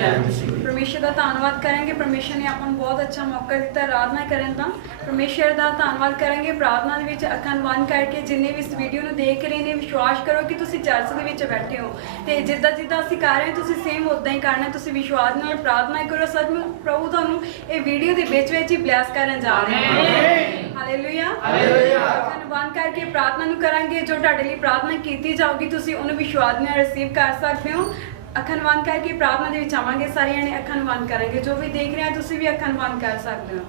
परमेश्वर का धन्यवाद करेंगे। परमेश्वर ने ਆਪਾਂ ਨੂੰ ਬਹੁਤ ਅੱਛਾ ਮੌਕਾ ਦਿੱਤਾ ਆਰਾਧਨਾ ਕਰਨ ਦਾ। परमेश्वर ਦਾ ਧੰਨਵਾਦ ਕਰਾਂਗੇ ਪ੍ਰਾਰਥਨਾ ਦੇ ਵਿੱਚ ਅੱਖਾਂ ਬੰਦ ਕਰਕੇ। ਜਿੰਨੇ ਵੀ ਇਸ ਵੀਡੀਓ ਨੂੰ ਦੇਖ ਰਹੇ ਨੇ ਵਿਸ਼ਵਾਸ ਕਰੋ ਕਿ ਤੁਸੀਂ ਚਰਚ ਦੇ ਵਿੱਚ ਬੈਠੇ ਹੋ ਤੇ ਜਿੱਦਾਂ ਜਿੱਦਾਂ ਅਸੀਂ ਕਰ ਰਹੇ ਹਾਂ ਤੁਸੀਂ ਸੇਮ ਉਦਾਂ ਹੀ ਕਰਨਾ। ਤੁਸੀਂ ਵਿਸ਼ਵਾਸ ਨਾਲ ਪ੍ਰਾਰਥਨਾ ਕਰੋ। ਸੱਚਮੁੱਚ ਪ੍ਰਭੂ ਤੁਹਾਨੂੰ ਇਹ ਵੀਡੀਓ ਦੇ ਵਿੱਚ ਹੀ ਬਲੈਸ ਕਰਨ ਜਾ ਰਹੇ ਹਨ। Hallelujah hallelujah. ਅੱਖਾਂ ਬੰਦ ਕਰਕੇ ਪ੍ਰਾਰਥਨਾ ਨੂੰ ਕਰਾਂਗੇ। ਜੋ ਤੁਹਾਡੇ ਲਈ ਪ੍ਰਾਰਥਨਾ ਕੀਤੀ ਜਾਊਗੀ ਤੁਸੀਂ ਉਹਨੂੰ ਵਿਸ਼ਵਾਸ ਨਾਲ ਰਿਸੀਵ ਕਰ ਸਕਦੇ ਹੋ। ਅੱਖਾਂ ਬੰਦ ਕਰਕੇ ਪ੍ਰਾर्थना ਦੇ ਵਿੱਚ ਆਵਾਂਗੇ। ਸਾਰਿਆਂ ਨੇ ਅੱਖਾਂ ਬੰਦ ਕਰਾਂਗੇ। ਜੋ ਵੀ देख रहे हैं ਤੁਸੀਂ भी ਅੱਖਾਂ ਬੰਦ कर सकते हो।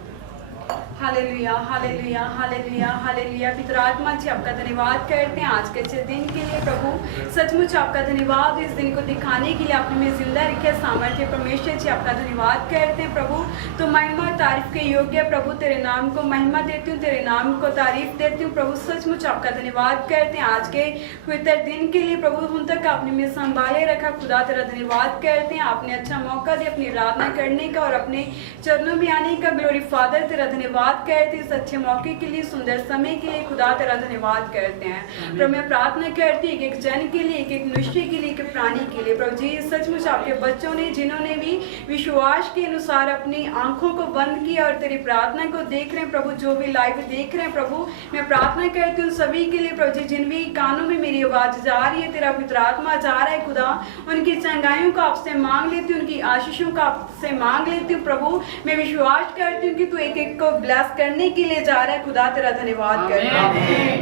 Hallelujah hallelujah hallelujah hallelujah. पिता आत्मा जी आपका धन्यवाद करते हैं आज के अच्छे दिन के लिए। प्रभु सचमुच आपका धन्यवाद इस दिन को दिखाने के लिए आपने हमें जिंदा रखे सामर्थ्य। परमेश्वर जी आपका धन्यवाद करते हैं प्रभु। तो महिमा तारीफ के योग्य प्रभु तेरे नाम को महिमा देती हूँ, तेरे नाम को तारीफ देती हूँ प्रभु। सचमुच आपका धन्यवाद करते हैं आज के पवित्र दिन के लिए प्रभु। उन तक आपने हमें संभाले रखा खुदा तेरा धन्यवाद करते हैं। आपने अच्छा मौका दिया अपनी आराधना करने का और अपने चरणों में आने का। ग्लोरी फादर तेरा धन्यवाद करते हैं इस अच्छे मौके के लिए, सुंदर समय के लिए। खुदा तेरा धन्यवाद करते हैं प्रभु। मैं प्रार्थना करती हूँ एक एक जन के लिए, एक एक मनुष्य के लिए, एक प्राणी के लिए प्रभु जी। सचमुच आपके बच्चों ने जिन्होंने भी विश्वास के अनुसार अपनी आंखों को बंद किया और तेरी प्रार्थना को देख रहे हैं प्रभु, जो भी लाइव देख रहे हैं प्रभु, मैं प्रार्थना करती हूँ सभी के लिए प्रभु जी। जिन भी कानों में मेरी आवाज जा रही है तेरा पवित्र आत्मा जा रहा है खुदा, उनकी चंगाइयों को आपसे मांग लेती हूँ, उनकी आशीषों को आपसे मांग लेती हूँ प्रभु। मैं विश्वास करती हूँ कि तू एक एक को ब्लेस करने के लिए जा रहा है खुदा तेरा धन्यवाद करते हैं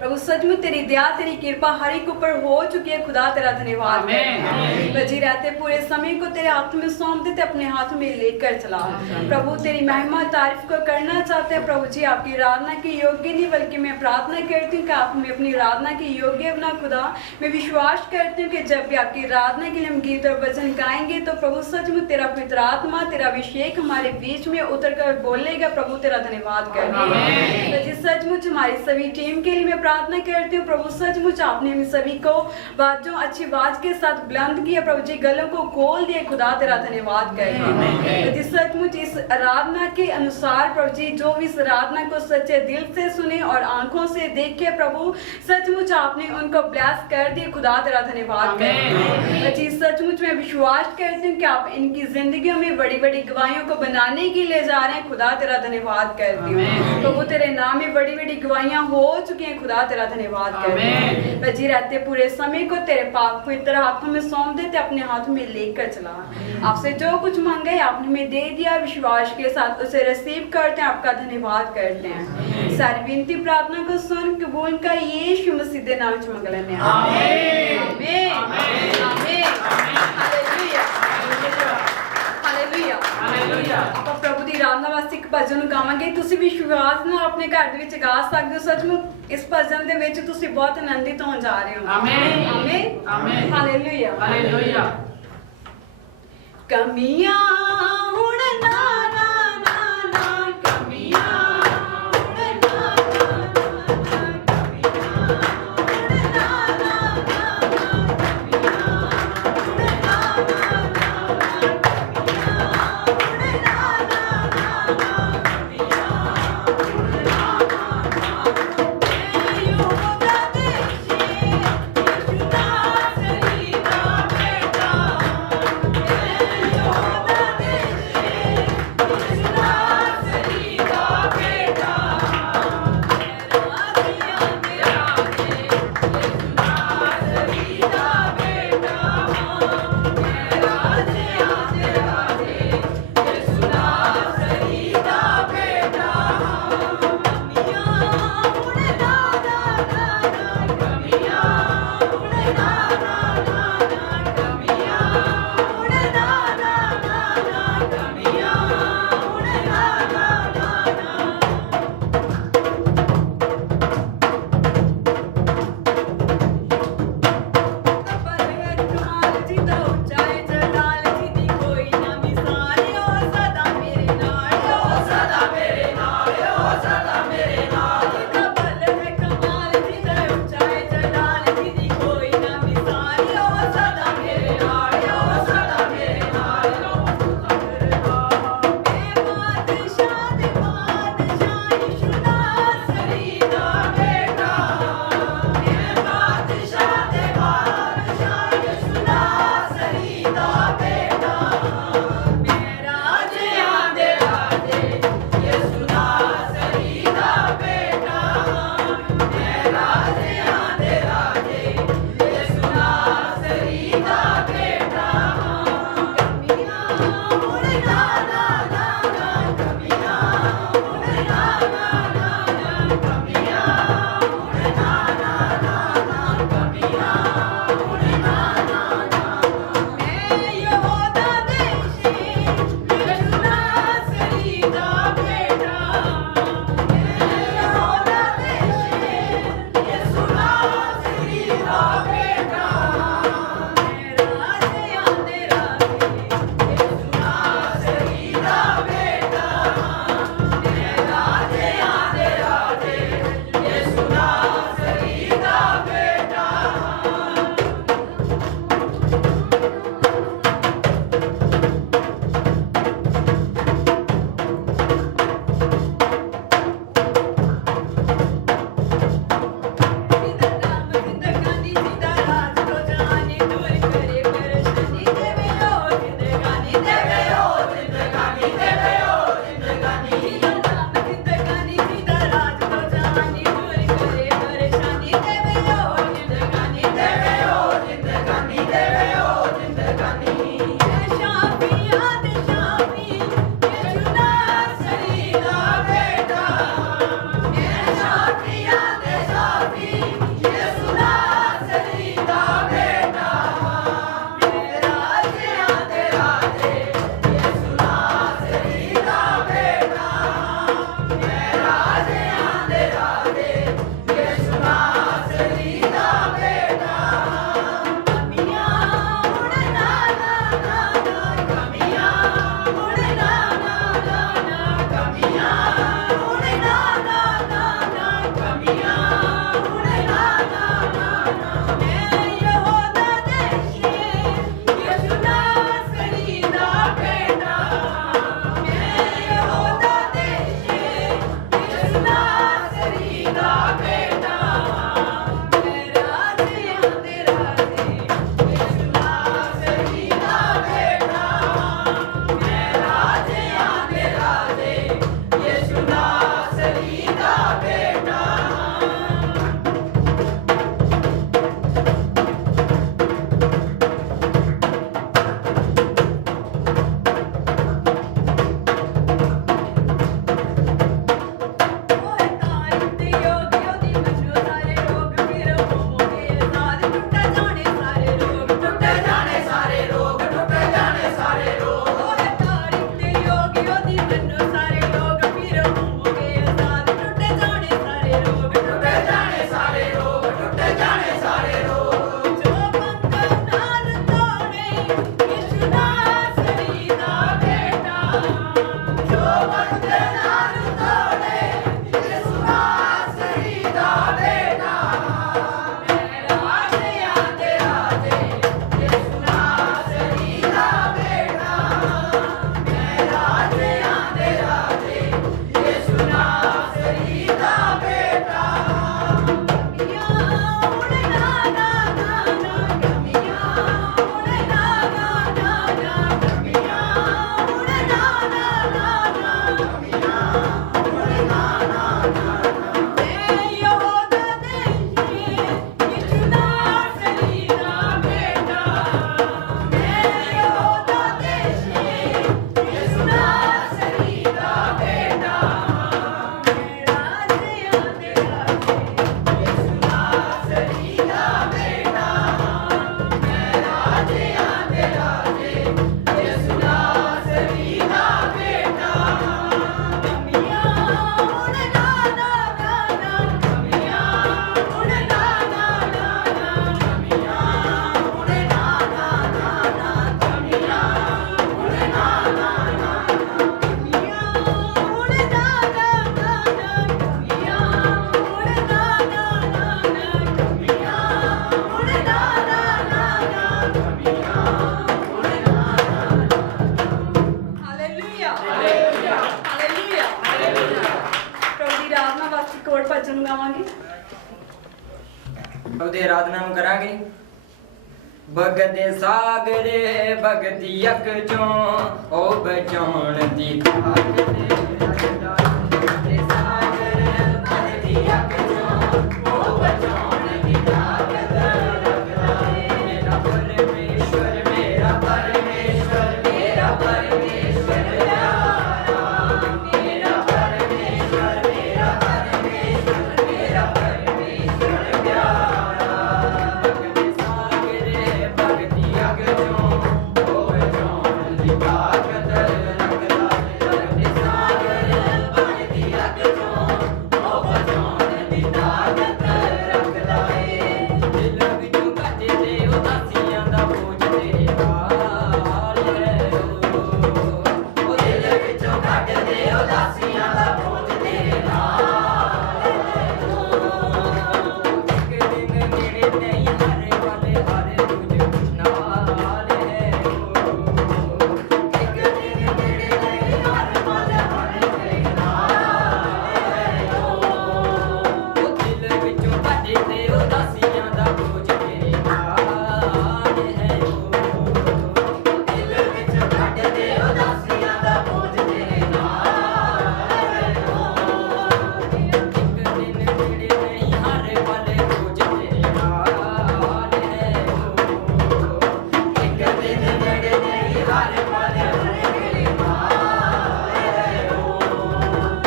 प्रभु। सचमुच तेरी दया तेरी कृपा हर एक ऊपर हो चुकी है खुदा तेरा धन्यवाद। बजी रहते पूरे समय को तेरे हाथ में सौंप देते, अपने हाथ में लेकर चला प्रभु। तेरी महिमा तारीफ को करना चाहते हैं प्रभु जी। आपकी आराधना के योग्य नहीं बल्कि मैं प्रार्थना करती हूँ कि आप हमें अपनी आराधना के योग्य बना खुदा। मैं विश्वास करती हूँ कि जब भी आपकी आराधना के लिए हम गीत और वचन गाएंगे तो प्रभु सचमुच तेरा पवित्र आत्मा तेरा अभिषेक हमारे बीच में उतर कर बोलेगा प्रभु। तेरा धन्यवाद करते सचमुच हमारी सभी टीम के लिए मैं प्रार्थना करती हूँ प्रभु। सचमुच आपने हम सभी को बातों अच्छी बात के साथ बुलंद किया प्रभु जी, गलों को खोल दिया खुदा तेरा धन्यवाद करते हैं। सचमुच इस आराधना के अनुसार प्रभु जी जो भी इस आराधना को सच्चे दिल से सुने और आंखों से देखे प्रभु, सचमुच आपने उनको ब्लेस कर दिया खुदा तेरा धन्यवाद करते हैं। सचमुच मैं विश्वास करती हूँ कि आप इनकी जिंदगियों में बड़ी बड़ी गवाहियों को बनाने के लिए जा रहे हैं खुदा तेरा धन्यवाद करती हूँ प्रभु। तेरे नाम में बड़ी बड़ी गवाहियां हो चुकी हैं खुदा तेरा धन्यवाद करते हैं। बची रहते पूरे समय को तेरे पाक पवित्र हाथों में सौंप देते, अपने हाथ में लेकर चला। आपसे जो कुछ मांगे आपने हमें दे दिया, विश्वास के साथ उसे रिसीव करते हैं, आपका धन्यवाद करते हैं। सारी विनती प्रार्थना को सुन कबूल का यीशु मसीह के नाम से मांग लेते हैं। आमीन आमीन आमीन हालेलुया हालेलुया हालेलुया। ਆਪਾਂ ਪ੍ਰਭੂ ਦੀ ਆਰਾਧਨਾ ਵਾਸਤੇ ਇੱਕ ਭਜਨ ਗਾਵਾਂਗੇ। ਤੁਸੀਂ ਵਿਸ਼ਵਾਸ ਨਾਲ ਆਪਣੇ ਘਰ ਦੇ ਵਿੱਚ ਗਾ ਸਕਦੇ ਹੋ। ਸੱਚਮੁੱਚ ਇਸ ਭਜਨ ਦੇ ਵਿੱਚ ਤੁਸੀਂ ਬਹੁਤ ਆਨੰਦਿਤ ਹੋਣ ਜਾ ਰਹੇ ਹੋ। ਆਮੀਨ ਆਮੀਨ ਆਮੀਨ ਹਾਲੇਲੂਇਆ ਹਾਲੇਲੂਇਆ। ਕਮੀਆਂ ਹੁਣ ਨਾ ਨਾ ਨਾ ਨਾ ਕਮੀਆਂ ਤੇ ਆਰਾਧਨਾ ਨੂੰ ਕਰਾਂਗੇ। ਭਗਤ ਸਾਗਰੇ ਭਗਤੀ ਅਕ ਚੋਂ ਉਹ ਬਚਾਉਣ ਦੀ ਤਾਕਤ ਰੱਖਦਾ ਏ। ਸਾਗਰ ਭਗਤੀ ਅਕ ਚੋਂ ਉਹ ਬਚਾਉਣ ਦੀ ਤਾਕਤ ਰੱਖਦਾ ਏ। ਮੇਰਾ ਪਰਮੇਸ਼ਵਰ ਮੇਰਾ ਪਰਮੇਸ਼ਵਰ ਮੇਰਾ ਪਰਮੇਸ਼ਵਰ ਪਿਆਰਾ, ਮੇਰਾ ਪਰਮੇਸ਼ਵਰ ਮੇਰਾ ਪਰਮੇਸ਼ਵਰ ਮੇਰਾ ਪਰਮੇਸ਼ਵਰ ਪਿਆਰਾ। ਭਗਤ ਸਾਗਰੇ ਭਗਤੀ ਅਕ ਚੋਂ ਉਹ ਬਚਾਉਣ ਦੀ ਤਾਕਤ ਰੱਖਦਾ ਏ। ਭਗਤ ਸਾਗਰ ਭਗਤੀ ਅਕ ਚੋਂ ਉਹ ਬਚਾਉਣ ਦੀ ਤਾਕਤ ਰੱਖਦਾ ਏ। ਦਿਲ ਵਿੱਚੋਂ ਕੱਟਦੇ ਉਦਾਸੀਆਂ ਦਾ ਬੋਝ ਤੇਰੇ ਨਾਲ ਹੈ। ਉਹ ਦਿਲ ਵਿੱਚੋਂ ਕੱਟਦੇ ਉਦਾਸੀਆਂ ਦਾ ਬੋਝ ਤੇਰੇ ਨਾਲ ਹੈ। ਇੱਕ ਦਿਨ ਨੇੜੇ ਨਹੀਂ ਹਰੇ ਵਾਲੇ ਹਰੇ ਤੁਝ ਨਾਲ ਹੈ। ਇੱਕ ਦਿਨ ਨੇੜੇ ਨਹੀਂ ਹਰੇ ਵਾਲੇ ਹਰੇ ਤੇਰੇ ਨਾਲ ਹੈ। ਉਹ ਦਿਲ ਵਿੱਚੋਂ ਕੱਟਦੇ ਉਦਾਸੀਆਂ ਦਾ ਬੋਝ ਤੇਰੇ ਨਾਲ ਹੈ। ਦਿਲ ਵਿੱਚੋਂ ਕੱਟਦੇ ਉਦਾਸੀਆਂ ਦਾ ਬੋਝ ਤੇਰੇ ਨਾਲ ਹੈ। ਇੱਕ ਦਿਨ ਨੇੜੇ ਨਹੀਂ ਹਰੇ ਵਾਲੇ ਬੋਝ ਤੇਰੇ ਨਾਲ ਹੈ। ਇੱਕ ਦਿਨ ਨੇੜੇ ਨਹੀਂ ਹਰੇ ਵਾਲੇ ਬੋਝ ਤੇਰੇ ਨਾਲ ਹੈ।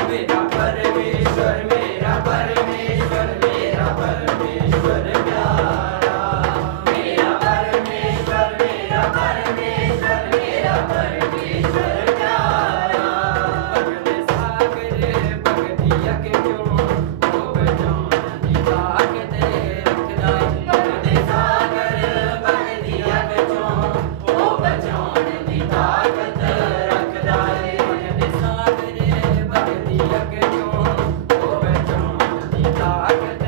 ਮੇਰਾ ਪਰਮੇਸ਼ਵਰ ਮੇਰਾ ਪਰਮੇਸ਼ਵਰ ਮੇਰਾ ਪਰਮੇਸ਼ਵਰ ਪਿਆਰਾ, ਮੇਰਾ ਪਰਮੇਸ਼ਵਰ ਮੇਰਾ ਪਰਮੇਸ਼ਵਰ ਮੇਰਾ ਪਰਮੇਸ਼ਵਰ ਪਿਆਰਾ। ਭਗਤ ਸਾਗਰ ਭਗਤੀ ਅਕ ਚੋਂ ਉਹ ਬਚਾਉਣ ਦੀ ਤਾਕਤ ਰੱਖਦਾ ਏ। ਭਗਤ ਸਾਗਰ ਭਗਤੀ ਅਕ ਚੋਂ ਉਹ ਬਚਾਉਣ ਦੀ ਤਾਕਤ ਰੱਖਦਾ ਏ। ਭਗਤ ਸਾਗਰ ਭਗਤੀ ਅਕ ਚੋਂ ਉਹ ਬਚਾਉਣ ਦੀ ਤਾਕਤ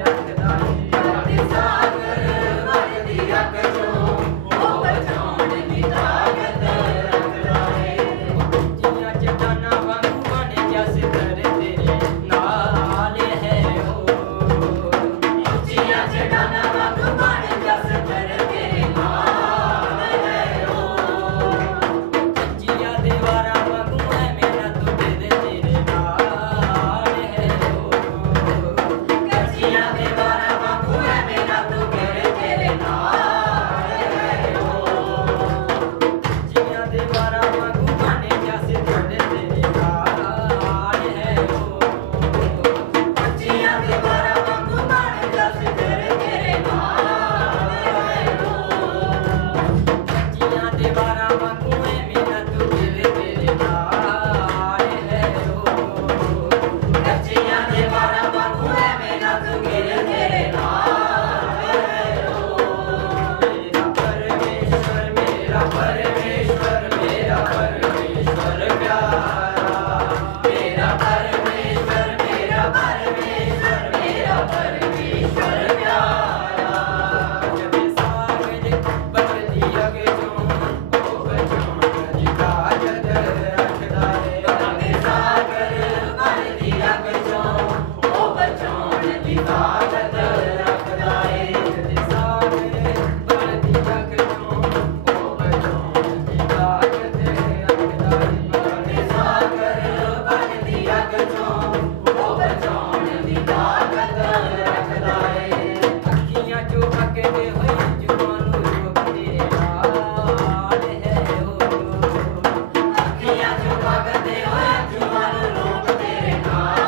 ਰੱਖਦਾ ਏ। ਭਗਤ ਸਾਗਰ ਭਗਤੀ ਅਕ ਚੋਂ ਉਹ ਬਚਾਉਣ ਦੀ ਤਾਕਤ ਰੱਖਦਾ ਏ। ਉੱਚੀਆਂ ਚਟਾਨਾਂ ਵਾਂਗੂ ਬਣ ਗਿਆ ਸਿਖਰ ਤੇਰੇ ਨਾਲ ਹੈ। ਉੱਚੀਆਂ ਚਟਾਨਾਂ ਵਾਂਗੂ ਬਣ ਗਿਆ ਸਿਖਰ ਤੇਰੇ ਨਾਲ ਹੈ। ਉੱਚੀਆਂ ਦੀਵਾਰਾਂ ਵਾਂਗੂ ਐਵੇਂ ਨਾ ਤੂੰ ਤੇਰੇ ਨਾਲ ਹੈ। ਕੱਚੀਆਂ ਦੀਵਾਰਾਂ ਵਾਂਗੂ ਐਵੇਂ ਨਾ ਤੂੰ ਤੇਰੇ ਨਾਲ ਹੈ। ਉੱਚੀਆਂ ਦੀਵਾਰਾਂ ਵਾਂਗੂ ਬਣ ਗਿਆ ਸਿਖਰ ਤੇਰੇ ਨਾਲ ਹੈ। ਉੱਚੀਆਂ ਦੀਵਾਰਾਂ ਵਾਂਗੂ ਬਣ ਗਿਆ ਸਿਖਰ ਤੇਰੇ ਨਾਲ ਹੈ। ਕੱਚੀਆਂ ਦੀਵਾਰਾਂ ਵਾਂਗੂ ਐਵੇਂ ਨਾ ਤੂੰ ਤੇਰੇ ਨਾਲ ਹੈ। ਕੱਚੀਆਂ ਦੀਵਾਰਾਂ ਵਾਂਗੂ ਐਵੇਂ ਨਾ ਤੂੰ ਤੇਰੇ ਨਾਲ ਹੈ। ਮੇਰਾ ਪਰਮੇਸ਼ਵਰ ਮੇਰਾ ਪਰਮੇਸ਼ਵਰ ਮੇਰਾ ਪਰਮੇਸ਼ਵਰ ਪਿਆਰਾ, ਮੇਰਾ ਪਰਮੇਸ਼ਵਰ ਮੇਰਾ ਪਰਮੇਸ਼ਵਰ ਮੇਰਾ ਪਰਮੇਸ਼ਵਰ ਪਿਆਰਾ। ਭਗਤ ਸਾਗਰ ਭਗਤੀ ਅਕ ਚੋਂ ਉਹ ਬਚਾਉਣ ਦੀ ਤਾਕਤ ਰੱਖਦਾ ਏ। ਭਗਤ ਸਾਗਰ ਭਗਤੀ ਅਕ ਚੋਂ ਉਹ ਬਚਾਉਣ ਦੀ ਤਾਕਤ ਰੱਖਦਾ ਏ। ਭਗਤ ਸਾਗਰ ਭਗਤੀ ਅਕ ਚੋਂ ਉਹ ਬਚਾਉਣ ਦੀ ਤਾਕਤ ਰੱਖਦਾ ਏ। ਭਗਤ ਸਾਗਰ ਭਗਤੀ ਅਕ ਚੋਂ ਉਹ ਬਚਾਉਣ ਦੀ ਤਾਕਤ ਰੱਖਦਾ ਏ। ਅੱਖੀਆਂ ਚੋਂ ਅੱਗਦੇ ਹੋਏ ਜੁਆਂ ਨੂੰ ਰੋਕਦੇ ਨਾਲ ਹੈ। ਅੱਖੀਆਂ ਚੋਂ ਅੱਗਦੇ ਹੋਏ ਜੁਆਂ ਨੂੰ ਰੋਕਦੇ ਨਾਲ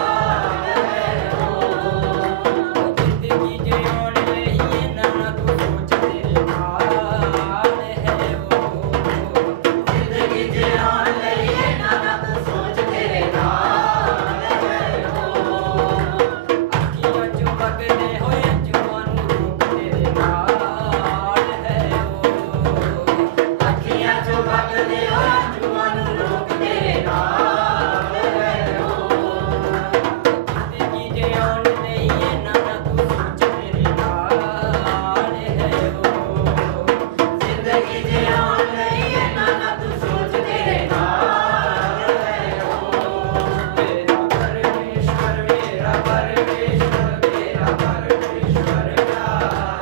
ਹੈ। ਜ਼ਿੰਦਗੀ ਜਿਉਣ ਲਈ ਇਹਨਾਂ ਨਾ ਤੂੰ ਸੋਚ ਤੇਰੇ ਨਾਲ ਹੈ। ਜ਼ਿੰਦਗੀ ਜਿਉਣ ਲਈ ਇਹਨਾਂ ਨਾ ਤੂੰ ਸੋਚ ਤੇਰੇ ਨਾਲ ਹੈ। ਅੱਖੀਆਂ ਚੋਂ ਅੱਗਦੇ ਹੋਏ ਜੁਆਂ ਨੂੰ ਰੋਕਦੇ ਨਾਲ ਹੈ। ਅੱਖੀਆਂ ਚੋਂ ਅੱਗਦੇ ਹੋਏ ਜੁਆਂ ਨੂੰ ਰੋਕਦੇ ਨਾਲ ਹੈ। ਜ਼ਿੰਦਗੀ ਜਿਉਣ ਲਈ ਇਹਨਾਂ ਨਾ ਤੂੰ ਸੋਚ ਤੇਰੇ ਨਾਲ ਹੈ। ਜ਼ਿੰਦਗੀ ਜਿਉਣ ਲਈ ਇਹਨਾਂ ਨਾ ਤੂੰ ਸੋਚ ਤੇਰੇ ਨਾਲ ਹੈ। ਮੇਰਾ ਪਰਮੇਸ਼ਵਰ ਮੇਰਾ ਪਰਮੇਸ਼ਵਰ ਮੇਰਾ ਪਰਮੇਸ਼ਵਰ ਪਿਆਰਾ,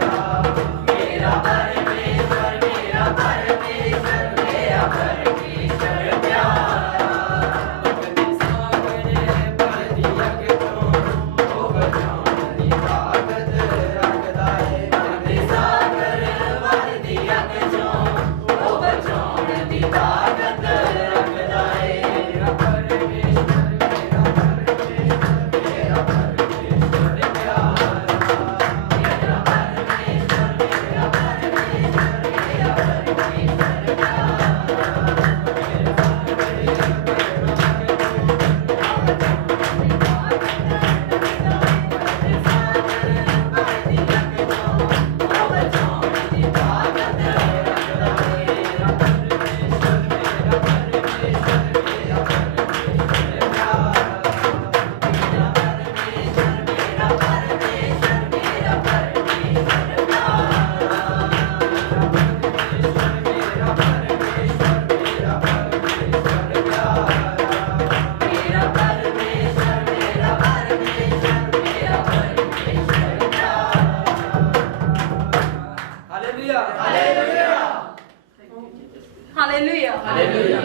ਹਾਲੇਲੂਇਆ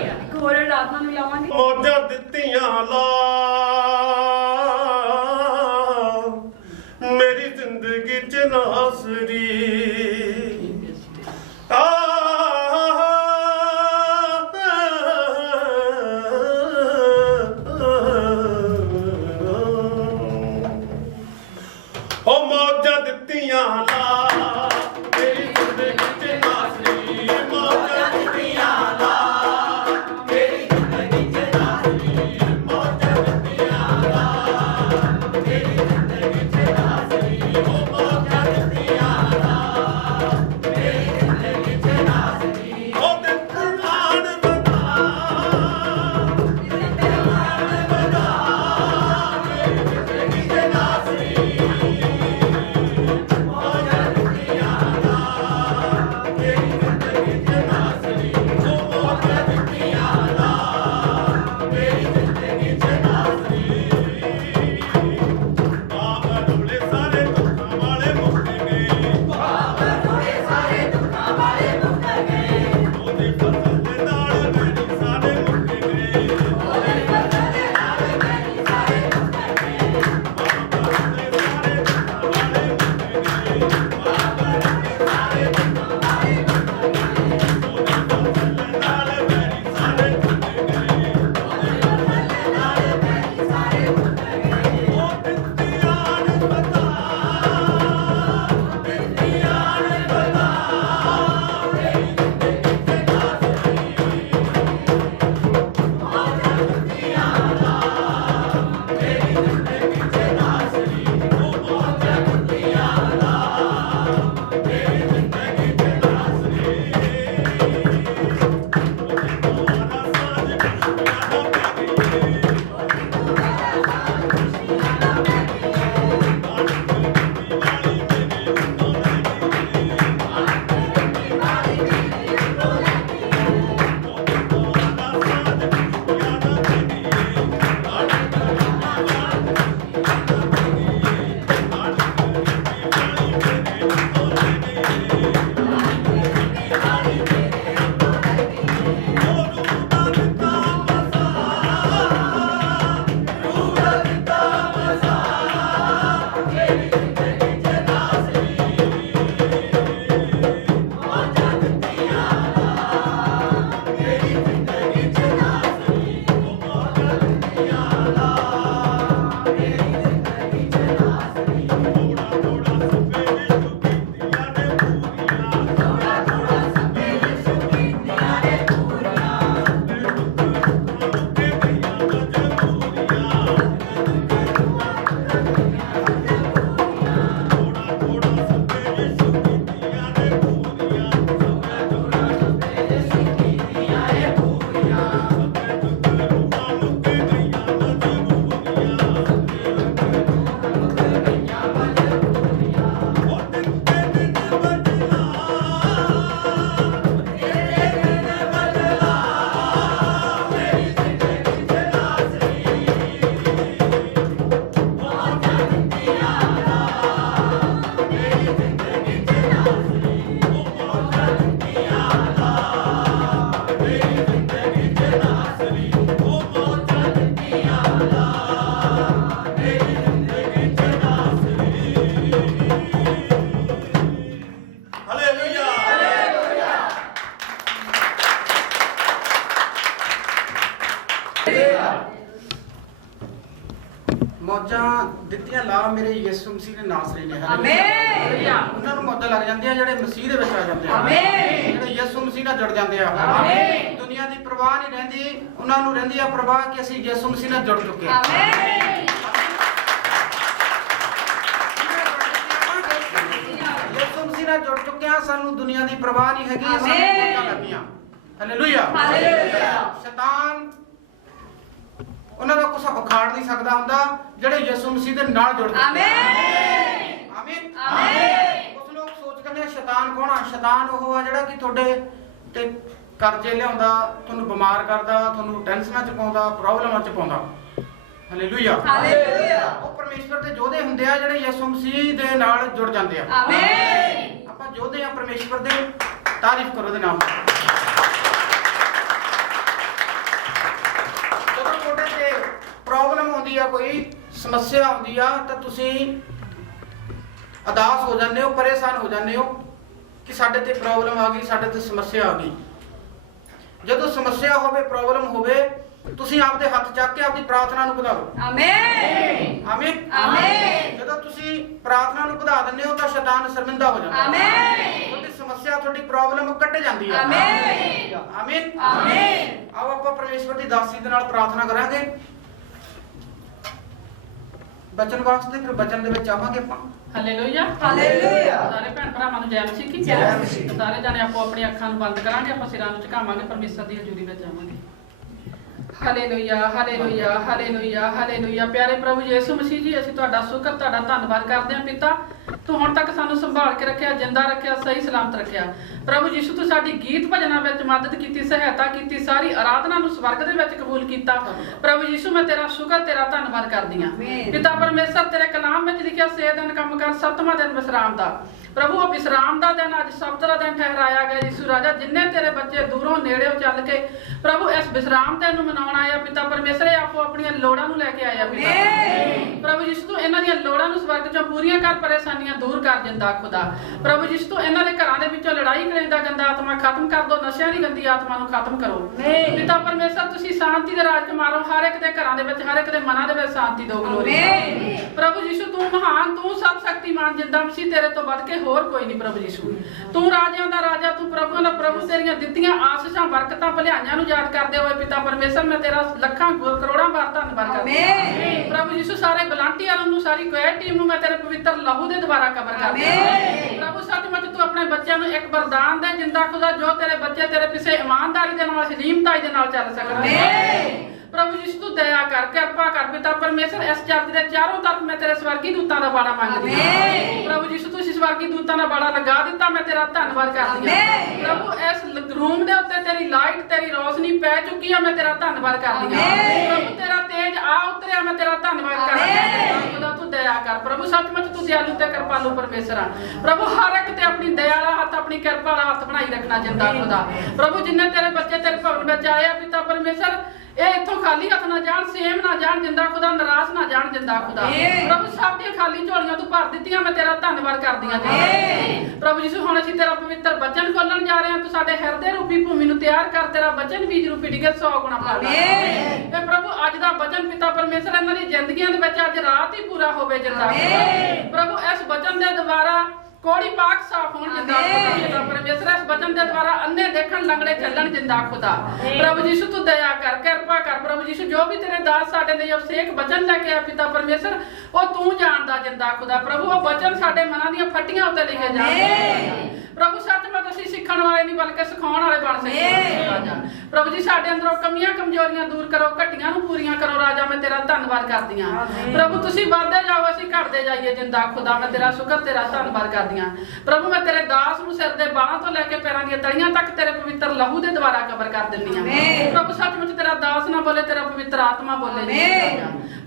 ਇੱਕ ਹੋਰ ਆਰਾਧਨਾ ਨੂੰ ਲਾਵਾਂਗੇ। ਮੌਜਾਂ ਦਿੱਤੀਆਂ ਲਾ ਮੇਰੀ ਜ਼ਿੰਦਗੀ ਚ ਨਾਸਰੀ ਹੋ ਮੌਜਾਂ ਦਿੱਤੀਆਂ ਲਾ ਮੇਰੀ ਜ਼ਿੰਦਗੀ ਚ ਨਾਸਰੀ ਮੌਜਾਂ ਦਿੱਤੀਆਂ ਲਾ ਮੇਰੀ ਜ਼ਿੰਦਗੀ ਚ ਨਾਸਰੀ ਮੌਜਾਂ ਦਿੱਤੀਆਂ ਲਾ ਮੇਰੀ ਜ਼ਿੰਦਗੀ ਚ ਨਾਸਰੀ ਹੋ ਮੌਜਾਂ ਦਿੱਤੀਆਂ ਲਾ ਮੇਰੀ ਜ਼ਿੰਦਗੀ ਚ ਨਾਸਰੀ ਹੋ ਦਿਨ ਕੁਰਬਾਨ ਬਣਾ ਮੇਰੀ ਜ਼ਿੰਦਗੀ ਚ ਨਾਸਰੀ ਮੌਜਾਂ ਦਿੱਤੀਆਂ ਲਾ ਮੇਰੇ ਯਿਸੂ ਮਸੀਹ ਦੇ ਨਾਸਰੇ ਨੇ ਆਮੀਨ। ਉਹਨਾਂ ਨੂੰ ਮੌਜਾਂ ਲੱਗ ਜਾਂਦੀਆਂ ਜਿਹੜੇ ਮਸੀਹ ਦੇ ਵਿੱਚ ਆ ਜਾਂਦੇ ਆ ਆਮੀਨ। ਜਿਹੜੇ ਯਿਸੂ ਮਸੀਹ ਨਾਲ ਜੁੜ ਜਾਂਦੇ ਆ ਆਮੀਨ। ਦੁਨੀਆ ਦੀ ਪਰਵਾਹ ਨਹੀਂ ਰਹਿੰਦੀ, ਉਹਨਾਂ ਨੂੰ ਰਹਿੰਦੀ ਆ ਪਰਵਾਹ ਕਿ ਅਸੀਂ ਯਿਸੂ ਮਸੀਹ ਨਾਲ ਜੁੜ ਚੁੱਕੇ ਆ। ਆਮੀਨ। ਯਿਸੂ ਮਸੀਹ ਨਾਲ ਜੁੜ ਚੁੱਕੇ ਆ, ਸਾਨੂੰ ਦੁਨੀਆ ਦੀ ਪਰਵਾਹ ਨਹੀਂ ਹੈਗੀ, ਸਾਨੂੰ ਆਮੀਨ। ਮੌਜਾਂ ਲੱਗੀਆਂ। ਹਾਲੇਲੂਇਆ। ਹਾਲੇਲੂਇਆ। ਸ਼ੈਤਾਨ ਉਹਨਾਂ ਦਾ ਕੁਝ ਉਖਾੜ ਨਹੀਂ ਸਕਦਾ ਹੁੰਦਾ ਜਿਹੜੇ ਯਿਸੂ ਮਸੀਹ ਦੇ ਨਾਲ ਜੁੜ ਚੁੱਕੇ ਆ। ਆਮੀਨ। ਆਮੀਨ। ਆਮੀਨ। ਕੁਝ ਲੋਕ ਸੋਚ ਕਰਦੇ ਆ ਸ਼ੈਤਾਨ ਕੌਣ ਆ? ਸ਼ੈਤਾਨ ਉਹ ਆ ਜਿਹੜਾ ਕਿ ਤੁਹਾਡੇ ਤੇ ਕਰਜ਼ੇ ਲਿਆਉਂਦਾ, ਤੁਹਾਨੂੰ ਬਿਮਾਰ ਕਰਦਾ, ਤੁਹਾਨੂੰ ਟੈਨਸ਼ਨਾਂ ਚ ਪਾਉਂਦਾ, ਪ੍ਰੋਬਲਮਾਂ ਚ ਪਾਉਂਦਾ। ਹਾਲੇਲੂਇਆ। ਹਾਲੇਲੂਇਆ। ਉਹ ਪਰਮੇਸ਼ਵਰ ਦੇ ਯੋਧੇ ਹੁੰਦੇ ਆ ਜਿਹੜੇ ਯਿਸੂ ਮਸੀਹ ਦੇ ਨਾਲ ਜੁੜ ਜਾਂਦੇ ਆ। ਆਮੀਨ। ਆਪਾਂ ਯੋਧੇ ਆ ਪਰਮੇਸ਼ਵਰ ਦੇ, ਤਾਰੀਫ ਕਰੋ ਦੇ ਨਾਮ ਜਦੋਂ ਤੁਹਾਡੇ ਤੇ ਪ੍ਰੋਬਲਮ ਆਉਂਦੀ ਆ, ਕੋਈ ਸਮੱਸਿਆ ਆਉਂਦੀ ਆ, ਤਾਂ ਤੁਸੀਂ ਉਦਾਸ ਹੋ ਜਾਂਦੇ ਹੋ, ਪਰੇਸ਼ਾਨ ਹੋ ਜਾਂਦੇ ਹੋ ਕਿ ਸਾਡੇ ਤੇ ਪ੍ਰੋਬਲਮ ਆ ਗਈ, ਸਾਡੇ ਤੇ ਸਮੱਸਿਆ ਆ ਗਈ। ਜਦੋਂ ਸਮੱਸਿਆ ਹੋਵੇ, ਪ੍ਰੋਬਲਮ ਹੋਵੇ, ਤੁਸੀਂ ਆਪਦੇ ਹੱਥ ਚੱਕ ਕੇ ਆਪਦੀ ਪ੍ਰਾਰਥਨਾ ਨੂੰ ਵਧਾਓ। ਆਮੀਨ ਆਮੀਨ ਆਮੀਨ। ਜਦੋਂ ਤੁਸੀਂ ਪ੍ਰਾਰਥਨਾ ਨੂੰ ਵਧਾ ਦਿੰਦੇ ਹੋ ਤਾਂ ਸ਼ੈਤਾਨ ਸ਼ਰਮਿੰਦਾ ਹੋ ਜਾਂਦਾ। ਆਮੀਨ। ਤੁਹਾਡੀ ਸਮੱਸਿਆ, ਤੁਹਾਡੀ ਪ੍ਰੋਬਲਮ ਕੱਟ ਜਾਂਦੀ ਹੈ। ਆਮੀਨ ਆਮੀਨ ਆਮੀਨ। ਆਓ ਆਪਾਂ ਪਰਮੇਸ਼ਵਰ ਦੀ ਦਾਸੀ ਦੇ ਨਾਲ ਪ੍ਰਾਰਥਨਾ ਕਰਾਂਗੇ ਬਚਨ ਵਾਸਤੇ, ਫਿਰ ਬਚਨ ਦੇ ਵਿੱਚ ਆਵਾਂਗੇ ਆਪਾਂ। Hallelujah hallelujah. ਸਾਰੇ ਭੈਣ ਭਰਾਵਾਂ ਨੂੰ ਜੈ ਮਸੀਹ ਕੀ। ਜੈ ਮਸੀਹ। ਸਾਰੇ ਜਾਣੇ ਆਪੋ ਆਪਣੀਆਂ ਅੱਖਾਂ ਨੂੰ ਬੰਦ ਕਰਾਂਗੇ, ਆਪਾਂ ਸਿਰਾਂ ਨੂੰ ਝੁਕਾਵਾਂਗੇ, ਪਰਮੇਸ਼ਰ ਦੀ ਹਜ਼ੂਰੀ ਵਿੱਚ ਆਵਾਂਗੇ। Hallelujah hallelujah hallelujah hallelujah. ਪਿਆਰੇ ਪ੍ਰਭੂ ਯਿਸੂ ਮਸੀਹ ਜੀ, ਅਸੀਂ ਤੁਹਾਡਾ ਸ਼ੁਕਰ, ਤੁਹਾਡਾ ਧੰਨਵਾਦ ਕਰਦੇ ਹਾਂ ਪਿਤਾ। ਤੂੰ ਹੁਣ ਤੱਕ ਸਾਨੂੰ ਸੰਭਾਲ ਕੇ ਰੱਖਿਆ, ਜਿੰਦਾ ਰੱਖਿਆ, ਸਹੀ ਸਲਾਮਤ ਰੱਖਿਆ। ਪ੍ਰਭੂ ਯਿਸੂ ਤੂੰ ਸਾਡੀ ਗੀਤ ਭਜਨਾਂ ਵਿੱਚ ਮਦਦ ਕੀਤੀ, ਸਹਾਇਤਾ ਕੀਤੀ, ਸਾਰੀ ਆਰਾਧਨਾ ਨੂੰ ਸਵਰਗ ਦੇ ਵਿੱਚ ਕਬੂਲ ਕੀਤਾ। ਪ੍ਰਭੂ ਯਿਸੂ ਮੈਂ ਤੇਰਾ ਸ਼ੁਕਰ, ਤੇਰਾ ਧੰਨਵਾਦ ਕਰਦੀ ਹਾਂ। ਪਿਤਾ ਪਰਮੇਸ਼ਰ, ਤੇਰੇ ਕਲਾਮ ਵਿੱਚ ਲਿਖਿਆ 6 ਦਿਨ ਕੰਮ ਕਰ, 7ਵਾਂ ਦਿਨ ਵਿਸਰਾਮ ਦਾ। ਪ੍ਰਭੂ ਉਹ ਵਿਸਰਾਮ ਦਾ ਦਿਨ ਅੱਜ ਸਬਤ ਦਾ ਦਿਨ ਠਹਿਰਾਇਆ ਗਿਆ। ਯਿਸੂ ਰਾਜਾ, ਜਿੰਨੇ ਤੇਰੇ ਬੱਚੇ ਦੂਰੋਂ ਨੇੜਿਓਂ ਚੱਲ ਕੇ ਪ੍ਰਭੂ ਇਸ ਵਿਸਰਾਮ ਦਿਨ ਨੂੰ ਮਨਾਉਣ ਆਇਆ ਪਿਤਾ ਪਰਮੇਸ਼ਰ, ਆਪੋ ਆਪਣੀਆਂ ਲੋੜਾਂ ਨੂੰ ਲੈ ਕੇ ਆਇਆ ਪਿਤਾ। ਪ੍ਰਭੂ ਯਿਸੂ ਤੂੰ ਇਹਨਾਂ ਦੀਆਂ ਲੋੜਾਂ ਨੂੰ ਸਵਰਗ ਚੋਂ ਪੂਰੀਆਂ ਕਰ, ਪਰੇਸ਼ਾਨੀਆਂ ਦੂਰ ਕਰ ਜਿੰਦਾ ਖੁਦਾ। ਪ੍ਰਭੂ ਯਿਸੂ ਤੂੰ ਇਹਨਾਂ ਦੇ ਘਰਾਂ ਦੇ ਵਿੱਚੋਂ ਲੜਾਈ ਕਰੇਂਦਾ ਗੰਦਾ ਆਤਮਾ ਖਤਮ ਕਰ ਦੋ, ਨਸ਼ਿਆਂ ਦੀ ਗੰਦੀ ਆਤਮਾ ਨੂੰ ਖਤਮ ਕਰੋ ਪਿਤਾ ਪਰਮੇਸ਼ਰ। ਤੁਸੀਂ ਸ਼ਾਂਤੀ ਦੇ ਰਾਜ ਮਾਰੋ, ਹਰ ਇੱਕ ਦੇ ਘਰਾਂ ਦੇ ਵਿੱਚ, ਹਰ ਇੱਕ ਦੇ ਮਨਾਂ ਦੇ ਵਿੱਚ ਸ਼ਾਂਤੀ ਦਿਓ। ਗਲੋਰੀ ਪ੍ਰਭੂ ਯਿਸੂ ਤੂੰ ਮਹਾਨ, ਤੂੰ ਸਭ ਸ਼ਕਤੀਮਾਨ, ਜਿੰਦਾ ਮਸੀਹ ਤੇਰੇ ਤੋਂ ਵੱਧ ਕੇ ਹੋਰ ਕੋਈ ਨਹੀਂ। ਪ੍ਰਭੂ ਯਿਸੂ ਤੂੰ ਰਾਜਿਆਂ ਦਾ ਰਾਜਾ, ਤੂੰ ਪ੍ਰਭੂ ਦਾ ਪ੍ਰਭੂ। ਤੇਰੀਆਂ ਦਿੱਤੀਆਂ ਆਸੀਸਾਂ, ਬਰਕਤਾਂ, ਭਲਾਈਆਂ ਨੂੰ ਯਾਦ ਕਰਦੇ ਹੋਏ ਪਿਤਾ ਪਰਮੇਸ਼ਰ ਮੈਂ ਤੇਰਾ ਲੱਖਾਂ ਕਰੋੜਾਂ ਵਾਰ ਧੰਨਵਾਦ ਕਰਦੀ ਹਾਂ। ਪ੍ਰਭੂ ਯਿਸੂ ਸਾਰੇ ਵਲੰਟੀਅਰਾਂ ਨੂੰ, ਸਾਰੀ ਕੁਐਟ ਟੀਮ ਨੂੰ ਮੈਂ ਤੇਰੇ ਪਵਿੱਤਰ ਲਹੂ ਦੇ ਦੁਆਰਾ ਕਬਰ ਕਰਦੀ ਹਾਂ। ਪ੍ਰਭੂ ਸੱਚਮੁੱਚ ਤੂੰ ਆਪਣੇ ਬੱਚਿਆਂ ਨੂੰ ਇੱਕ ਵਰਦਾਨ ਦੇ, ਜਿੰਦਾ ਖੁਦਾ, ਜੋ ਤੇਰੇ ਬੱਚੇ ਤੇਰੇ ਪਿੱਛੇ ਇਮਾਨਦਾਰੀ ਦੇ ਨਾਲ, ਸਲੀਮਤਾਈ ਦੇ ਨਾਲ ਚੱਲ ਸਕਣ। ਪ੍ਰਭੂ ਯਿਸੂ ਤੂੰ ਦਇਆ ਕਰ, ਕਿਰਪਾ ਕਰ ਪਿਤਾ ਪਰਮੇਸ਼ਰ। ਇਸ ਚਰਚ ਦੇ ਚਾਰੋਂ ਤਰਫ ਮੈਂ ਤੇਰੇ ਸਵਰਗੀ ਦੂਤਾਂ ਦਾ ਬਾੜਾ ਮੰਗਦੀ ਹਾਂ। ਪ੍ਰਭੂ ਯਿਸੂ ਤੁਸੀਂ ਸਵਰਗੀ ਦੂਤਾਂ ਦਾ ਬਾੜਾ ਲਗਾ ਦਿੱਤਾ, ਮੈਂ ਤੇਰਾ ਧੰਨਵਾਦ ਕਰਦੀ ਹਾਂ। ਪ੍ਰਭੂ ਇਸ ਰੂਮ ਦੇ ਉੱਤੇ ਤੇਰੀ ਲਾਈਟ, ਤੇਰੀ ਰੋਸ਼ਨੀ ਪੈ ਚੁੱਕੀ ਆ, ਮੈਂ ਤੇਰਾ ਧੰਨਵਾਦ ਕਰਦੀ ਹਾਂ। ਪ੍ਰਭੂ ਤੇਰਾ ਤੇਜ ਆ ਉਤਰਿਆ, ਮੈਂ ਤੇਰਾ ਧੰਨਵਾਦ ਕਰਦੀ ਹਾਂ। ਖੁਦਾ ਤੂੰ ਦਇਆ ਕਰ ਪ੍ਰਭੂ, ਸੱਚਮੁੱਚ ਤੂੰ ਦਿਆਲੂ ਤੇ ਕਿਰਪਾਲੂ ਪਰਮੇਸ਼ਰ ਆ। ਪ੍ਰਭੂ ਹਰ ਇੱਕ ਤੇ ਆਪਣੀ ਦਇਆ ਵਾਲਾ ਹੱਥ, ਆਪਣੀ ਕਿਰਪਾ ਵਾਲਾ ਹੱਥ ਬਣਾਈ ਰੱਖਣਾ ਜਿੰਦਾ ਖੁਦਾ। ਪ੍ਰਭੂ ਜਿੰਨੇ ਤੇਰੇ ਬੱਚੇ ਤੇਰੇ ਭਵਨ ਵਿੱਚ ਆਏ ਆ ਪਿਤਾ ਪਰਮੇਸ਼ਰ, ਇਹ ਇੱਥੋਂ ਖਾਲੀ ਹੱਥ ਨਾ ਜਾਣ, ਸੇਮ ਨਾ ਜਾਣ ਜਿੰਦਾ ਖੁਦਾ, ਨਿਰਾਸ਼ ਨਾ ਜਾਣ ਜਿੰਦਾ ਖੁਦਾ। ਪ੍ਰਭੂ ਸਭ ਦੀਆਂ ਖਾਲੀ ਝੋਲੀਆਂ ਤੂੰ ਭਰ ਦਿੱਤੀਆਂ, ਮੈਂ ਤੇਰਾ ਧੰਨਵਾਦ ਕਰਦੀ ਹਾਂ। ਪ੍ਰਭੂ ਯਿਸੂ ਹੁਣ ਅਸੀਂ ਤੇਰਾ ਪਵਿੱਤਰ ਬਚਨ ਖੋਲਣ ਜਾ ਰਹੇ ਹਾਂ। ਤੂੰ ਸਾਡੇ ਹਿਰਦੇ ਰੂਪੀ ਭੂਮੀ ਨੂੰ ਤਿਆਰ ਕਰ, ਤੇਰਾ ਬਚਨ ਬੀਜ ਰੂਪੀ ਡਿਗੇ 100 ਗੁਣਾ ਫਲ ਤੇ ਪ੍ਰਭੂ ਅੱਜ ਦਾ ਬਚਨ ਪਿਤਾ ਪਰਮੇਸ਼ਰ ਇਹਨਾਂ ਦੀ ਜ਼ਿੰਦਗੀਆਂ ਦੇ ਵਿੱਚ ਅੱਜ ਰਾਤ ਹੀ ਪੂਰਾ ਹੋਵੇ ਜਿੰਦਾ ਪ੍ਰਭੂ। ਇਸ ਬਚਨ ਦੇ ਦੁਆਰਾ ਕੋੜੀ ਪਾਕ ਸਾਫ ਹੋਣ ਜਿੰਦਾ ਖੁਦਾ ਪਰਮੇਸ਼ਰ। ਇਸ ਬਚਨ ਦੇ ਦੁਆਰਾ ਅੰਨੇ ਦੇਖਣ, ਲੰਗੜੇ ਚੱਲਣ ਜਿੰਦਾ ਖੁਦਾ। ਪ੍ਰਭੂ ਯਿਸੂ ਤੂੰ ਦਇਆ ਕਰ, ਕਿਰਪਾ ਕਰ ਪ੍ਰਭੂ ਯਿਸੂ। ਜੋ ਵੀ ਤੇਰੇ ਦਾਸ ਸਾਡੇ ਲਈ ਅਭਿਸ਼ੇਕ ਬਚਨ ਲੈ ਕੇ ਆ ਪਿਤਾ ਪਰਮੇਸ਼ਰ, ਉਹ ਤੂੰ ਜਾਣਦਾ ਜਿੰਦਾ ਖੁਦਾ। ਪ੍ਰਭੂ ਉਹ ਬਚਨ ਸਾਡੇ ਮਨਾਂ ਦੀਆਂ ਫੱਟੀਆਂ ਉੱਤੇ ਲਿਖੇ ਜਾਣ ਪ੍ਰਭੂ। ਸੱਚਮੁੱਚ ਅਸੀਂ ਸਿੱਖਣ ਵਾਲੇ ਨਹੀਂ ਬਲਕਿ ਸਿਖਾਉਣ ਵਾਲੇ ਬਣ ਸਕੀਏ ਰਾਜਾ। ਪ੍ਰਭੂ ਜੀ ਸਾਡੇ ਅੰਦਰੋਂ ਕਮੀਆਂ ਕਮਜ਼ੋਰੀਆਂ ਦੂਰ ਕਰੋ, ਘਟੀਆਂ ਨੂੰ ਪੂਰੀਆਂ ਕਰੋ ਰਾਜਾ। ਮੈਂ ਤੇਰਾ ਧੰਨਵਾਦ ਕਰਦੀ ਹਾਂ ਪ੍ਰਭੂ। ਤੁਸੀਂ ਵੱਧਦੇ ਜਾਓ, ਅਸੀਂ ਘਟਦੇ ਜਾਈਏ ਜਿੰਦਾ ਖੁਦਾ। ਮੈਂ ਤੇਰਾ ਸ਼ੁਕਰ, ਤੇਰਾ ਧੰਨਵਾਦ ਕਰਦੀ ਹਾਂ ਪ੍ਰਭੂ। ਮੈਂ ਤੇਰੇ ਦਾਸ ਨੂੰ ਸਿਰ ਦੇ ਬਾਹਾਂ ਤੋਂ ਲੈ ਕੇ ਪੈਰਾਂ ਦੀਆਂ ਤਲੀਆਂ ਤੱਕ ਤੇਰੇ ਪਵਿੱਤਰ ਲਹੂ ਦੇ ਦੁਆਰਾ ਕਬਰ ਕਰ ਦਿੰਦੀ ਹਾਂ ਪ੍ਰਭੂ। ਸੱਚਮੁੱਚ ਤੇਰਾ ਦਾਸ ਨਾ ਬੋਲੇ, ਤੇਰਾ ਪਵਿੱਤਰ ਆਤਮਾ ਬੋਲੇ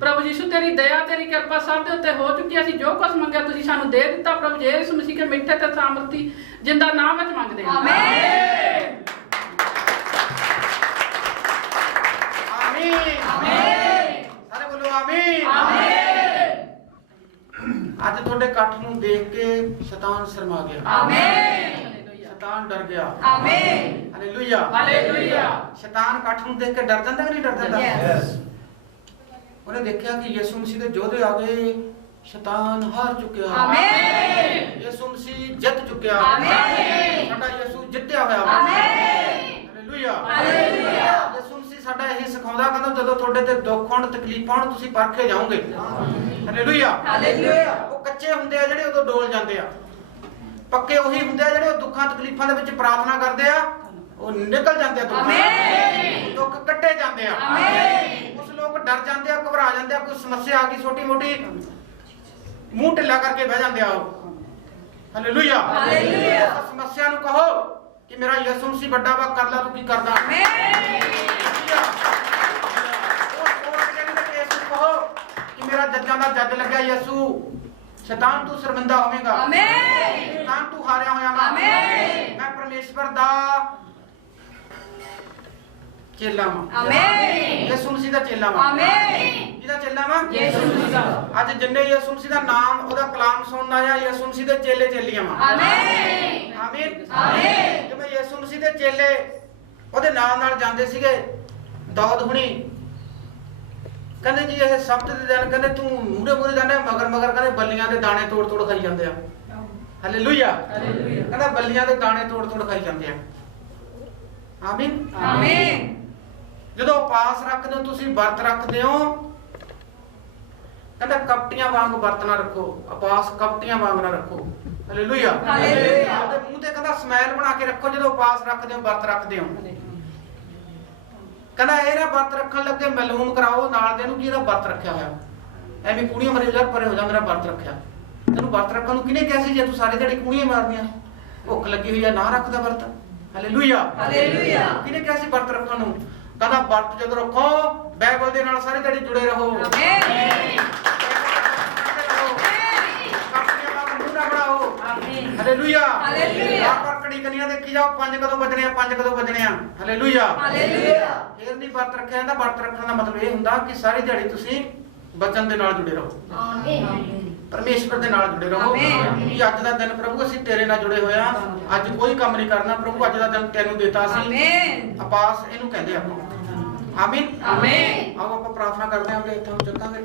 ਪ੍ਰਭੂ ਯਿਸੂ। ਤੇਰੀ ਦਇਆ, ਤੇਰੀ ਕਿਰਪਾ ਸਭ ਦੇ ਉੱਤੇ ਹੋ ਚੁੱਕੀ। ਅਸੀਂ ਜੋ ਕੁਝ ਮੰਗਿਆ ਤੁਸੀਂ ਸਾਨੂੰ ਦੇ ਦਿੱਤਾ ਪ੍ਰਭੂ। ਜੇ ਯਿਸੂ ਮਸੀਹ ਦੇ ਮਿੱਠੇ ਤੇ ਸਾਮਰਥੀ ਜਿੰਦਾ ਨਾਮ ਵਿੱਚ ਮੰਗਦੇ ਹਾਂ ਆਮੀਨ ਆਮੀਨ ਆਮੀਨ। ਸਾਰੇ ਬੋਲੋ ਆਮੀਨ ਆਮੀਨ। ਅੱਜ ਤੁਹਾਡੇ ਇਕੱਠ ਨੂੰ ਦੇਖ ਕੇ ਸ਼ੈਤਾਨ ਸ਼ਰਮਾ ਗਿਆ ਆਮੀਨ। ਸ਼ੈਤਾਨ ਡਰ ਗਿਆ ਆਮੀਨ ਹਾਲੇਲੂਇਆ ਹਾਲੇਲੂਇਆ। ਸ਼ੈਤਾਨ ਇਕੱਠ ਨੂੰ ਦੇਖ ਕੇ ਡਰ ਜਾਂਦਾ ਕਿ ਨਹੀਂ ਡਰ ਜਾਂਦਾ? Yes। ਉਹਨੇ ਦੇਖਿਆ ਕਿ ਯਿਸੂ ਮਸੀਹ ਦੇ ਯੋਧੇ ਆ ਗਏ, ਸ਼ੈਤਾਨ ਹਾਰ ਚੁੱਕਿਆ। ਆਮੀਨ। ਯਿਸੂ ਮਸੀਹ ਜਿੱਤ ਚੁੱਕਿਆ। ਆਮੀਨ। ਸਾਡਾ ਯਿਸੂ ਜਿੱਤਿਆ ਹੋਇਆ ਵਾ। ਆਮੀਨ ਹਾਲੇਲੂਇਆ ਹਾਲੇਲੂਇਆ। ਯਿਸੂ ਮਸੀਹ ਸਾਡਾ ਇਹ ਸਿਖਾਉਂਦਾ, ਕਹਿੰਦਾ ਜਦੋਂ ਤੁਹਾਡੇ ਤੇ ਦੁੱਖ ਹੋਣ, ਤਕਲੀਫਾਂ ਹੋਣ, ਤੁਸੀਂ ਪਰਖੇ ਜਾਓਗੇ। Hallelujah hallelujah. ਉਹ ਕੱਚੇ ਹੁੰਦੇ ਆ ਜਿਹੜੇ ਉਦੋਂ ਡੋਲ ਜਾਂਦੇ ਆ, ਪੱਕੇ ਉਹੀ ਹੁੰਦੇ ਆ ਜਿਹੜੇ ਉਹ ਦੁੱਖਾਂ ਤਕਲੀਫਾਂ ਦੇ ਵਿੱਚ ਪ੍ਰਾਰਥਨਾ ਕਰਦੇ ਆ, ਉਹ ਨਿਕਲ ਜਾਂਦੇ ਆ। ਆਮੀਨ। ਦੁੱਖ ਕੱਟੇ ਜਾਂਦੇ ਆ। ਆਮੀਨ। ਕੁਝ ਲੋਕ ਡਰ ਜਾਂਦੇ ਆ, ਘਬਰਾ ਜਾਂਦੇ ਆ, ਕੋਈ ਸਮੱਸਿਆ ਆ ਗਈ ਛੋਟੀ ਮੋਟੀ, ਮੂੰਹ ਢਿੱਲਾ ਕਰਕੇ ਬਹਿ ਜਾਂਦੇ ਆ ਉਹ। Hallelujah hallelujah. ਉਸ ਸਮੱਸਿਆ ਨੂੰ ਕਹੋ ਕਿ ਮੇਰਾ ਯਿਸੂ ਮਸੀਹ ਵੱਡਾ ਵਾ, ਕਰ ਲੈ ਤੂੰ ਕੀ ਕਰਦਾ। ਕਹੋ ਕਿ ਮੇਰਾ ਜੱਜਾਂ ਦਾ ਜੱਜ ਲੱਗਿਆ ਯਿਸੂ। ਸ਼ੈਤਾਨ ਤੂੰ ਸ਼ਰਮਿੰਦਾ ਹੋਵੇਂਗਾ। ਆਮੀਨ। ਸ਼ੈਤਾਨ ਤੂੰ ਹਾਰਿਆ ਹੋਇਆ ਵਾ। ਆਮੀਨ। ਮੈਂ ਪਰਮੇਸ਼ਵਰ ਦਾ ਚੇਲਾ ਵਾਂ। ਆਮੇਨ। ਯਿਸੂ ਮਸੀਹ ਦਾ ਚੇਲਾ ਵਾਂ। ਆਮੇਨ। ਜਿਹਦਾ ਚੇਲਾ ਵਾਂ ਯਿਸੂ ਮਸੀਹ ਦਾ। ਅੱਜ ਜਿੰਨੇ ਯਿਸੂ ਮਸੀਹ ਦਾ ਨਾਮ ਉਹਦਾ ਕਲਾਮ ਸੁਣਨ ਆਇਆ ਯਿਸੂ ਮਸੀਹ ਦੇ ਚੇਲੇ ਚੇਲੀਆਂ ਵਾਂ। ਆਮੇਨ। ਆਮੀਨ। ਆਮੇਨ। ਜਿਵੇਂ ਯਿਸੂ ਮਸੀਹ ਦੇ ਚੇਲੇ ਉਹਦੇ ਨਾਲ ਜਾਂਦੇ ਸੀਗੇ, ਦਾਊਦ ਹੁਣੀ ਕਹਿੰਦੇ ਜੀ ਇਹ ਸਬਤ ਦੇ ਦਿਨ ਕਹਿੰਦੇ ਤੂੰ ਮੂਹਰੇ ਜਾਂਦੇ ਮਗਰ ਕਹਿੰਦੇ ਬੱਲੀਆਂ ਦੇ ਦਾਣੇ ਤੋੜ ਖਾਈ ਜਾਂਦੇ ਆ। ਹਾਲੇਲੂਇਆ। ਕਹਿੰਦਾ ਬੱਲੀਆਂ ਦੇ ਦਾਣੇ ਤੋੜ ਖਾਈ ਜਾਂਦੇ ਆ। ਆਮੀਨ। ਆਮੇਨ। ਜਦੋਂ ਉਪਾਸ ਰੱਖਦੇ ਹੋ ਤੁਸੀਂ ਵਰਤ ਰੱਖਦੇ ਹੋ ਕਹਿੰਦਾ ਕਪਟੀਆਂ ਵਾਂਗ ਵਰਤ ਨਾ ਰੱਖੋ, ਉਪਾਸ ਕਪਟੀਆਂ ਵਾਂਗ ਨਾ ਰੱਖੋ। ਹਾਲੇਲੂਇਆ। ਹਾਲੇਲੂਇਆ। ਆਪਣੇ ਮੂੰਹ ਤੇ ਕਹਿੰਦਾ ਸਮੈਲ ਬਣਾ ਕੇ ਰੱਖੋ ਜਦੋਂ ਉਪਾਸ ਰੱਖਦੇ ਹੋ, ਵਰਤ ਰੱਖਦੇ ਹੋ। ਕਹਿੰਦਾ ਇਹ ਨਾ ਵਰਤ ਰੱਖਣ ਲੱਗੇ ਮਾਲੂਮ ਕਰਾਓ ਨਾਲ ਦੇ ਨੂੰ ਕਿ ਇਹਦਾ ਵਰਤ ਰੱਖਿਆ ਹੋਇਆ। ਐਵੇਂ ਕੁੜੀਆਂ ਮਰੇ ਯਾਰ ਪਰੇ ਹੋ ਜਾ, ਮੇਰਾ ਵਰਤ ਰੱਖਿਆ। ਤੈਨੂੰ ਵਰਤ ਰੱਖਣ ਨੂੰ ਕਿਹਨੇ ਕਿਹਾ ਸੀ ਜੇ ਤੂੰ ਸਾਰੇ ਦਿਹਾੜੀ ਕੁੜੀਆਂ ਮਾਰਨੀਆਂ? ਭੁੱਖ ਲੱਗੀ ਹੋਈ ਆ ਨਾ ਰੱਖਦਾ ਵਰਤ। ਹਾਲੇਲੂਇਆ। ਹਾਲੇਲੂਇਆ। ਕਿਹਨੇ ਕਿਹਾ ਸੀ ਵਰਤ ਰੱਖਣ ਨੂੰ? ਕਹਿੰਦਾ ਵਰਤ ਜਦੋਂ ਰੱਖੋ ਬਾਈਬਲ ਦੇ ਨਾਲ ਸਾਰੇ ਦਿਹਾੜੀ ਜੁੜੇ ਰਹੋ। ਆਮੇਨ। ਕਾਪੀਆਂ ਵਾਂਗ ਮੂੰਹ ਨਾ ਬਣਾਓ। ਆਮੇਨ। ਹਾਲੇਲੂਇਆ। ਹਾਲੇਲੂਇਆ। ਆਪ ਕੜੀ ਕਨੀਆਂ ਦੇਖੀ ਜਾਓ 5 ਕਦੋਂ ਵੱਜਣੇ ਆ 5 ਕਦੋਂ ਵੱਜਣੇ ਆ। ਹਾਲੇਲੂਇਆ। ਹਾਲੇਲੂਇਆ। ਫੇਰ ਨਹੀਂ ਵਰਤ ਰੱਖਿਆ ਜਾਂਦਾ। ਵਰਤ ਰੱਖਣ ਦਾ ਮਤਲਬ ਇਹ ਹੁੰਦਾ ਕਿ ਸਾਰੀ ਦਿਹਾੜੀ ਤੁਸੀਂ ਵਚਨ ਦੇ ਨਾਲ ਜੁੜੇ ਰਹੋ, ਪਰਮੇਸ਼ਵਰ ਦੇ ਨਾਲ ਜੁੜੇ ਰਹੋ। ਆਮੇਨ। ਕਿ ਅੱਜ ਦਾ ਦਿਨ ਪ੍ਰਭੂ ਅਸੀਂ ਤੇਰੇ ਨਾਲ ਜੁੜੇ ਹੋਏ ਆ, ਅੱਜ ਕੋਈ ਕੰਮ ਨਹੀਂ ਕਰਨਾ ਪ੍ਰਭੂ, ਅੱਜ ਦਾ ਦਿਨ ਤੈਨੂੰ ਦਿੱਤਾ ਸੀ। ਆਮੇਨ। ਉਪਾਸ ਇਹਨੂੰ ਕਹਿੰਦੇ ਆਪਾਂ। ਆਮੀਨ। ਆਮੇਨ। ਆਓ ਆਪਾਂ ਪ੍ਰਾਰਥਨਾ ਕਰਦੇ ਹਾਂ, ਇੱਥੋਂ ਚੱਕਾਂਗੇ।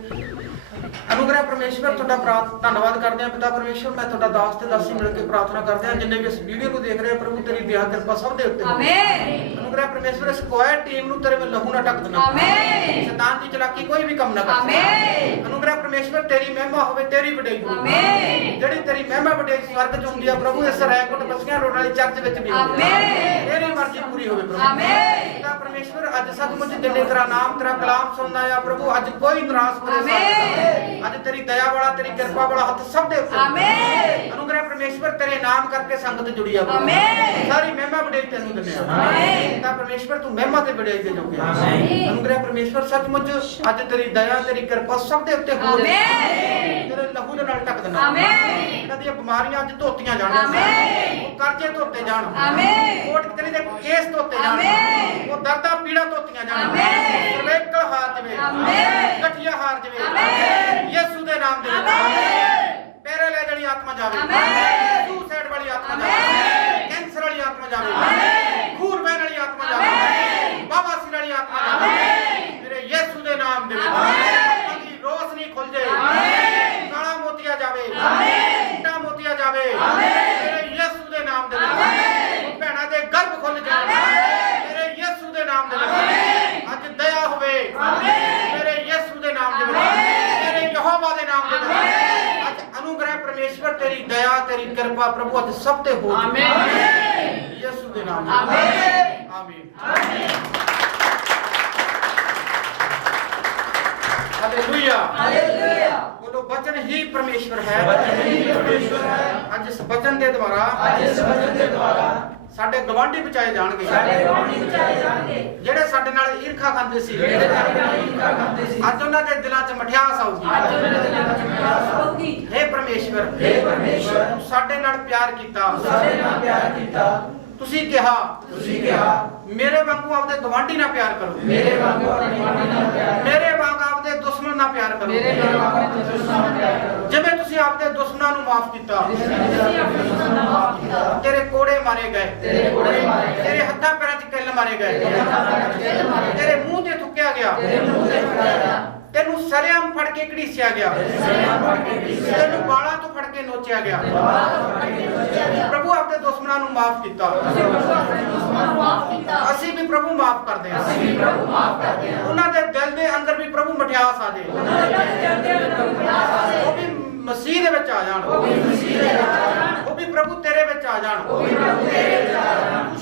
ਅਨੁਗ੍ਰਹਿ ਪਰਮੇਸ਼ਵਰ ਤੁਹਾਡਾ ਧੰਨਵਾਦ ਕਰਦੇ ਹਾਂ ਪਿਤਾ ਪਰਮੇਸ਼ਵਰ। ਮੈਂ ਤੁਹਾਡਾ ਦਾਸ ਤੇ ਦਾਸੀ ਮਿਲ ਕੇ ਪ੍ਰਾਰਥਨਾ ਕਰਦੇ ਹਾਂ ਜਿੰਨੇ ਵੀ ਇਸ ਵੀਡੀਓ ਨੂੰ ਦੇਖ ਰਹੇ ਆ ਪ੍ਰਭੂ ਤੇਰੀ ਦਇਆ ਕਿਰਪਾ ਸਭ ਦੇ ਉੱਤੇ ਹੋਵੇ। ਆਮੇਨ। ਅਨੁਗ੍ਰਹਿ ਪਰਮੇਸ਼ਵਰ ਇਸ ਕੋਇ ਟੀਮ ਨੂੰ ਤੇਰੇ ਵਿੱਚ ਲਹੂ ਨਾ ਢੱਕ ਦੇਣਾ। ਆਮੇਨ। ਸ਼ੈਤਾਨ ਦੀ ਚਲਾਕੀ ਕੋਈ ਵੀ ਕੰਮ ਨਾ ਕਰ ਆਮੇਨ। ਅਨੁਗ੍ਰਹਿ ਪਰਮੇਸ਼ਵਰ ਤੇਰੀ ਮਹਿਮਾ ਹੋਵੇ, ਤੇਰੀ ਵਡਿਆਈ ਹੋਵੇ। ਆਮੇਨ। ਜਿਹੜੀ ਤੇਰੀ ਮਹਿਮਾ ਵਡਿਆਈ ਸਵਰਗ 'ਚ ਹੁੰਦੀ ਆ ਪ੍ਰਭੂ ਇਸ ਰੈਕੋਟ ਬਸੀਆਂ ਰੋਡ ਵਾਲੀ ਚਰਚ ਵਿੱਚ ਵੀ ਹੋਵੇ। ਆਮੇਨ। ਤੇਰੀ ਮਰਜ਼ੀ ਪੂਰੀ ਹੋਵੇ ਪ੍ਰਭੂ। ਆਮੇਨ। ਪਿਤਾ ਪਰਮੇਸ਼ਵਰ ਅੱਜ ਸੱਚਮੁੱਚ ਜਿੰਨੇ ਤੇਰਾ ਨਾਮ ਤੇਰਾ ਕਲਾਮ ਸੁਣਦਾ ਆ ਪ੍ਰਭੂ ਅੱਜ ਕੋਈ ਨਿਰਾਸ਼ ਹੋਵੇ। ਆਮੇਨ। ਅੱਜ ਤੇਰੀ ਦਇਆ ਵਾਲਾ ਤੇਰੀ ਕਿਰਪਾ ਵਾਲਾ ਹੱਥ ਸਭ ਦੇ ਉੱਤੇ। ਆਮੇਨ। ਅਨੁਗ੍ਰਹਿ ਪਰਮੇਸ਼ਵਰ ਤੇਰੇ ਨਾਮ ਕਰਕੇ ਸੰਗਤ ਜੁੜੀ ਆ ਪ੍ਰਭੂ। ਆਮੇਨ। ਸਾਰੀ ਮਹਿਮਾ ਵਡਿਆਈ ਤੈਨੂੰ ਦਿੰਦੇ ਆ। ਆਮੇਨ। ਪਿਤਾ ਪਰਮੇਸ਼ਵਰ ਤੂੰ ਮਹਿਮਾ ਤੇ ਵਡਿਆਈ ਦੇ ਜੋਗੇ ਆ। ਆਮੇਨ। ਅਨੁਗ੍ਰਹਿ ਪਰਮੇਸ਼ਵਰ ਸੱਚਮੁੱਚ ਅੱਜ ਤੇਰੀ ਦਇਆ ਤੇਰੀ ਕਿਰਪਾ ਸਭ ਦੇ ਉੱਤੇ ਹੋਵੇ। ਆਮੇਨ। ਤੇਰੇ ਲਹੂ ਦੇ ਨਾਲ ਢੱਕ ਦੇਣਾ। ਆਮੇਨ। ਇਹਨਾਂ ਦੀਆਂ ਬਿਮਾਰੀਆਂ ਅੱਜ ਧੋਤੀਆਂ ਜਾਣ। ਆਮੇਨ। ਉਹ ਕਰਜ਼ੇ ਧੋਤੇ ਜਾਣ। ਆਮੇਨ। ਕੋਰਟ ਕਚਹਿਰੀ ਦੇ ਕੇਸ ਧੋਤੇ ਜਾਣ। ਆਮੇਨ। ਉਹ ਦਰਦਾਂ ਪੀੜਾ ਧੋਤੀਆਂ ਜਾਣ। ਆਮੇਨ। ਸਰਵੈਕਲ ਹਾਰ ਜਾਵੇ। ਆਮੇਨ। ਗਠੀਆ ਹਾਰ ਜਾਵੇ। ਆਮੇਨ। ਯਿਸੂ ਦੇ ਨਾਮ ਦੇ ਵਿੱਚ। ਆਮੇਨ। ਪੈਰਾਲਾਈਜ਼ ਵਾਲੀ ਆਤਮਾ ਜਾਵੇ। ਆਮੇਨ। ਸੁਸਾਈਡ ਵਾਲੀ ਆਤਮਾ ਆਮੇਨ। ਜਾਵੇ। ਕੈਂਸਰ ਵਾਲੀ ਆਤਮਾ ਜਾਵੇ। ਆਮੇਨ। ਖੂਨ ਵਹਿਣ ਵਾਲੀ ਆਤਮਾ ਜਾਵੇ। ਆਮੇਨ। ਬਵਾਸੀਰ ਵਾਲੀ ਆਤਮਾ ਜਾਵੇ। ਆਮੇਨ। ਮੇਰੇ ਯਿਸੂ ਦੇ ਨਾਮ ਦੇ ਵਿੱਚ। ਆਮੇਨ। ਉਹਦੀ ਰੋਸ਼ਨੀ ਖੁੱਲ ਜਾਏ। ਆਮੇਨ। ਕਾਲਾ ਮੋਤੀਆ ਜਾਵੇ। ਆਮੇਨ। ਚਿੱਟਾ ਮੋਤੀਆ ਜਾਵੇ। ਆਮੇਨ। ਮੇਰੇ ਯਿਸੂ ਦੇ ਨਾਮ ਦੇ ਵਿੱਚ। ਆਮੇਨ। ਉਹ ਭੈਣਾਂ ਦੇ ਗਰਭ ਖੁੱਲ ਜਾਣ। ਆਮੇਨ। ਮੇਰੇ ਯਿਸੂ ਦੇ ਨਾਮ ਦੇ ਵਿੱਚ। ਆਮੇਨ। ਅੱਜ ਦਇਆ ਹੋਵੇ। ਆਮੇਨ। ਮੇਰੇ ਯਿਸੂ ਦੇ ਨਾਮ ਦੇ ਵਿੱਚ। ਆਮੇਨ। ਮੇਰੇ ਯਹੋਵਾ ਦੇ ਨਾਮ ਦੇ ਵਿੱਚ। ਆਮੇਨ। ਅੱਜ ਅਨੁਗ੍ਰਹਿ ਪਰਮੇਸ਼ਵਰ ਤੇਰੀ ਦਇਆ ਤੇਰੀ ਕਿਰਪਾ ਪ੍ਰਭੂ ਅੱਜ ਸਭ ਤੇ ਹੋ। ਆਮੇਨ। ਯਿਸੂ ਦੇ ਨਾਮ ਦੇ ਵਿੱਚ। ਆਮੇਨ। ਆਮੀਨ। ਹਾਲੇਲੂਇਆ। ਹਾਲੇਲੂਇਆ। ਬੋਲੋ ਵਚਨ ਹੀ ਪਰਮੇਸ਼ਵਰ ਹੈ। ਅੱਜ ਇਸ ਵਚਨ ਦੇ ਦੁਆਰਾ ਸਾਡੇ ਗਵਾਂਢੀ ਬਚਾਏ ਜਾਣਗੇ। ਜਿਹੜੇ ਸਾਡੇ ਨਾਲ ਈਰਖਾ ਖਾਂਦੇ ਸੀ ਅੱਜ ਉਹਨਾਂ ਦੇ ਦਿਲਾਂ 'ਚ ਮਠਿਆਸ ਆਊਗੀ। हे ਪਰਮੇਸ਼ਵਰ ਤੂੰ ਸਾਡੇ ਨਾਲ ਪਿਆਰ ਕੀਤਾ। ਤੁਸੀਂ ਕਿਹਾ ਮੇਰੇ ਵਾਂਗੂ ਆਪਦੇ ਗਵਾਂਢੀ ਨਾਲ ਪਿਆਰ ਕਰੋ। ਮੇਰੇ ਵਾਂਗ ਆਪਦੇ ਦੁਸ਼ਮਣ ਨਾਲ ਪਿਆਰ ਕਰੋ। ਜਿਵੇਂ ਤੁਸੀਂ ਆਪਦੇ ਦੁਸ਼ਮਣਾਂ ਨੂੰ ਮਾਫ ਕੀਤਾ। ਤੇਰੇ ਕੋੜੇ ਮਾਰੇ ਗਏ। ਤੇਰੇ ਹੱਥਾਂ ਪੈਰਾਂ 'ਚ ਕਿੱਲ ਮਾਰੇ ਗਏ। ਤੇਰੇ ਮੂੰਹ ਤੇ ਥੁੱਕਿਆ ਗਿਆ। ਤੈਨੂੰ ਸਰਿਆਮ ਫੜ ਕੇ ਘੜੀਸਿਆ ਗਿਆ। ਤੈਨੂੰ ਬਾਲਾਂ ਤੋਂ ਫੜ ਕੇ ਨੋਚਿਆ ਗਿਆ। ਪ੍ਰਭੂ ਆਪਦੇ ਦੁਸ਼ਮਣਾਂ ਨੂੰ ਮਾਫ ਕੀਤਾ। ਅਸੀਂ ਵੀ ਪ੍ਰਭੂ ਮਾਫ ਕਰਦੇ ਹਾਂ। ਉਹਨਾਂ ਦੇ ਦਿਲ ਦੇ ਅੰਦਰ ਵੀ ਪ੍ਰਭੂ ਮਠਿਆਸ ਆ ਜਾਏ। ਉਹ ਵੀ ਮਸੀਹ ਦੇ ਵਿੱਚ ਆ ਜਾਣ। ਉਹ ਵੀ ਪ੍ਰਭੂ ਤੇਰੇ ਵਿੱਚ ਆ ਜਾਣ। ਤੂੰ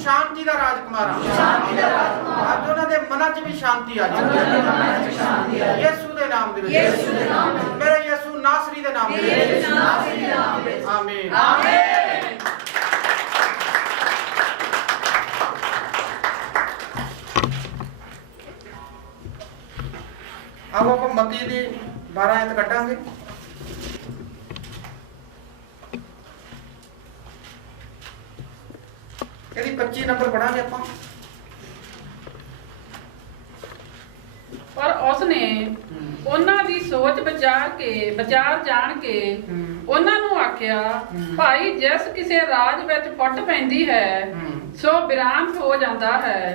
ਸ਼ਾਂਤੀ ਦਾ ਰਾਜਕੁਮਾਰ ਆ। ਅੱਜ ਉਹਨਾਂ ਦੇ ਮਨਾਂ 'ਚ ਵੀ ਸ਼ਾਂਤੀ ਆ ਜਾਏ। ਯਿਸੂ ਦੇ ਨਾਮ ਦੇ ਵਿੱਚ। ਮੇਰੇ ਯਿਸੂ ਨਾਸਰੀ ਦੇ ਨਾਮ ਦੇ ਵਿੱਚ। ਆਮੀਨ। ਆਓ ਆਪਾਂ ਮੱਤੀ ਦੀ 12 ਆਇਤ ਕੱਢਾਂਗੇ। ਇਹਦੀ 25 ਨੰਬਰ ਪੜਾਂਗੇ ਆਪਾਂ। ਪਰ ਉਸਨੇ ਉਹਨਾਂ ਦੀ ਸੋਚ ਵਿਚਾਰ ਜਾਣ ਕੇ ਉਹਨਾਂ ਨੂੰ ਆਖਿਆ, ਭਾਈ ਜਿਸ ਕਿਸੇ ਰਾਜ ਵਿੱਚ ਫੁੱਟ ਪੈਂਦੀ ਹੈ ਸੋ ਵਿਰਾਮ ਹੋ ਜਾਂਦਾ ਹੈ,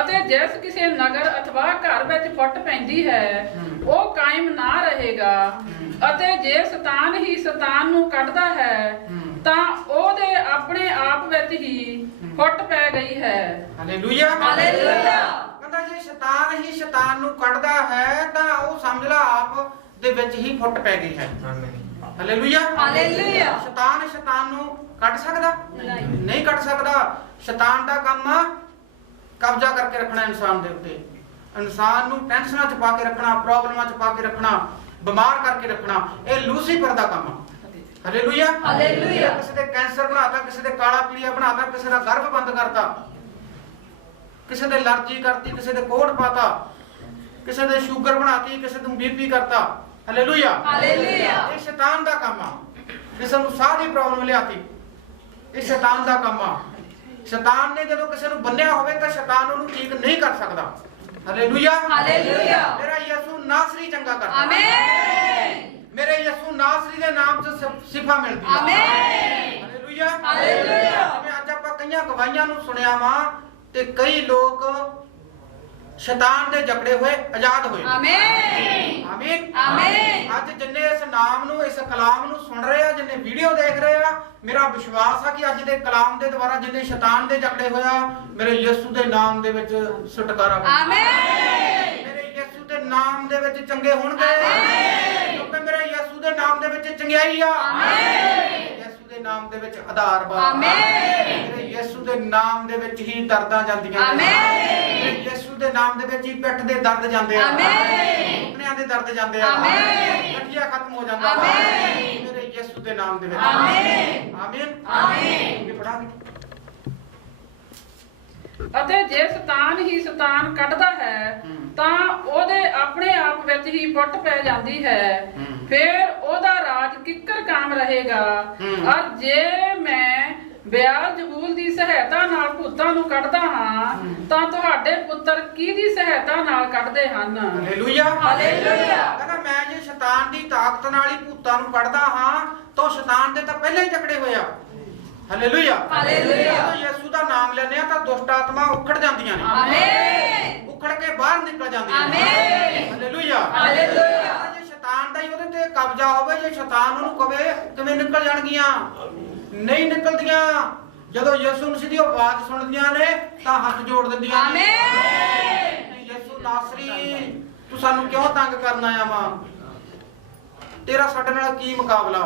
ਅਤੇ ਜਿਸ ਕਿਸੇ ਨਗਰ ਅਥਵਾ ਘਰ ਵਿੱਚ ਫੁੱਟ ਪੈਂਦੀ ਹੈ ਉਹ ਕਾਇਮ ਨਾ ਰਹੇਗਾ, ਅਤੇ ਜੇ ਸ਼ੈਤਾਨ ਹੀ ਸ਼ੈਤਾਨ ਨੂੰ ਕੱਢਦਾ ਹੈ ਤਾਂ ਉਹਦੇ ਆਪਣੇ ਆਪ ਵਿੱਚ ਹੀ ਫੁੱਟ ਪੈ ਗਈ ਹੈ। Hallelujah hallelujah. ਕਹਿੰਦਾ ਜੇ ਸ਼ੈਤਾਨ ਹੀ ਸ਼ੈਤਾਨ ਨੂੰ ਕੱਢਦਾ ਹੈ ਤਾਂ ਉਹ ਸਮਝ ਲਾ ਆਪ ਦੇ ਵਿੱਚ ਹੀ ਫੁੱਟ ਪੈ ਗਈ ਹੈ। Hallelujah hallelujah. ਸ਼ੈਤਾਨ ਸ਼ੈਤਾਨ ਨੂੰ ਕੱਢ ਸਕਦਾ ਨਹੀਂ ਕੱਢ ਸਕਦਾ। ਸ਼ੈਤਾਨ ਦਾ ਕੰਮ ਆ ਕਬਜ਼ਾ ਕਰਕੇ ਰੱਖਣਾ ਇਨਸਾਨ ਦੇ ਉੱਤੇ, ਇਨਸਾਨ ਨੂੰ ਟੈਨਸ਼ਨਾਂ 'ਚ ਪਾ ਕੇ ਰੱਖਣਾ, ਪ੍ਰੋਬਲਮਾਂ 'ਚ ਪਾ ਕੇ ਰੱਖਣਾ, ਬਿਮਾਰ ਕਰਕੇ ਰੱਖਣਾ। ਇਹ ਲੂਸੀਫਰ ਦਾ ਕੰਮ ਆ। Hallelujah hallelujah. ਕਿਸੇ ਦੇ ਕੈਂਸਰ ਬਣਾਤਾ, ਕਿਸੇ ਦੇ ਕਾਲਾ ਪੀਲੀਆ ਬਣਾਤਾ, ਕਿਸੇ ਦਾ ਗਰਭ ਬੰਦ ਕਰਤਾ, ਕਿਸੇ ਦੇ ਅਲਰਜੀ ਕਰਤੀ, ਕਿਸੇ ਦੇ ਕੋੜ ਪਾਤਾ, ਕਿਸੇ ਦੇ ਸ਼ੂਗਰ ਬਣਾਤੀ, ਕਿਸੇ ਨੂੰ ਬੀਪੀ ਕਰਤਾ। Hallelujah hallelujah. ਇਹ ਸ਼ੈਤਾਨ ਦਾ ਕੰਮ ਆ। ਕਿਸੇ ਨੂੰ ਸਾਹ ਦੀ ਪ੍ਰੋਬਲਮ ਲਿਆਤੀ, ਇਹ ਸ਼ੈਤਾਨ ਦਾ ਕੰਮ ਆ। ਸ਼ੈਤਾਨ ਨੇ ਜਦੋਂ ਕਿਸੇ ਨੂੰ ਬੰਨਿਆ ਹੋਵੇ ਤਾਂ ਸ਼ੈਤਾਨ ਉਹਨੂੰ ਠੀਕ ਨਹੀਂ ਕਰ ਸਕਦਾ। Hallelujah hallelujah. ਮੇਰਾ ਯਿਸੂ ਨਾਸਰੀ ਚੰਗਾ ਕਰਦਾ। ਆਮੇਨ। ਮੇਰੇ ਯਿਸੂ ਨਾਸਰੀ ਦੇ ਨਾਮ 'ਚ ਸਿਫਾ ਮਿਲਦੀ ਹੈ। ਆਮੇਨ। Hallelujah hallelujah. ਜਿਵੇਂ ਅੱਜ ਆਪਾਂ ਕਈਆਂ ਗਵਾਹੀਆਂ ਨੂੰ ਸੁਣਿਆ ਵਾ ਤੇ ਕਈ ਲੋਕ ਸ਼ੈਤਾਨ ਦੇ ਜਕੜੇ ਹੋਏ ਆਜ਼ਾਦ ਹੋਏ। ਆਮੇਨ। ਆਮੀਨ ਆਮੇਨ। ਅੱਜ ਜਿੰਨੇ ਇਸ ਨਾਮ ਨੂੰ, ਇਸ ਕਲਾਮ ਨੂੰ ਸੁਣ ਰਹੇ ਆ, ਜਿੰਨੇ ਵੀਡੀਓ ਦੇਖ ਰਹੇ ਆ, ਮੇਰਾ ਵਿਸ਼ਵਾਸ ਆ ਕਿ ਅੱਜ ਦੇ ਕਲਾਮ ਦੇ ਦੁਆਰਾ ਜਿੰਨੇ ਸ਼ੈਤਾਨ ਦੇ ਜਕੜੇ ਹੋਇਆ ਮੇਰੇ ਯਿਸੂ ਦੇ ਨਾਮ ਦੇ ਵਿੱਚ ਛੁਟਕਾਰਾ ਹੋਇਆ। ਆਮੇਨ। ਮੇਰੇ ਯਿਸੂ ਦੇ ਨਾਮ ਦੇ ਵਿੱਚ ਚੰਗੇ ਹੋਣਗੇ। ਆਮੇਨ। ਕਿਉਂਕਿ ਮੇਰੇ ਯਿਸੂ ਦੇ ਨਾਮ ਦੇ ਵਿੱਚ ਚੰਗਿਆਈ ਆ। ਆਮੇਨ। ਯਿਸੂ ਦੇ ਨਾਮ ਦੇ ਵਿੱਚ ਆਧਾਰ ਬਾ। ਆਮੇਨ। ਮੇਰੇ ਯਿਸੂ ਦੇ ਨਾਮ ਦੇ ਵਿੱਚ ਹੀ ਦਰਦਾਂ ਜਾਂਦੀਆਂ ਨੇ। ਆਮੇਨ। ਮੇਰੇ ਯਿਸੂ ਦੇ ਨਾਮ ਦੇ ਵਿੱਚ ਹੀ ਪਿੱਠ ਦੇ ਦਰਦ ਜਾਂਦੇ ਆ। ਆਮੇਨ। ਘੁਟਨਿਆਂ ਦੇ ਦਰਦ ਜਾਂਦੇ ਆ। ਆਮੇਨ। ਗਠੀਆ ਖਤਮ ਹੋ ਜਾਂਦਾ। ਆਮੇਨ। ਮੇਰੇ ਯਿਸੂ ਦੇ ਨਾਮ ਦੇ ਵਿੱਚ। ਆਮੇਨ। ਆਮੀਨ। ਆਮੇਨ। ਇਹ ਪੜਾਂਗੇ। ਅਤੇ ਜੇ ਸ਼ੈਤਾਨ ਹੀ ਸ਼ੈਤਾਨ ਕੱਢਦਾ ਹੈ ਤਾਂ ਉਹਦੇ ਆਪਣੇ ਆਪ ਵਿੱਚ ਹੀ ਫੁੱਟ ਪੈ ਜਾਂਦੀ ਹੈ, ਫਿਰ ਉਹਦਾ ਰਾਜ ਕਿੱਕਰ ਕਾਇਮ ਰਹੇਗਾ। ਔਰ ਜੇ ਮੈਂ ਬਿਆਲਜ਼ਬੂਲ ਦੀ ਸਹਾਇਤਾ ਨਾਲ ਭੂਤਾਂ ਨੂੰ ਕੱਢਦਾ ਹਾਂ ਤਾਂ ਤੁਹਾਡੇ ਪੁੱਤਰ ਕਿਹਦੀ ਸਹਾਇਤਾ ਨਾਲ ਕੱਢਦੇ ਹਨ? Hallelujah hallelujah. ਕਹਿੰਦਾ ਮੈਂ ਜੇ ਸ਼ੈਤਾਨ ਦੀ ਤਾਕਤ ਨਾਲ ਹੀ ਭੂਤਾਂ ਨੂੰ ਕੱਢਦਾ ਹਾਂ ਤਾਂ ਸ਼ੈਤਾਨ ਦੇ ਤਾਂ ਪਹਿਲਾਂ ਹੀ ਜਕੜੇ ਹੋਇਆ। Hallelujah hallelujah. ਜਦੋਂ ਯਿਸੂ ਦਾ ਨਾਮ ਲੈਂਦੇ ਆ ਤਾਂ ਦੁਸ਼ਟ ਆਤਮਾ ਉਖੜ ਜਾਂਦੀਆਂ ਨੇ। ਆਮੇਨ। ਉਖੜ ਕੇ ਬਾਹਰ ਨਿਕਲ ਜਾਂਦੀਆਂ ਨੇ। ਆਮੇਨ। Hallelujah hallelujah. ਜੇ ਸ਼ੈਤਾਨ ਦਾ ਹੀ ਉਹਦੇ ਤੇ ਕਬਜ਼ਾ ਹੋਵੇ, ਜੇ ਸ਼ੈਤਾਨ ਉਹਨੂੰ ਕਵੇ ਕਿਵੇਂ ਨਿਕਲ ਜਾਣਗੀਆਂ? ਨਹੀਂ ਨਿਕਲਦੀਆਂ। ਜਦੋਂ ਯਿਸੂ ਮਸੀਹ ਦੀ ਆਵਾਜ਼ ਸੁਣਦੀਆਂ ਨੇ ਤਾਂ ਹੱਥ ਜੋੜ ਦਿੰਦੀਆਂ ਨੇ। ਆਮੇਨ। ਯਿਸੂ ਨਾਸਰੀ ਤੂੰ ਸਾਨੂੰ ਕਿਉਂ ਤੰਗ ਕਰਨ ਆਇਆ ਵਾ? ਤੇਰਾ ਸਾਡੇ ਨਾਲ ਕੀ ਮੁਕਾਬਲਾ?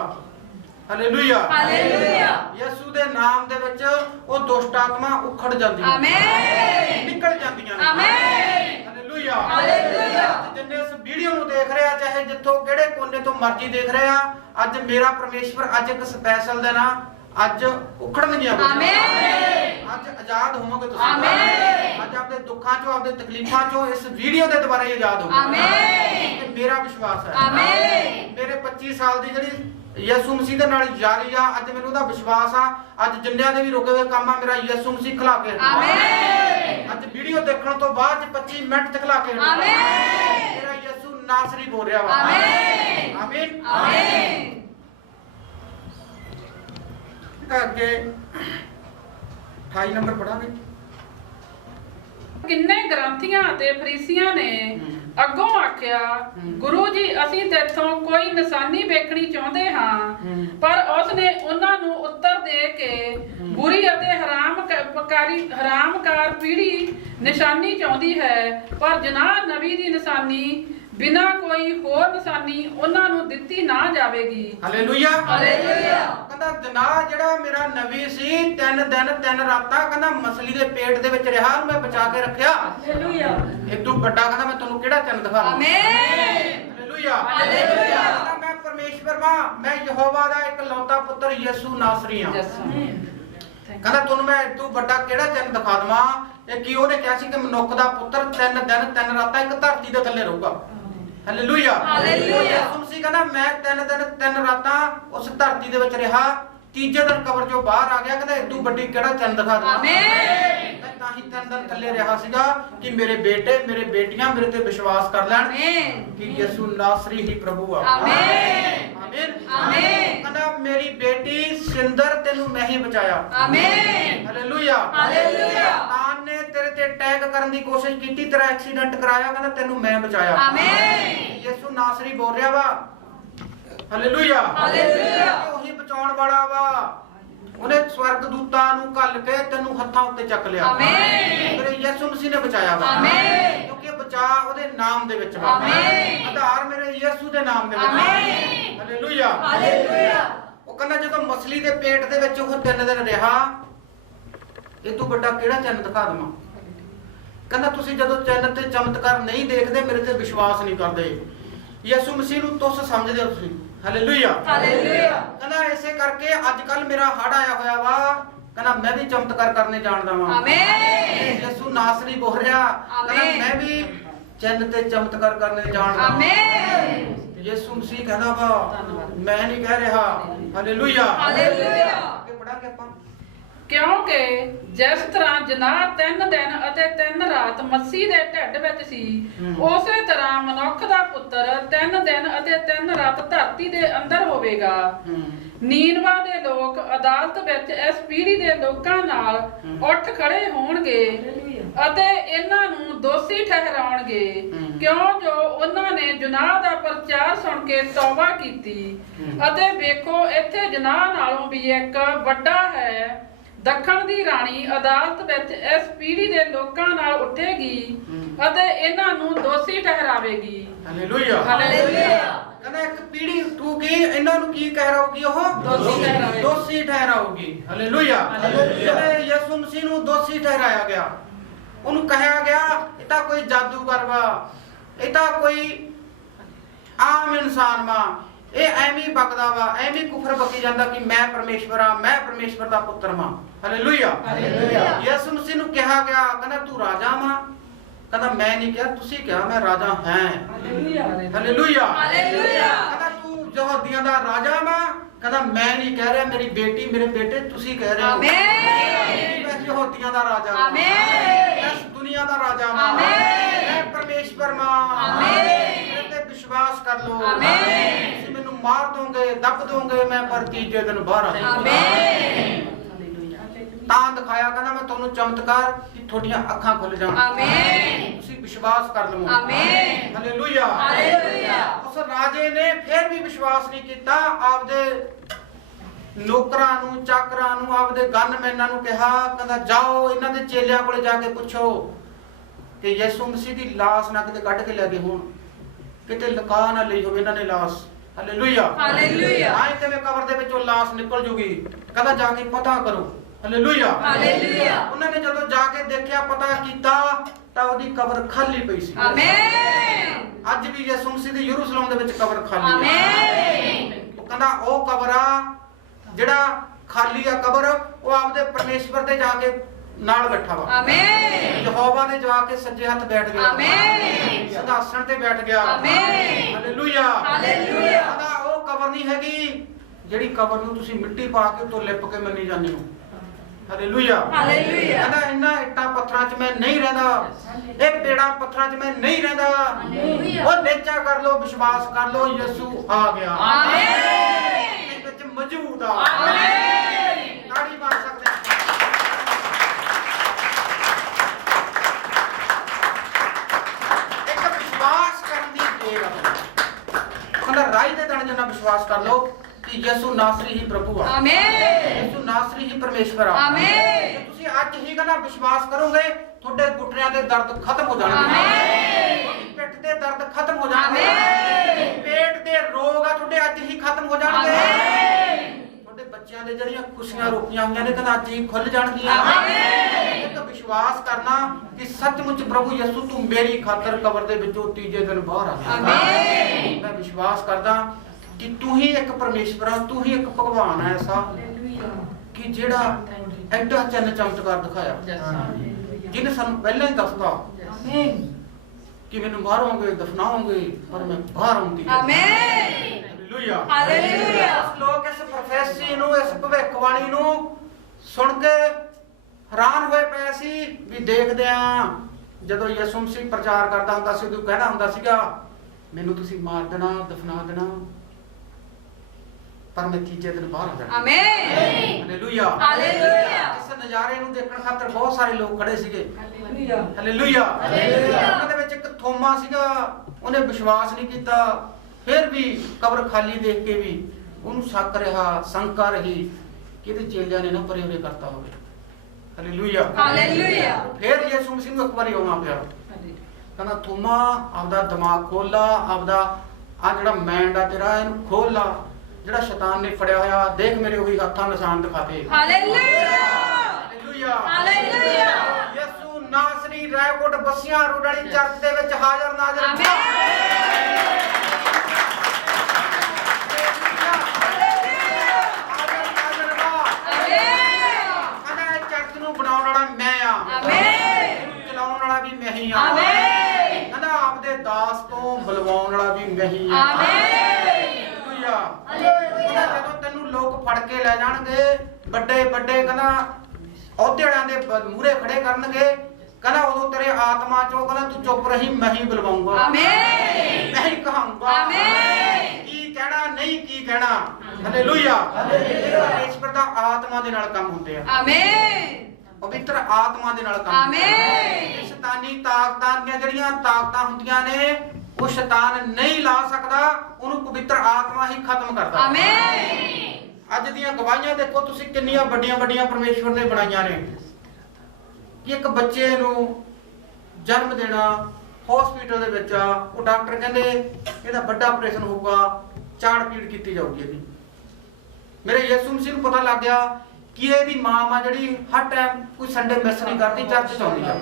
Hallelujah hallelujah. ਯਿਸੂ ਦੇ ਨਾਮ ਦੇ ਵਿੱਚ ਉਹ ਦੁਸ਼ਟ ਆਤਮਾ ਉਖੜ ਜਾਂਦੀਆਂ ਆਮੇਨ। ਨਿਕਲ ਜਾਂਦੀਆਂ ਨੇ। ਆਮੇਨ। Hallelujah hallelujah. ਜਿੰਨੇ ਇਸ ਵੀਡੀਓ ਨੂੰ ਦੇਖ ਰਹੇ ਆ, ਚਾਹੇ ਜਿੱਥੋਂ ਕਿਹੜੇ ਕੋਨੇ ਤੋਂ ਮਰਜ਼ੀ ਦੇਖ ਰਹੇ ਆ, ਅੱਜ ਮੇਰਾ ਪਰਮੇਸ਼ਵਰ ਅੱਜ ਇੱਕ ਸਪੈਸ਼ਲ ਦਿਨ ਆ। ਅੱਜ ਉਖੜਨਗੀਆਂ। ਆਮੇਨ। ਅੱਜ ਆਜ਼ਾਦ ਹੋਵੋਗੇ ਤੁਸੀਂ। ਆਮੇਨ। ਅੱਜ ਆਪਦੇ ਦੁੱਖਾਂ ਚੋਂ, ਆਪਦੇ ਤਕਲੀਫਾਂ ਚੋਂ ਇਸ ਵੀਡੀਓ ਦੇ ਦੁਆਰਾ ਹੀ ਆਜ਼ਾਦ ਹੋਵੋਗੇ। ਆਮੇਨ। ਇਹ ਮੇਰਾ ਵਿਸ਼ਵਾਸ ਹੈ। ਆਮੇਨ। ਮੇਰੇ 25 ਸਾਲ ਦੀ ਜਿਹੜੀ ਯਿਸੂ ਮਸੀਹ ਦੇ ਨਾਲ ਯਾਰੀ ਆ, ਅੱਜ ਮੈਨੂੰ ਉਹਦਾ ਵਿਸ਼ਵਾਸ ਆ। ਅੱਜ ਜਿੰਨਿਆਂ ਦੇ ਵੀ ਰੁਕੇ ਹੋਏ ਕੰਮ ਆ, ਮੇਰਾ ਯਿਸੂ ਮਸੀਹ ਖਿਲਾ ਕੇ ਹਟੂਗਾ। ਆਮੇਨ। ਅੱਜ ਵੀਡੀਓ ਦੇਖਣ ਤੋਂ ਬਾਅਦ 25 ਮਿੰਟ ਤੱਕ ਖਿਲਾ ਕੇ ਹਟੂਗਾ। ਆਮੇਨ। ਮੇਰਾ ਯਿਸੂ ਨਾਸਰੀ ਬੋਲ ਰਿਹਾ ਵਾ। ਆਮੇਨ। ਆਮੀਨ। ਆਮੇਨ। ਅੱਗੇ 28 ਨੰਬਰ ਪੜਾਂਗੇ। ਕਿੰਨੇ ਗ੍ਰੰਥੀਆਂ ਅਤੇ ਫਰੀਸੀਆਂ ਨੇ ਅੱਗੋਂ ਆਖਿਆ, ਗੁਰੂ ਜੀ ਅਸੀਂ ਤੇਥੋਂ ਕੋਈ ਨਿਸ਼ਾਨੀ ਵੇਖਣੀ ਚਾਹੁੰਦੇ ਹਾਂ। ਪਰ ਉਸਨੇ ਉਹਨਾਂ ਨੂੰ ਉੱਤਰ ਦੇ ਕੇ ਬੁਰੀ ਅਤੇ ਹਰਾਮਕਾਰ ਪੀੜ੍ਹੀ ਨਿਸ਼ਾਨੀ ਚਾਹੁੰਦੀ ਹੈ, ਪਰ ਜਨਾਹ ਨਬੀ ਦੀ ਨਿਸ਼ਾਨੀ ਬਿਨਾਂ ਕੋਈ ਹੋਰ ਨਿਸ਼ਾਨੀ ਉਹਨਾਂ ਨੂੰ ਦਿੱਤੀ ਨਾ ਜਾਵੇਗੀ। Hallelujah hallelujah. ਕਹਿੰਦਾ ਜਨਾਹ ਜਿਹੜਾ ਮੇਰਾ ਨਬੀ ਸੀ 3 ਦਿਨ 3 ਰਾਤਾਂ ਕਹਿੰਦਾ ਮਸਲੀ ਦੇ ਪੇਟ ਦੇ ਵਿੱਚ ਰਿਹਾ, ਉਹਨੂੰ ਮੈਂ ਬਚਾ ਕੇ ਰੱਖਿਆ। ਹਾਲੇਲੂਇਆ। ਇਹ ਤੋਂ ਵੱਡਾ ਕਹਿੰਦਾ ਮੈਂ ਤੁਹਾਨੂੰ ਕਿਹੜਾ ਚੰਨ ਦਿਖਾ ਦਾਂ। ਆਮੇਨ। Hallelujah hallelujah. ਕਹਿੰਦਾ ਮੈਂ ਪਰਮੇਸ਼ਵਰ ਵਾਂ, ਮੈਂ ਯਹੋਵਾ ਦਾ ਇਕਲੌਤਾ ਪੁੱਤਰ ਯਿਸੂ ਨਾਸਰੀ ਹਾਂ। ਕਹਿੰਦਾ ਤੁਹਾਨੂੰ ਮੈਂ ਇਹ ਤੋਂ ਵੱਡਾ ਕਿਹੜਾ ਚੰਨ ਦਿਖਾ ਦਵਾਂ? ਇਹ ਕੀ ਉਹਨੇ ਕਿਹਾ ਸੀ ਕਿ ਮਨੁੱਖ ਦਾ ਪੁੱਤਰ 3 ਦਿਨ 3 ਰਾਤਾਂ ਇੱਕ ਧਰਤੀ ਦੇ ਥੱਲੇ ਰਹੂਗਾ। Hallelujah hallelujah. ਯਿਸੂ ਮਸੀਹ ਕਹਿੰਦਾ ਮੈਂ 3 ਦਿਨ 3 ਰਾਤਾਂ ਉਸ ਧਰਤੀ ਦੇ ਵਿੱਚ ਰਿਹਾ ਤੀਜੇ ਦਿਨ ਕਬਰ ਚੋਂ ਬਾਹਰ ਆ ਗਿਆ, ਕਹਿੰਦਾ ਇਦੋਂ ਵੱਡੀ ਕਿਹੜਾ ਚੰਨ ਦਿਖਾ ਦੇ। ਆਮੀਨ। ਮੈਂ ਤਾਂ ਹੀ 3 ਦਿਨ ਥੱਲੇ ਰਿਹਾ ਸੀਗਾ ਕਿ ਮੇਰੇ ਬੇਟੇ ਮੇਰੇ ਬੇਟੀਆਂ ਮੇਰੇ ਤੇ ਵਿਸ਼ਵਾਸ ਕਰ ਲੈਣ ਆਮੀਨ। ਕਿ ਯਿਸੂ ਨਾਸਰੀ ਹੀ ਪ੍ਰਭੂ ਆ। ਆਮੀਨ। ਆਮੀਨ। ਆਮੀਨ। ਕਹਿੰਦਾ ਮੇਰੀ ਬੇਟੀ ਸਿੰਦਰ ਤੈਨੂੰ ਮੈਂ ਹੀ ਬਚਾਇਆ। ਆਮੀਨ। ਹਾਲੇਲੂਇਆ। ਹਾਲੇਲੂਇਆ। ਸ਼ੈਤਾਨ ਨੇ ਤੇਰੇ ਤੇ ਅਟੈਕ ਕਰਨ ਦੀ ਕੋਸ਼ਿਸ਼ ਕੀਤੀ, ਤੇਰਾ ਐਕਸੀਡੈਂਟ ਕਰਾਇਆ, ਕਹਿੰਦਾ ਤੈਨੂੰ ਮੈਂ ਬਚਾਇਆ। ਆਮੀਨ। ਯਿਸੂ ਨਾਸਰੀ ਬੋਲ ਰਿਹਾ ਵਾ। ਹਾਲੇਲੂਇਆ। ਹਾਲੇਲੂਇਆ। ਉਹੀ ਬਚਾਉਣ ਵਾਲਾ ਵਾ। ਉਹਨੇ ਸਵਰਗ ਦੂਤਾਂ ਨੂੰ ਘੱਲ ਕੇ ਤੈਨੂੰ ਹੱਥਾਂ ਉੱਤੇ ਚੱਕ ਲਿਆ। ਆਮੀਨ। ਮੇਰੇ ਯਿਸੂ ਮਸੀਹ ਨੇ ਬਚਾਇਆ ਵਾ। ਆਮੀਨ। ਕਿਉਂਕਿ ਬਚਾ ਉਹਦੇ ਨਾਮ ਦੇ ਵਿੱਚ ਵਾ। ਆਮੀਨ। ਆਧਾਰ ਮੇਰੇ ਯਿਸੂ ਦੇ ਨਾਮ ਦੇ ਵਿੱਚ। ਆਮੀਨ। ਹਾਲੇਲੂਇਆ। ਹਾਲੇਲੂਇਆ। ਉਹ ਕਹਿੰਦਾ ਜਦੋਂ ਮਛਲੀ ਦੇ ਪੇਟ ਦੇ ਵਿੱਚ ਉਹ 3 ਦਿਨ ਰਿਹਾ, ਇਹ ਤੋਂ ਵੱਡਾ ਕਿਹੜਾ ਚੰਨ ਦਿਖਾ ਦਵਾਂ। ਕਹਿੰਦਾ ਤੁਸੀਂ ਜਦੋਂ ਚੰਨ ਤੇ ਚਮਤਕਾਰ ਨਹੀਂ ਦੇਖਦੇ, ਮੇਰੇ ਤੇ ਵਿਸ਼ਵਾਸ ਨਹੀਂ ਕਰਦੇ, ਯਿਸੂ ਮਸੀਹ ਨੂੰ ਤੁੱਛ ਸਮਝਦੇ ਹੋ ਤੁਸੀਂ। ਹਾਲੇਲੂਇਆ। ਹਾਲੇਲੂਇਆ। ਕਹਿੰਦਾ ਇਸੇ ਕਰਕੇ ਅੱਜ ਕੱਲ ਮੇਰਾ ਹੜ ਆਇਆ ਹੋਇਆ ਵਾ, ਕਹਿੰਦਾ ਮੈਂ ਵੀ ਚਮਤਕਾਰ ਕਰਨੇ ਜਾਣਦਾ ਵਾਂ। ਆਮੀਨ। ਯਿਸੂ ਨਾਸਰੀ ਬੋਲ ਰਿਹਾ, ਕਹਿੰਦਾ ਆਮੀਨ। ਮੈਂ ਵੀ ਚੰਨ ਤੇ ਚਮਤਕਾਰ ਕਰਨੇ ਜਾਣਦਾ। ਆਮੀਨ। ਯਿਸੂ ਮਸੀਹ ਕਹਿੰਦਾ ਵਾ ਮੈਂ ਨਹੀਂ ਕਹਿ ਰਿਹਾ। ਹਾਲੇਲੂਇਆ। ਹਾਲੇਲੂਇਆ। ਅੱਗੇ ਪੜਾਂਗੇ ਆਪਾਂ। ਕਿਉਂਕਿ ਜਿਸ ਤਰ੍ਹਾਂ ਜਨਾਹ 3 ਦਿਨ ਅਤੇ 3 ਰਾਤ ਮਸੀਹ ਦੇ ਢਿੱਡ ਵਿੱਚ ਸੀ, ਉਸੇ ਤਰ੍ਹਾਂ ਮਨੁੱਖ ਦਾ ਪੁੱਤਰ 3 ਦਿਨ ਅਤੇ 3 ਰਾਤ ਧਰਤੀ ਦੇ ਅੰਦਰ ਹੋਵੇਗਾ। ਨੀਨਵਾ ਦੇ ਲੋਕ ਅਦਾਲਤ ਵਿੱਚ ਇਸ ਪੀੜ੍ਹੀ ਦੇ ਲੋਕਾਂ ਨਾਲ ਉੱਠ ਖੜੇ ਹੋਣਗੇ ਅਤੇ ਇਹਨਾਂ ਨੂੰ ਦੋਸ਼ੀ ਠਹਿਰਾਉਣਗੇ, ਕਿਉਂ ਜੋ ਉਹਨਾਂ ਨੇ ਗੁਨਾਹ ਦਾ ਪ੍ਰਚਾਰ ਸੁਣ ਕੇ ਤੌਬਾ ਕੀਤੀ। ਅਤੇ ਵੇਖੋ ਇੱਥੇ ਗੁਨਾਹ ਨਾਲੋਂ ਵੀ ਇੱਕ ਵੱਡਾ ਹੈ। ਦੱਖਣ ਦੀ ਰਾਣੀ ਅਦਾਲਤ ਵਿੱਚ ਇਸ ਪੀੜ੍ਹੀ ਦੇ ਲੋਕਾਂ ਨਾਲ ਉੱਠੇਗੀ ਅਤੇ ਇਹਨਾਂ ਨੂੰ ਦੋਸ਼ੀ ਠਹਿਰਾਵੇਗੀ। ਹਾਲੇਲੂਇਆ। ਹਾਲੇਲੂਇਆ। ਕਹਿੰਦਾ ਇੱਕ ਪੀੜ੍ਹੀ ਉੱਠੂਗੀ, ਇਹਨਾਂ ਨੂੰ ਕੀ ਕਹਿਰਾਊਗੀ? ਉਹ ਦੋਸ਼ੀ ਠਹਿਰਾਵੇਗੀ। ਦੋਸ਼ੀ ਠਹਿਰਾਊਗੀ। ਹਾਲੇਲੂਇਆ। ਜਿਵੇਂ ਯਿਸੂ ਮਸੀਹ ਨੂੰ ਦੋਸ਼ੀ ਠਹਿਰਾਇਆ ਗਿਆ, ਉਹਨੂੰ ਕਿਹਾ ਗਿਆ ਇਹ ਤਾਂ ਕੋਈ ਜਾਦੂਗਰ ਵਾ, ਇਹ ਤਾਂ ਕੋਈ ਆਮ ਇਨਸਾਨ ਵਾ, ਇਹ ਐਵੇਂ ਬਕਦਾ ਵਾ, ਐਵੇਂ ਕੁਫਰ ਬਕੀ ਜਾਂਦਾ ਕਿ ਮੈਂ ਪਰਮੇਸ਼ਵਰ ਆ, ਮੈਂ ਪਰਮੇਸ਼ਵਰ ਦਾ ਪੁੱਤਰ ਵਾਂ। ਹਾਲੇਲੂਇਆ। ਹਾਲੇਲੂਇਆ। ਯਿਸੂ ਮਸੀਹ ਨੂੰ ਕਿਹਾ ਗਿਆ, ਕਹਿੰਦਾ ਤੂੰ ਰਾਜਾ ਵਾਂ, ਕਹਿੰਦਾ ਮੈਂ ਨਹੀਂ ਕਿਹਾ, ਤੁਸੀਂ ਕਿਹਾ ਮੈਂ ਰਾਜਾ ਹਾਂ। ਹਾਲੇਲੂਇਆ। ਹਾਲੇਲੂਇਆ। ਕਹਿੰਦਾ ਤੂੰ ਯਹੂਦੀਆਂ ਦਾ ਰਾਜਾ ਵਾਂ, ਕਹਿੰਦਾ ਮੈਂ ਨਹੀਂ ਕਹਿ ਰਿਹਾ, ਮੇਰੀ ਬੇਟੀ ਮੇਰੇ ਬੇਟੇ ਤੁਸੀਂ ਕਹਿ ਰਹੇ ਹੋ। ਆਮੀਨ। ਮੈਂ ਯਹੂਦੀਆਂ ਦਾ ਰਾਜਾ ਵਾਂ। ਆਮੀਨ। ਇਸ ਦੁਨੀਆ ਦਾ ਰਾਜਾ ਵਾਂ। ਆਮੀਨ। ਮੈਂ ਪਰਮੇਸ਼ਵਰ ਵਾਂ। ਆਮੀਨ। ਮੇਰੇ ਤੇ ਵਿਸ਼ਵਾਸ ਕਰ ਲਓ। ਆਮੀਨ। ਤੁਸੀਂ ਮੈਨੂੰ ਮਾਰ ਦੋਗੇ, ਦੱਬ ਦੋਗੇ, ਮੈਂ ਪਰ ਤੀਜੇ ਦਿਨ ਬਾਹਰ ਆ ਜਾਊਂਗਾ। ਆਮੀਨ। ਤਾਂ ਦਿਖਾਇਆ, ਕਹਿੰਦਾ ਮੈਂ ਤੁਹਾਨੂੰ ਚਮਤਕਾਰ ਕਿ ਤੁਹਾਡੀਆਂ ਅੱਖਾਂ ਖੁੱਲ ਜਾਣ, ਆਮੀਨ। ਤੁਸੀਂ ਵਿਸ਼ਵਾਸ ਕਰ ਲਵੋ। ਆਮੀਨ। ਹਾਲੇਲੂਇਆ। ਹਾਲੇਲੂਇਆ। ਉਸ ਰਾਜੇ ਨੇ ਫਿਰ ਵੀ ਵਿਸ਼ਵਾਸ ਨਹੀਂ ਕੀਤਾ, ਆਪਦੇ ਨੌਕਰਾਂ ਨੂੰ, ਚਾਕਰਾਂ ਨੂੰ, ਆਪਦੇ ਗਨਮੈਨਾਂ ਨੂੰ ਕਿਹਾ, ਕਹਿੰਦਾ ਜਾਓ ਇਹਨਾਂ ਦੇ ਚੇਲਿਆਂ ਕੋਲੇ ਜਾ ਕੇ ਪੁੱਛੋ ਕਿ ਯਿਸੂ ਮਸੀਹ ਦੀ ਲਾਸ਼ ਨਾ ਕਿਤੇ ਕੱਢ ਕੇ ਲੈ ਗਏ ਹੋਣ, ਕਿਤੇ ਲੁਕਾ ਨਾ ਲਈ ਹੋਵੇ ਇਹਨਾਂ ਨੇ ਲਾਸ਼। ਹਾਲੇਲੂਇਆ। ਹਾਲੇਲੂਇਆ। ਆਏ ਕਿਵੇਂ ਕਬਰ ਦੇ ਵਿੱਚੋਂ ਲਾਸ਼ ਨਿਕਲ ਜੂਗੀ, ਕਹਿੰਦਾ ਜਾ ਕੇ ਪਤਾ ਕਰੋ। ਹਾਲੇਲੂਇਆ। ਹਾਲੇਲੂਇਆ। ਉਹਨਾਂ ਨੇ ਜਦੋਂ ਜਾ ਕੇ ਦੇਖਿਆ, ਪਤਾ ਕੀਤਾ ਤਾਂ ਉਹਦੀ ਕਬਰ ਖਾਲੀ ਪਈ ਸੀ। ਆਮੀਨ। ਅੱਜ ਵੀ ਯਿਸੂ ਮਸੀਹ ਦੀ ਯਰੂਸ਼ਲਮ ਦੇ ਵਿੱਚ ਕਬਰ ਖਾਲੀ ਹੈ। ਆਮੀਨ। ਉਹ ਕਹਿੰਦਾ ਉਹ ਕਬਰ ਆ ਜਿਹੜਾ ਖਾਲੀ ਆ ਕਬਰ, ਉਹ ਆਪਦੇ ਪਰਮੇਸ਼ਵਰ ਦੇ ਜਾ ਕੇ ਨਾਲ ਬੈਠਾ ਵਾ। ਆਮੀਨ। ਯਹੋਵਾ ਦੇ ਜਾ ਕੇ ਸੱਜੇ ਹੱਥ ਬੈਠ ਗਿਆ। ਆਮੀਨ। ਸਿੰਘਾਸਣ ਤੇ ਬੈਠ ਗਿਆ। ਆਮੀਨ। ਹਾਲੇਲੂਇਆ। ਹਾਲੇਲੂਇਆ। ਕਹਿੰਦਾ ਉਹ ਕਬਰ ਨਹੀਂ ਹੈਗੀ ਜਿਹੜੀ ਕਬਰ ਨੂੰ ਤੁਸੀਂ ਮਿੱਟੀ ਪਾ ਕੇ ਉੱਤੋਂ ਲਿਪ ਕੇ ਮੰਨੀ ਜਾਂਦੇ ਹੋ। ਹਾਲੇਲੂਇਆ। ਹਾਲੇਲੂਇਆ। ਕਹਿੰਦਾ ਇਹਨਾਂ ਇੱਟਾਂ ਪੱਥਰਾਂ 'ਚ ਮੈਂ ਨਹੀਂ ਰਹਿੰਦਾ, ਇਹ ਪੇੜਾਂ ਪੱਥਰਾਂ 'ਚ ਮੈਂ ਨਹੀਂ ਰਹਿੰਦਾ। ਉਹ ਨੇਚਾ ਕਰ ਲੋ, ਵਿਸ਼ਵਾਸ ਕਰ ਲੋ, ਯਿਸੂ ਆ ਗਿਆ। ਆਮੀਨ। ਇਹ ਵਿੱਚ ਮੌਜੂਦ ਆ। ਆਮੀਨ। ਤਾੜੀ ਮਾਰ ਸਕਦੇ ਹਾਂ। ਇੱਕ ਵਿਸ਼ਵਾਸ ਕਰਨ ਦੀ ਦੇਰ ਆ। ਕਹਿੰਦਾ ਰਾਈ ਦੇ ਦਿਨ ਜਿੰਨਾ ਵਿਸ਼ਵਾਸ ਕਰ ਲੋ ਕਿ ਯਿਸੂ ਨਾਸਰੀ ਹੀ ਪ੍ਰਭੂ ਆ। ਆਮੀਨ। ਯਿਸੂ ਨਾਸਰੀ ਹੀ ਪਰਮੇਸ਼ਵਰ ਆ। ਆਮੀਨ। ਜੇ ਤੁਸੀਂ ਅੱਜ ਹੀ ਕਹਿੰਦਾ ਵਿਸ਼ਵਾਸ ਕਰੋਗੇ, ਤੁਹਾਡੇ ਘੁਟਨਿਆਂ ਦੇ ਦਰਦ ਖਤਮ ਹੋ ਜਾਣਗੇ। ਆਮੀਨ। ਤੁਹਾਡੀ ਪਿੱਠ ਦੇ ਦਰਦ ਖਤਮ ਹੋ ਜਾਣਗੇ। ਆਮੀਨ। ਪੇਟ ਦੇ ਰੋਗ ਆ ਤੁਹਾਡੇ ਅੱਜ ਹੀ ਖਤਮ ਹੋ ਜਾਣਗੇ। ਆਮੀਨ। ਤੁਹਾਡੇ ਬੱਚਿਆਂ ਦੇ ਜਿਹੜੀਆਂ ਖੁਸ਼ੀਆਂ ਰੋਕੀਆਂ ਹੋਈਆਂ ਨੇ, ਕਹਿੰਦਾ ਅੱਜ ਹੀ ਖੁੱਲ ਜਾਣਗੀਆਂ। ਆਮੀਨ। ਇੱਕ ਵਿਸ਼ਵਾਸ ਕਰਨਾ ਕਿ ਸੱਚਮੁੱਚ ਪ੍ਰਭੂ ਯਿਸੂ ਤੂੰ ਮੇਰੀ ਖਾਤਰ ਕਬਰ ਦੇ ਵਿੱਚੋਂ ਤੀਜੇ ਦਿਨ ਬਾਹਰ ਆ ਗਿਆ। ਆਮੀਨ। ਮੈਂ ਵਿਸ਼ਵਾਸ ਕਰਦਾ ਕਿ ਤੂੰ ਹੀ ਇੱਕ ਪਰਮੇਸ਼ਵਰ ਆ, ਤੂੰ ਹੀ ਇੱਕ ਭਗਵਾਨ ਹੈ ਐਸਾ ਕਿ ਜਿਹੜਾ ਐਡਾ ਚੰਨ ਚਮਤਕਾਰ ਦਿਖਾਇਆ, ਜਿਹਨੇ ਸਾਨੂੰ ਪਹਿਲਾਂ ਹੀ ਦੱਸਤਾ ਕਿ ਮੈਨੂੰ ਮਾਰੋਗੇ, ਦਫਨਾਓਗੇ, ਪਰ ਮੈਂ ਬਾਹਰ ਆਉਂਦੀ। ਆਮੀਨ। Hallelujah hallelujah. ਲੋਕ ਇਸ ਪ੍ਰੋਫੈਸੀ ਨੂੰ, ਇਸ ਭਵਿੱਖਬਾਣੀ ਨੂੰ ਸੁਣ ਕੇ ਹੈਰਾਨ ਹੋਏ ਪਏ ਸੀ ਵੀ ਦੇਖਦੇ ਆ ਜਦੋਂ ਯਿਸੂ ਮਸੀਹ ਪ੍ਰਚਾਰ ਕਰਦਾ ਹੁੰਦਾ ਸੀ, ਉਦੋਂ ਕਹਿਣਾ ਹੁੰਦਾ ਸੀਗਾ ਮੈਨੂੰ ਤੁਸੀਂ ਮਾਰ ਦੇਣਾ, ਦਫਨਾ ਦੇਣਾ, ਪਰ ਮੈਂ ਤੀਜੇ ਦਿਨ ਬਾਹਰ ਆ ਜਾਣਾ। ਆਮੇਨ। Hallelujah hallelujah. ਇਸ ਨਜ਼ਾਰੇ ਨੂੰ ਦੇਖਣ ਖਾਤਰ ਬਹੁਤ ਸਾਰੇ ਲੋਕ ਖੜੇ ਸੀਗੇ। ਹਾਲੇਲੂਇਆ। ਹਾਲੇਲੂਇਆ। ਹਾਲੇਲੂਇਆ। ਉਹਨਾਂ ਦੇ ਵਿੱਚ ਇੱਕ ਥੋਮਾ ਸੀਗਾ, ਉਹਨੇ ਵਿਸ਼ਵਾਸ ਨਹੀਂ ਕੀਤਾ, ਫਿਰ ਵੀ ਕਬਰ ਖਾਲੀ ਦੇਖ ਕੇ ਵੀ ਉਹਨੂੰ ਸ਼ੱਕ ਰਿਹਾ, ਸ਼ੰਕਾ ਰਹੀ ਕਿ ਇਹਦੇ ਚੇਲਿਆਂ ਨੇ ਨਾ ਪਰੇ ਉਰੇ ਕਰਤਾ ਹੋਵੇ। ਹਾਲੇਲੂਇਆ। ਹਾਲੇਲੂਇਆ। ਫਿਰ ਯਿਸੂ ਮਸੀਹ ਨੂੰ ਇੱਕ ਵਾਰੀ ਆਉਣਾ ਪਿਆ, ਕਹਿੰਦਾ ਥੋਮਾ ਆਪਦਾ ਦਿਮਾਗ ਖੋਲ ਲਾ, ਆਪਦਾ ਆ ਜਿਹੜਾ ਮਾਈਂਡ ਆ ਤੇਰਾ ਇਹਨੂੰ ਖੋਲ ਲਾ, ਜਿਹੜਾ ਸ਼ੈਤਾਨ ਨੇ ਫੜਿਆ ਹੋਇਆ ਦੇਖ ਮੇਰੇ ਉਹੀ ਹੱਥਾਂ ਨਿਸ਼ਾਨ ਦਿਖਾਤੇ। ਹਾਲੇਲੂਇਆ। ਹਾਲੇਲੂਇਆ। ਹਾਲੇਲੂਇਆ। ਯਿਸੂ ਨਾਸਰੀ ਰਾਏਕੋਟ ਬਸੀਆਂ ਰੋਡ ਵਾਲੀ ਚਰਚ ਦੇ ਵਿੱਚ ਹਾਜ਼ਰ ਨਾਜ਼ਰ। ਆਮੇਨ। ਚਰਚ ਨੂੰ ਬਣਾਉਣ ਵਾਲਾ ਮੈਂ ਆ, ਆਮੇਨ। ਚਲਾਉਣ ਵਾਲਾ ਵੀ ਮੈਂ ਹੀ ਆ। ਆਮੇਨ। ਕਹਿੰਦਾ ਆਪਦੇ ਦਾਸ ਤੋਂ ਬੁਲਵਾਉਣ ਵਾਲਾ ਵੀ ਮੈਂ ਹੀ ਆ। ਆਮੇਨ। ਹਾਲੇਲੂਇਆ। ਜਦੋਂ ਤੈਨੂੰ ਲੋਕ ਫੜ ਕੇ ਲੈ ਜਾਣਗੇ, ਵੱਡੇ ਵੱਡੇ ਕਹਿੰਦਾ ਅਹੁਦੇ ਵਾਲਿਆਂ ਦੇ ਮੂਹਰੇ ਖੜੇ ਕਰਨਗੇ, ਕਹਿੰਦਾ ਉਦੋਂ ਤੇਰੇ ਆਤਮਾ ਚੋਂ ਕਹਿੰਦਾ ਤੂੰ ਚੁੱਪ ਰਹੀ, ਮੈਂ ਹੀ ਬੁਲਵਾਉਂਗਾ, ਆਮੇਨ। ਮੈਂ ਹੀ ਕਹਾਂਗਾ। ਆਮੇਨ। ਕੀ ਕਹਿਣਾ ਨਹੀਂ ਕੀ ਕਹਿਣਾ। ਹਾਲੇਲੂਇਆ। ਪਰਮੇਸ਼ਵਰ ਦਾ ਆਤਮਾ ਦੇ ਨਾਲ ਕੰਮ ਹੁੰਦੇ ਆ। ਆਮੇਨ। ਪਵਿੱਤਰ ਆਤਮਾ ਦੇ ਨਾਲ ਕੰਮ ਆਮੇਨ। ਸ਼ੈਤਾਨੀ ਤਾਕਤਾਂ ਦੀਆਂ ਜਿਹੜੀਆਂ ਤਾਕਤਾਂ ਹੁੰਦੀਆਂ ਨੇ, ਉਹ ਸ਼ੈਤਾਨ ਨਹੀਂ ਲਾ ਸਕਦਾ, ਉਹਨੂੰ ਪਵਿੱਤਰ ਆਤਮਾ ਹੀ ਖਤਮ ਕਰਦਾ। ਆਮੇਨ। ਅੱਜ ਦੀਆਂ ਗਵਾਹੀਆਂ ਦੇਖੋ ਤੁਸੀਂ ਕਿੰਨੀਆਂ ਵੱਡੀਆਂ ਵੱਡੀਆਂ ਪਰਮੇਸ਼ਵਰ ਨੇ ਬਣਾਈਆਂ ਨੇ ਕਿ ਇੱਕ ਬੱਚੇ ਨੂੰ ਜਨਮ ਦੇਣਾ ਹਸਪੀਟਲ ਦੇ ਵਿੱਚ ਆ, ਉਹ ਡਾਕਟਰ ਕਹਿੰਦੇ ਇਹਦਾ ਵੱਡਾ ਆਪਰੇਸ਼ਨ ਹੋਊਗਾ, ਚਾੜ ਪੀੜ ਕੀਤੀ ਜਾਊਗੀ ਇਹਦੀ। ਮੇਰੇ ਯਿਸੂ ਮਸੀਹ ਨੂੰ ਪਤਾ ਲੱਗ ਗਿਆ ਕਿ ਇਹਦੀ ਮਾਂ ਜਿਹੜੀ ਹਰ ਟਾਈਮ ਕੋਈ ਸੰਡੇ ਮਿਸ ਨਹੀਂ ਕਰਦੀ, ਚਰਚ ਚ ਆਉਂਦੀ ਆ।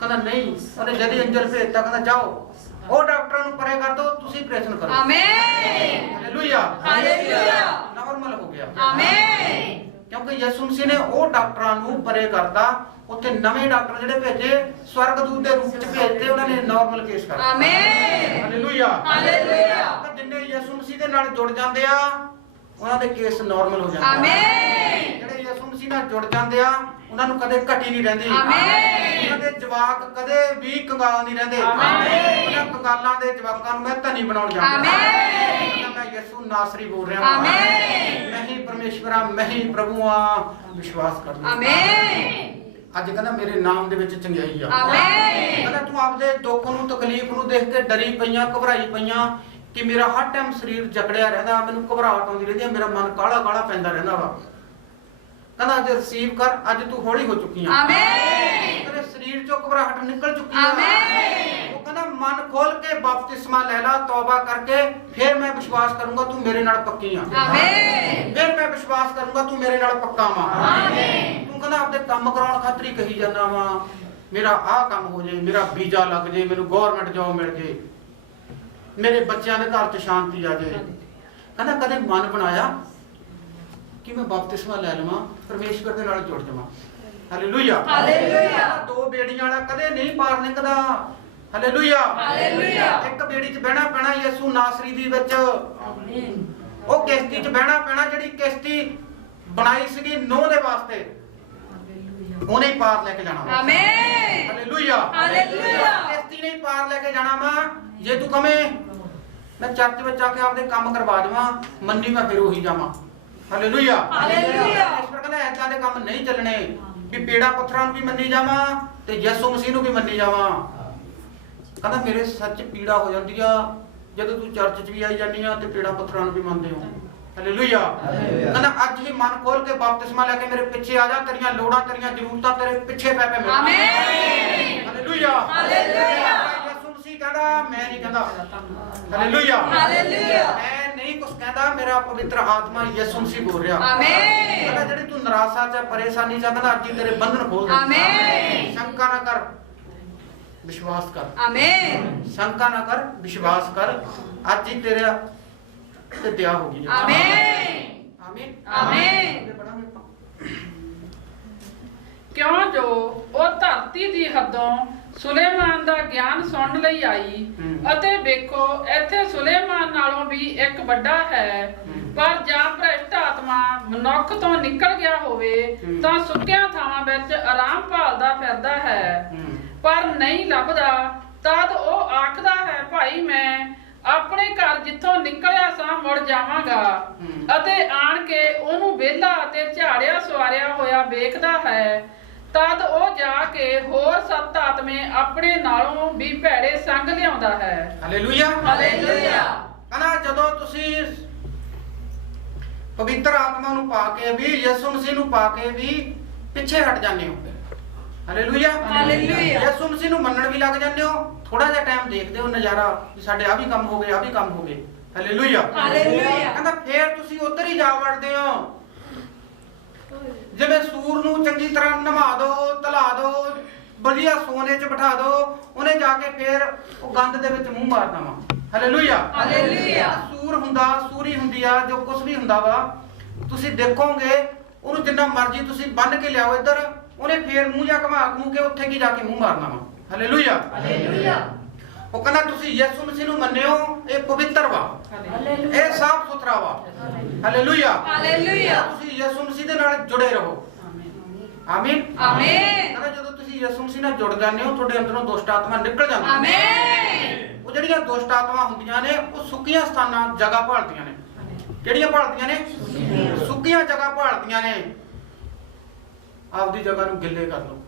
ਕਹਿੰਦਾ ਨਹੀਂ, ਉਹਨੇ ਜਦੀ ਅੰਜਲ ਭੇਜਤਾ, ਕਹਿੰਦਾ ਜਾਓ ਉਹ ਡਾਕਟਰਾਂ ਨੂੰ ਪਰੇ ਕਰ ਦਿਓ, ਤੁਸੀਂ ਆਪਰੇਸ਼ਨ ਕਰੋ। ਆਮੇਨ। ਹਾਲੇਲੂਇਆ। ਹਾਲੇਲੂਇਆ। ਨਾਰਮਲ ਹੋ ਗਿਆ। ਆਮੇਨ। ਕਿਉਂਕਿ ਯਿਸੂ ਮਸੀਹ ਨੇ ਉਹ ਡਾਕਟਰਾਂ ਨੂੰ ਪਰੇ ਕਰਤਾ, ਉੱਥੇ ਨਵੇਂ ਡਾਕਟਰ ਜਿਹੜੇ ਭੇਜੇ ਸਵਰਗਦੂਤ ਦੇ ਰੂਪ ਵਿੱਚ ਭੇਜਤੇ, ਉਹਨਾਂ ਨੇ ਨਾਰਮਲ ਕੇਸ ਕਰਤਾ। ਆਮੇਨ। ਹਾਲੇਲੂਇਆ। ਹਾਲੇਲੂਇਆ। ਜਿੰਨੇ ਯਿਸੂ ਮਸੀਹ ਦੇ ਨਾਲ ਜੁੜ ਜਾਂਦੇ ਆ, ਉਹਨਾਂ ਦੇ ਕੇਸ ਨਾਰਮਲ ਹੋ ਜਾਂਦੇ ਆ। ਆਮੇਨ। ਜਿਹੜੇ ਯਿਸੂ ਮਸੀਹ ਨਾਲ ਜੁੜ ਜਾਂਦੇ ਆ, ਉਹਨਾਂ ਨੂੰ ਕਦੇ ਘਟੀ ਨਹੀਂ ਰਹਿੰਦੀ। ਆਮੇਨ। ਉਹਨਾਂ ਦੇ ਜਵਾਕ ਕਦੇ ਵੀ ਕੰਗਾਲ ਨਹੀਂ ਰਹਿੰਦੇ। ਆਮੇਨ। ਉਹਨਾਂ ਕੰਗਾਲਾਂ ਦੇ ਜਵਾਕਾਂ ਨੂੰ ਮੈਂ ਧਨੀ ਬਣਾਉਣ ਜਾਂਦਾ। ਆਮੇਨ। ਮੈਂ ਯਿਸੂ ਨਾਸਰੀ ਬੋਲ ਰਿਹਾ ਹਾਂ। ਆਮੇਨ। ਮੈਂ ਹੀ ਪਰਮੇਸ਼ਵਰ ਆ, ਮੈਂ ਹੀ ਪ੍ਰਭੂ ਆ, ਵਿਸ਼ਵਾਸ ਕਰ ਲੈ। ਆਮੇਨ। ਅੱਜ ਕਹਿੰਦਾ ਮੇਰੇ ਨਾਮ ਦੇ ਵਿੱਚ ਚੰਗਿਆਈ ਆ। ਆਮੇਨ। ਕਹਿੰਦਾ ਤੂੰ ਆਪਦੇ ਦੁੱਖ ਨੂੰ, ਤਕਲੀਫ ਨੂੰ ਦੇਖ ਕੇ ਡਰੀ ਪਈਆਂ, ਘਬਰਾਈ ਪਈਆਂ ਕਿ ਮੇਰਾ ਹਰ ਟਾਈਮ ਸਰੀਰ ਜਕੜਿਆ ਰਹਿੰਦਾ, ਮੈਨੂੰ ਘਬਰਾਹਟ ਆਉਂਦੀ ਰਹਿੰਦੀ ਹੈ, ਮੇਰਾ ਮਨ ਕਾਲਾ ਕਾਲਾ ਪੈਂਦਾ ਰਹਿੰਦਾ ਵਾ। ਕਹਿੰਦਾ ਅੱਜ ਰਿਸੀਵ ਕਰ, ਅੱਜ ਤੂੰ ਹੌਲੀ ਹੋ ਚੁੱਕੀ ਆ। ਆਮੇਨ। ਤੇਰੇ ਸਰੀਰ ਚੋਂ ਘਬਰਾਹਟ ਨਿਕਲ ਚੁੱਕੀ ਆ। ਆਮੇਨ। ਉਹ ਕਹਿੰਦਾ ਮਨ ਖੋਲ ਕੇ ਬਪਤਿਸਮਾ ਲੈ ਲਾ, ਤੌਬਾ ਕਰਕੇ, ਫਿਰ ਮੈਂ ਵਿਸ਼ਵਾਸ ਕਰੂੰਗਾ ਤੂੰ ਮੇਰੇ ਨਾਲ ਪੱਕੀ ਆ। ਆਮੇਨ। ਫਿਰ ਮੈਂ ਵਿਸ਼ਵਾਸ ਕਰੂੰਗਾ ਤੂੰ ਮੇਰੇ ਨਾਲ ਪੱਕਾ ਵਾ। ਆਮੇਨ। ਤੂੰ ਕਹਿੰਦਾ ਆਪਦੇ ਕੰਮ ਕਰਾਉਣ ਖਾਤਰ ਹੀ ਕਹੀ ਜਾਂਦਾ ਵਾ, ਮੇਰਾ ਆਹ ਕੰਮ ਹੋ ਜੇ, ਮੇਰਾ ਵੀਜ਼ਾ ਲੱਗ ਜੇ, ਮੈਨੂੰ ਗਵਰਨਮੈਂਟ ਜੌਬ ਮਿਲ ਜੇ, ਮੇਰੇ ਬੱਚਿਆਂ ਦੇ ਘਰ 'ਚ ਸ਼ਾਂਤੀ ਆ ਜੇ। ਕਹਿੰਦਾ ਕਦੇ ਮਨ ਬਣਾਇਆ ਕਿ ਮੈਂ ਬਪਤਿਸਮਾ ਲੈ ਲਵਾਂ, ਪਰਮੇਸ਼ਵਰ ਦੇ ਨਾਲ ਜੁੜ ਜਾਵਾਂ। ਹਾਲੇਲੂਇਆ। ਹਾਲੇਲੂਇਆ। ਦੋ ਬੇੜੀਆਂ ਵਾਲਾ ਕਦੇ ਨਹੀਂ ਪਾਰ ਨਿਕਦਾ। ਹਾਲੇਲੂਇਆ। ਹਾਲੇਲੂਇਆ। ਇੱਕ ਬੇੜੀ 'ਚ ਬਹਿਣਾ ਪੈਣਾ ਯਿਸੂ ਨਾਸਰੀ ਦੀ ਵਿੱਚ। ਉਹ ਕਿਸ਼ਤੀ 'ਚ ਬਹਿਣਾ ਪੈਣਾ ਜਿਹੜੀ ਕਿਸ਼ਤੀ ਬਣਾਈ ਸੀਗੀ ਨੋਹ ਦੇ ਵਾਸਤੇ, ਉਹਨੇ ਹੀ ਪਾਰ ਲੈ ਕੇ ਜਾਣਾ। ਆਮੇਨ। ਹਾਲੇਲੂਇਆ। ਹਾਲੇਲੂਇਆ। ਕਿਸ਼ਤੀ ਨੇ ਹੀ ਪਾਰ ਲੈ ਕੇ ਜਾਣਾ ਵਾ। ਜੇ ਤੂੰ ਕਵੇਂ ਮੈਂ ਚਰਚ ਵਿੱਚ ਆ ਕੇ ਆਪਦੇ ਕੰਮ ਕਰਵਾ ਜਾਵਾਂ, ਮੰਨੀ ਮੈਂ ਫਿਰ ਉਹੀ ਜਾਵਾਂ। ਹਾਲੇਲੂਇਆ। ਹਾਲੇਲੂਇਆ। ਪਰਮੇਸ਼ਵਰ ਕਹਿੰਦਾ ਏਦਾਂ ਦੇ ਕੰਮ ਨਹੀਂ ਚੱਲਣੇ ਵੀ ਪੇੜਾ ਪੱਥਰਾਂ ਨੂੰ ਵੀ ਮੰਨੀ ਜਾਵਾਂ ਤੇ ਯਿਸੂ ਮਸੀਹ ਨੂੰ ਵੀ ਮੰਨੀ ਜਾਵਾਂ। ਕਹਿੰਦਾ ਮੇਰੇ ਸੱਚ ਪੀੜਾ ਹੋ ਜਾਂਦੀ ਆ ਜਦੋਂ ਤੂੰ ਚਰਚ 'ਚ ਵੀ ਆਈ ਜਾਂਦੀ ਆ ਤੇ ਪੇੜਾ ਪੱਥਰਾਂ ਨੂੰ ਵੀ ਮੰਨਦੇ ਹੋ। ਹਾਲੇਲੂਇਆ। ਕਹਿੰਦਾ ਅੱਜ ਹੀ ਮਨ ਖੋਲ ਕੇ ਬਪਤਿਸਮਾ ਲੈ ਕੇ ਮੇਰੇ ਪਿੱਛੇ ਆ ਜਾ, ਤੇਰੀਆਂ ਲੋੜਾਂ, ਤੇਰੀਆਂ ਜ਼ਰੂਰਤਾਂ ਤੇਰੇ ਪਿੱਛੇ ਪੈ ਪੈ ਮਿਲਣ। ਆਮੇਨ। ਹਾਲੇਲੂਇਆ। ਹਾਲੇਲੂਇਆ। ਯਿਸੂ ਮਸੀਹ ਕਹਿੰਦਾ ਮੈਂ ਨਹੀਂ ਕਹਿੰਦਾ। ਹਾਲੇਲੂਇਆ। ਹਾਲੇਲੂਇਆ। ਮੈਂ ਨਹੀਂ ਕੁਝ ਕਹਿੰਦਾ, ਮੇਰਾ ਪਵਿੱਤਰ ਆਤਮਾ ਯਿਸੂ ਮਸੀਹ ਬੋਲ ਰਿਹਾ। ਆਮੇਨ। ਕਹਿੰਦਾ ਜਿਹੜੀ ਤੂੰ ਨਿਰਾਸ਼ਾ 'ਚ, ਪਰੇਸ਼ਾਨੀ 'ਚ, ਕਹਿੰਦਾ ਅੱਜ ਹੀ ਤੇਰੇ ਬੰਧਨ ਖੋਲ ਦੇ। ਆਮੇਨ। ਸ਼ੰਕਾ ਨਾ ਕਰ, ਵਿਸ਼ਵਾਸ ਕਰ। ਆਮੇਨ। ਸ਼ੰਕਾ ਨਾ ਕਰ, ਵਿਸ਼ਵਾਸ ਕਰ, ਅੱਜ ਹੀ ਤੇਰਾ ਤੇ ਦਿਆ ਹੋਗੀ। ਆਮੇਨ। ਆਮੀਨ। ਆਮੇਨ। ਕਿਉਂ ਜੋ ਉਹ ਧਰਤੀ ਦੀ ਹੱਦੋਂ ਸੁਲੇਮਾਨ ਦਾ ਗਿਆਨ ਸੁਣਨ ਲਈ ਆਈ, ਅਤੇ ਵੇਖੋ ਇੱਥੇ ਸੁਲੇਮਾਨ ਨਾਲੋਂ ਵੀ ਇੱਕ ਵੱਡਾ ਹੈ। ਪਰ ਜਾਂ ਭ੍ਰਿਸ਼ਟ ਆਤਮਾ ਮਨੁੱਖ ਤੋਂ ਨਿਕਲ ਗਿਆ ਹੋਵੇ ਤਾਂ ਸੁੱਕਿਆਂ ਥਾਵਾਂ ਵਿੱਚ ਆਰਾਮ ਭਾਲਦਾ ਫਿਰਦਾ ਹੈ, ਪਰ ਨਹੀਂ ਲੱਭਦਾ। ਤਦ ਉਹ ਆਖਦਾ ਹੈ, ਭਾਈ ਮੈਂ ਆਪਣੇ ਘਰ ਜਿੱਥੋਂ ਨਿਕਲਿਆ ਸਾਂ ਮੁੜ ਜਾਵਾਂਗਾ। ਅਤੇ ਆਣ ਕੇ ਉਹਨੂੰ ਵਿਹਲਾ ਅਤੇ ਝਾੜਿਆ ਸਵਾਰਿਆ ਹੋਇਆ ਵੇਖਦਾ ਹੈ। ਤਦ ਉਹ ਜਾ ਕੇ ਹੋਰ 7 ਆਤਮੇ ਆਪਣੇ ਨਾਲੋਂ ਵੀ ਭੈੜੇ ਸੰਗ ਲਿਆਉਂਦਾ ਹੈ। ਹਾਲੇਲੂਇਆ। ਹਾਲੇਲੂਇਆ। ਕਹਿੰਦਾ ਜਦੋਂ ਤੁਸੀਂ ਪਵਿੱਤਰ ਆਤਮਾ ਨੂੰ ਪਾ ਕੇ ਵੀ, ਯਿਸੂ ਮਸੀਹ ਨੂੰ ਪਾ ਕੇ ਵੀ ਪਿੱਛੇ ਹਟ ਜਾਂਦੇ ਹੋ। ਹਾਲੇਲੂਇਆ। ਹਾਲੇਲੂਇਆ। ਯਿਸੂ ਮਸੀਹ ਨੂੰ ਮੰਨਣ ਵੀ ਲੱਗ ਜਾਂਦੇ ਹੋ। ਥੋੜਾ ਜਿਹਾ ਟਾਈਮ ਦੇਖਦੇ ਹੋ ਨਜ਼ਾਰਾ ਕਿ ਸਾਡੇ ਆ ਵੀ ਕੰਮ ਹੋ ਗਏ, ਆ ਵੀ ਕੰਮ ਹੋ ਗਏ। ਹਾਲੇਲੂਇਆ। ਹਾਲੇਲੂਇਆ। ਕਹਿੰਦਾ ਫੇਰ ਤੁਸੀਂ ਉੱਧਰ ਹੀ ਜਾ ਵੜਦੇ ਹੋ। ਜਿਵੇਂ ਸੂਰ ਨੂੰ ਚੰਗੀ ਤਰ੍ਹਾਂ ਨਵਾ ਦੋ, ਧਲਾ ਦੋ, ਵਧੀਆ ਸੋਨੇ 'ਚ ਬਿਠਾ ਦੋ, ਉਹਨੇ ਜਾ ਕੇ ਫੇਰ ਉਹ ਗੰਦ ਦੇ ਵਿੱਚ ਮੂੰਹ ਮਾਰਨਾ ਵਾ। ਹਾਲੇਲੂਇਆ। ਹਾਲੇਲੂਇਆ। ਸੂਰ ਹੁੰਦਾ, ਸੂਰੀ ਹੁੰਦੀ ਆ, ਜੋ ਕੁਝ ਵੀ ਹੁੰਦਾ ਵਾ, ਤੁਸੀਂ ਦੇਖੋਗੇ ਉਹਨੂੰ ਜਿੰਨਾ ਮਰਜ਼ੀ ਤੁਸੀਂ ਬੰਨ ਕੇ ਲਿਆਓ ਇੱਧਰ, ਉਹਨੇ ਫੇਰ ਮੂੰਹ ਜਾ ਘੁਮਾ ਕੇ ਉੱਥੇ ਕੀ ਜਾ ਕੇ ਮੂੰਹ ਮਾਰਨਾ ਵਾ। ਹਾਲੇਲੂਇਆ। ਹਾਲੇਲੂਇਆ। ਉਹ ਕਹਿੰਦਾ ਤੁਸੀਂ ਯਿਸੂ ਮਸੀਹ ਨੂੰ ਮੰਨਿਓ, ਇਹ ਪਵਿੱਤਰ ਵਾ, ਇਹ ਸਾਫ਼ ਸੁਥਰਾ ਵਾ। ਹਾਲੇਲੂਇਆ। ਹਾਲੇਲੂਇਆ। ਤੁਸੀਂ ਯਿਸੂ ਮਸੀਹ ਦੇ ਨਾਲ ਜੁੜੇ ਰਹੋ। ਆਮੀਨ। ਆਮੀਨ। ਕਹਿੰਦਾ ਜਦੋਂ ਤੁਸੀਂ ਯਿਸੂ ਮਸੀਹ ਨਾਲ ਜੁੜ ਜਾਂਦੇ ਹੋ, ਤੁਹਾਡੇ ਅੰਦਰੋਂ ਦੁਸ਼ਟ ਆਤਮਾ ਨਿਕਲ ਜਾਂਦੀਆਂ। ਆਮੀਨ। ਉਹ ਜਿਹੜੀਆਂ ਦੁਸ਼ਟ ਆਤਮਾ ਹੁੰਦੀਆਂ ਨੇ, ਉਹ ਸੁੱਕੀਆਂ ਸਥਾਨਾਂ ਜਗ੍ਹਾ ਭਾਲਦੀਆਂ ਨੇ। ਕਿਹੜੀਆਂ ਭਾਲਦੀਆਂ ਨੇ? ਸੁੱਕੀਆਂ ਜਗ੍ਹਾ ਭਾਲਦੀਆਂ ਨੇ। ਆਪਦੀ ਜਗ੍ਹਾ ਨੂੰ ਗਿੱਲੇ ਕਰ ਲਓ।